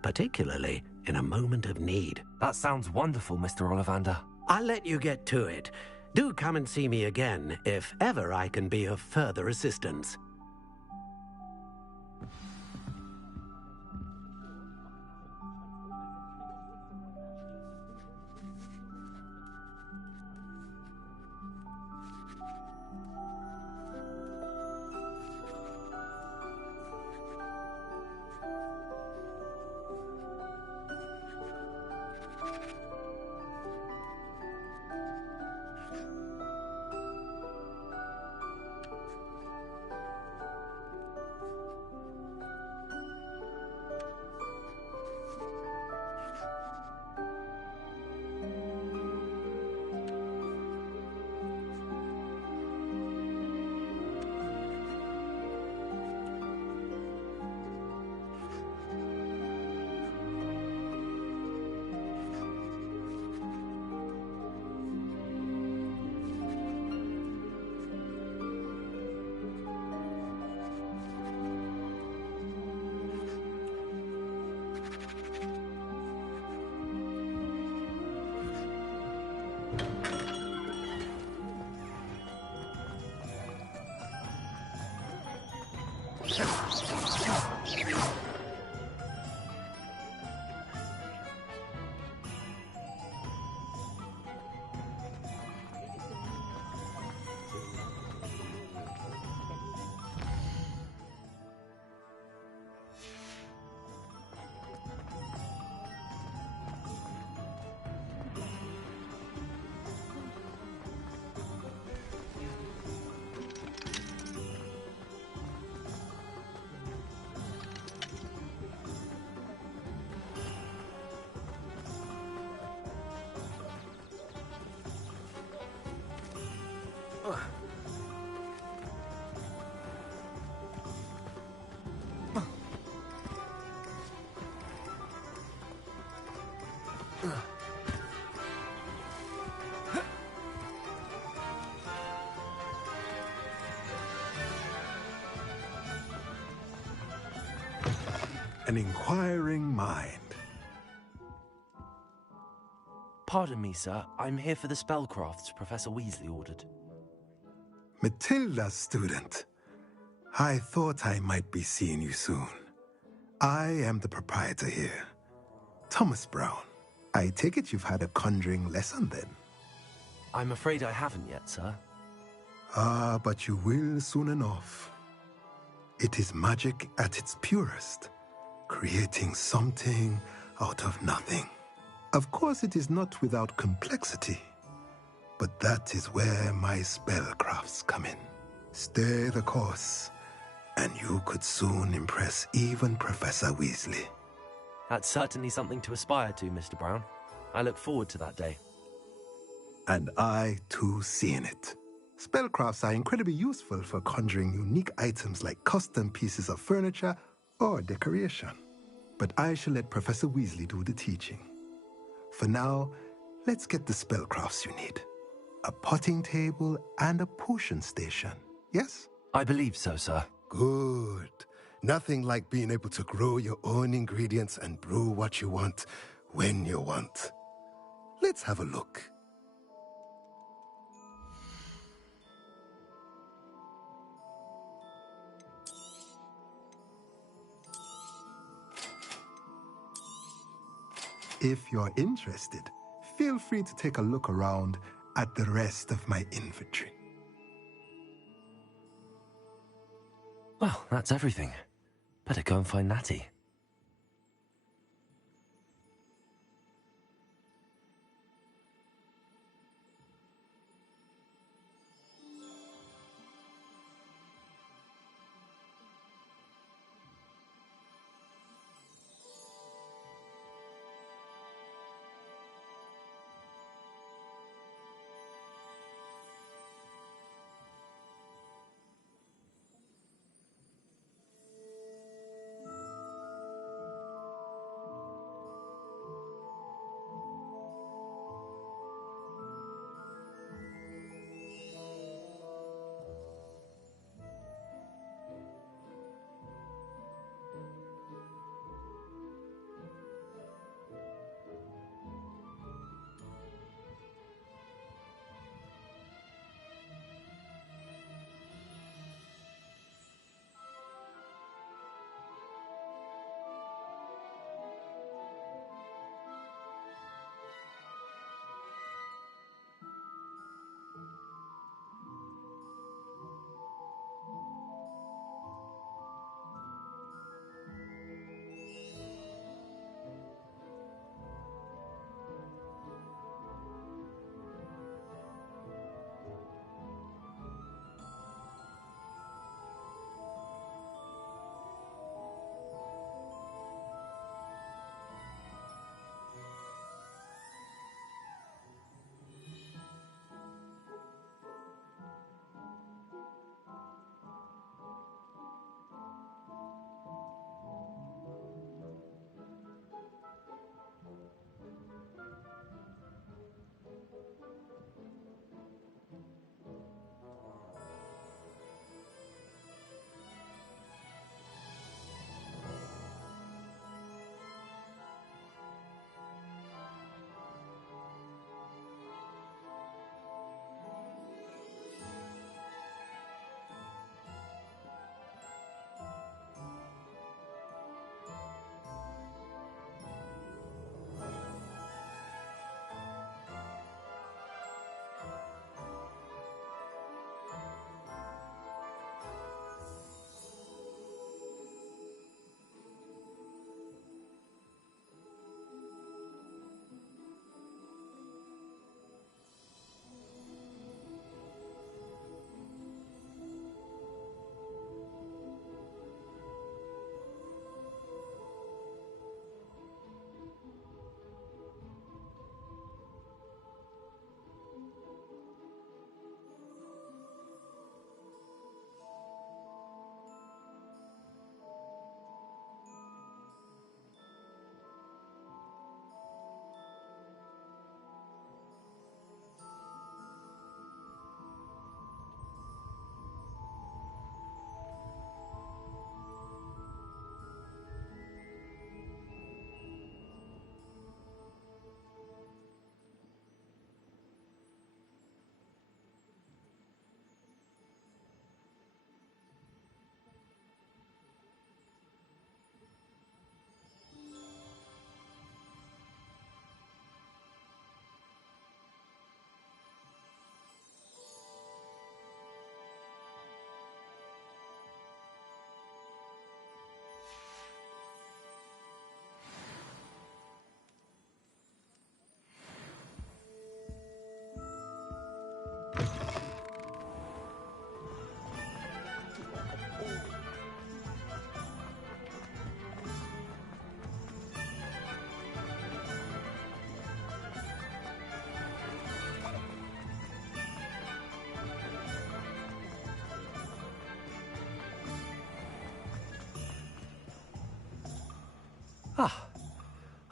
particularly in a moment of need. That sounds wonderful, Mr. Ollivander. I'll let you get to it. Do come and see me again if ever I can be of further assistance. An inquiring mind. Pardon me, sir. I'm here for the spellcrafts Professor Weasley ordered. Matilda's student. I thought I might be seeing you soon. I am the proprietor here, Thomas Brown. I take it you've had a conjuring lesson then? I'm afraid I haven't yet, sir. Ah, but you will soon enough. It is magic at its purest, creating something out of nothing. Of course, it is not without complexity, but that is where my spellcrafts come in. Stay the course, and you could soon impress even Professor Weasley. That's certainly something to aspire to, Mr. Brown. I look forward to that day. And I, too, seeing it. Spellcrafts are incredibly useful for conjuring unique items like custom pieces of furniture or decoration. But I shall let Professor Weasley do the teaching. For now, let's get the spellcrafts you need. A potting table and a potion station, yes? I believe so, sir. Good. Nothing like being able to grow your own ingredients and brew what you want when you want. Let's have a look. If you're interested, feel free to take a look around at the rest of my inventory. Well, that's everything. Better go and find Natty.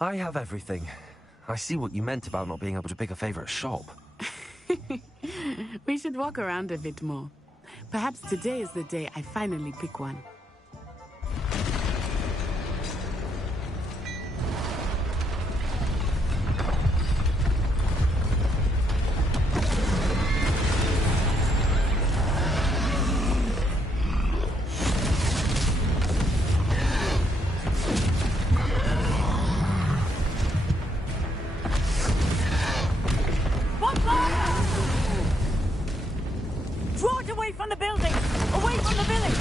I have everything. I see what you meant about not being able to pick a favorite shop. We should walk around a bit more. Perhaps today is the day I finally pick one. Draw it away from the building! Away from the village!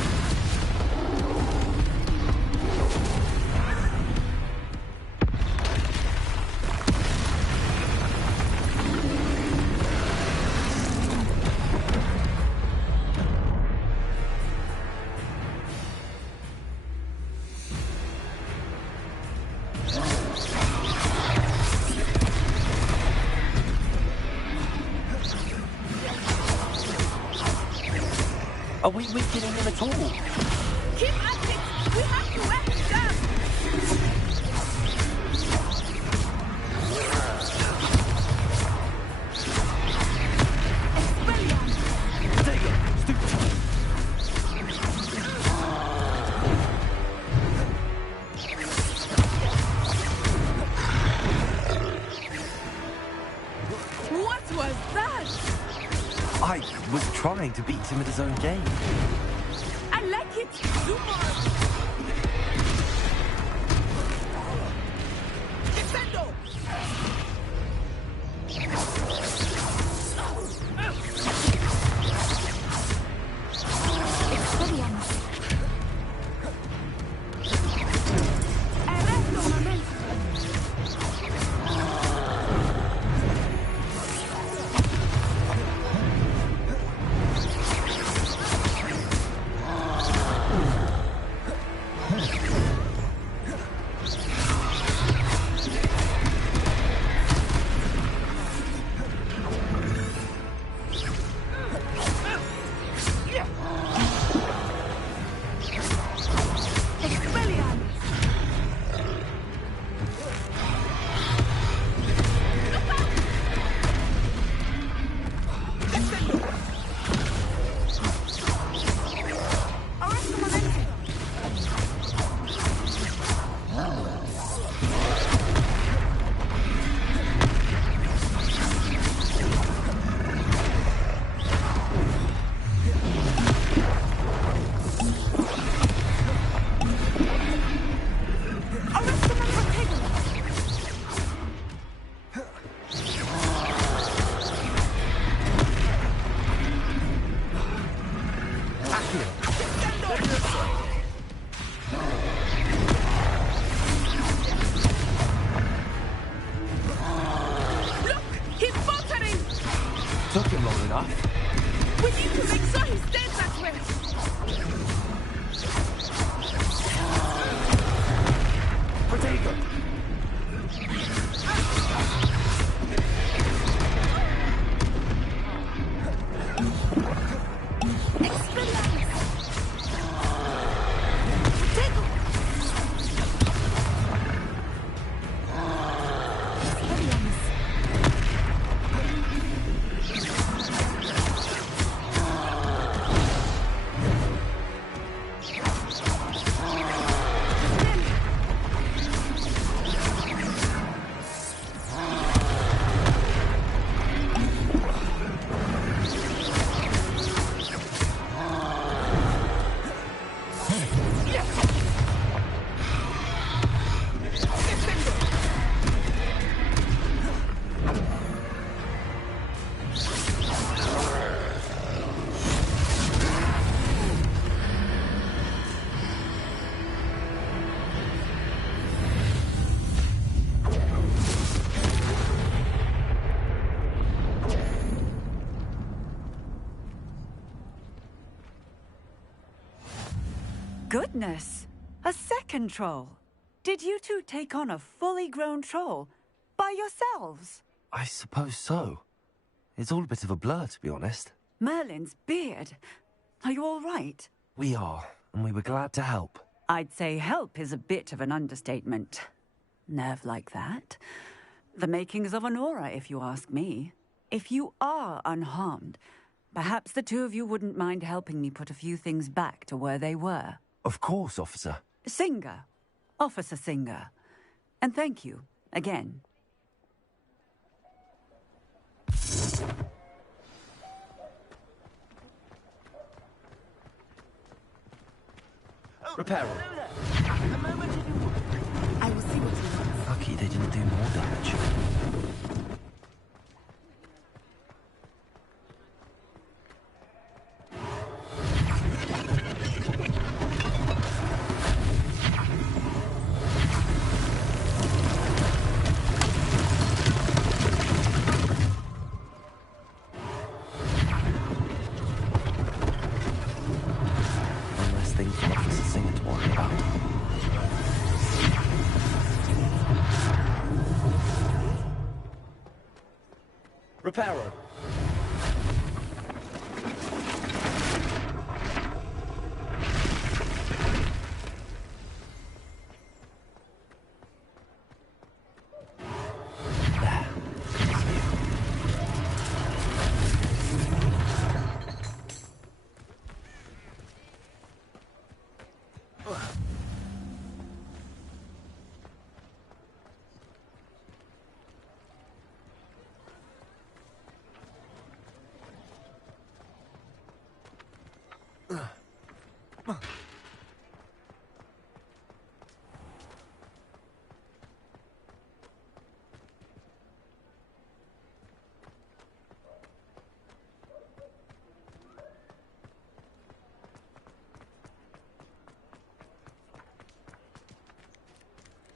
Are we weakening him at all? Keep at it! We have to wear him down! What was that? I was trying to beat him at his own game. I like it. Do more. Defendo! Took him long enough. We need to make sure he stays that way. Protego! Goodness! A second troll! Did you two take on a fully grown troll? By yourselves? I suppose so. It's all a bit of a blur, to be honest. Merlin's beard. Are you all right? We are, and we were glad to help. I'd say help is a bit of an understatement. nerve like that. The makings of an aura, if you ask me. If you are unharmed, perhaps the two of you wouldn't mind helping me put a few things back to where they were. Of course, officer. Singer. Officer Singer. And thank you, again. Reparo. I will see what he wants. Lucky they didn't do more damage. One less thing for Officer Singer to worry about. Reparo.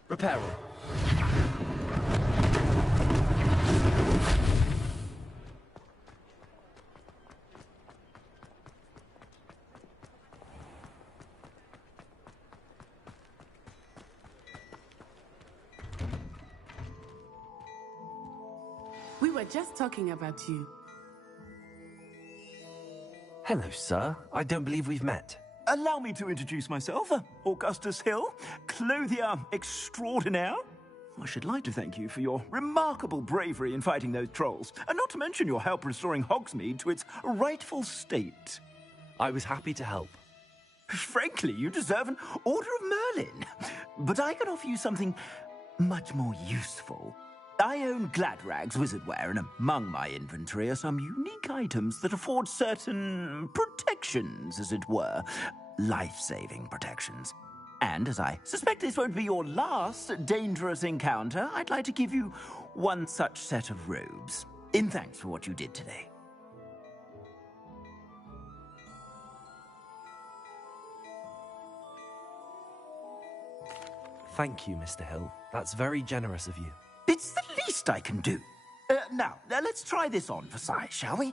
Reparo. We were just talking about you. Hello, sir. I don't believe we've met. Allow me to introduce myself, Augustus Hill, clothier extraordinaire. I should like to thank you for your remarkable bravery in fighting those trolls, and not to mention your help restoring Hogsmeade to its rightful state. I was happy to help. Frankly, you deserve an Order of Merlin. But I can offer you something much more useful. I own Gladrag's wizardware, and among my inventory are some unique items that afford certain protections, as it were. Life-saving protections. And as I suspect this won't be your last dangerous encounter, I'd like to give you one such set of robes, in thanks for what you did today. Thank you, Mr. Hill. That's very generous of you. It's the least I can do. Now, let's try this on for size, shall we?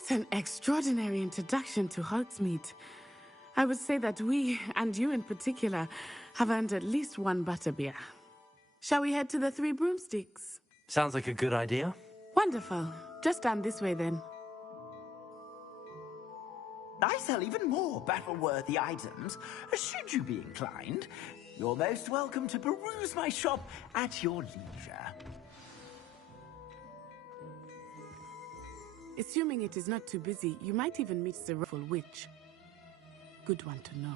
What an extraordinary introduction to Hogsmeade. I would say that we, and you in particular, have earned at least one butterbeer. Shall we head to the Three Broomsticks? Sounds like a good idea. Wonderful. Just down this way then. I sell even more battle-worthy items. Should you be inclined, you're most welcome to peruse my shop at your leisure. Assuming it is not too busy, you might even meet the Ruffle Witch. Good one to know.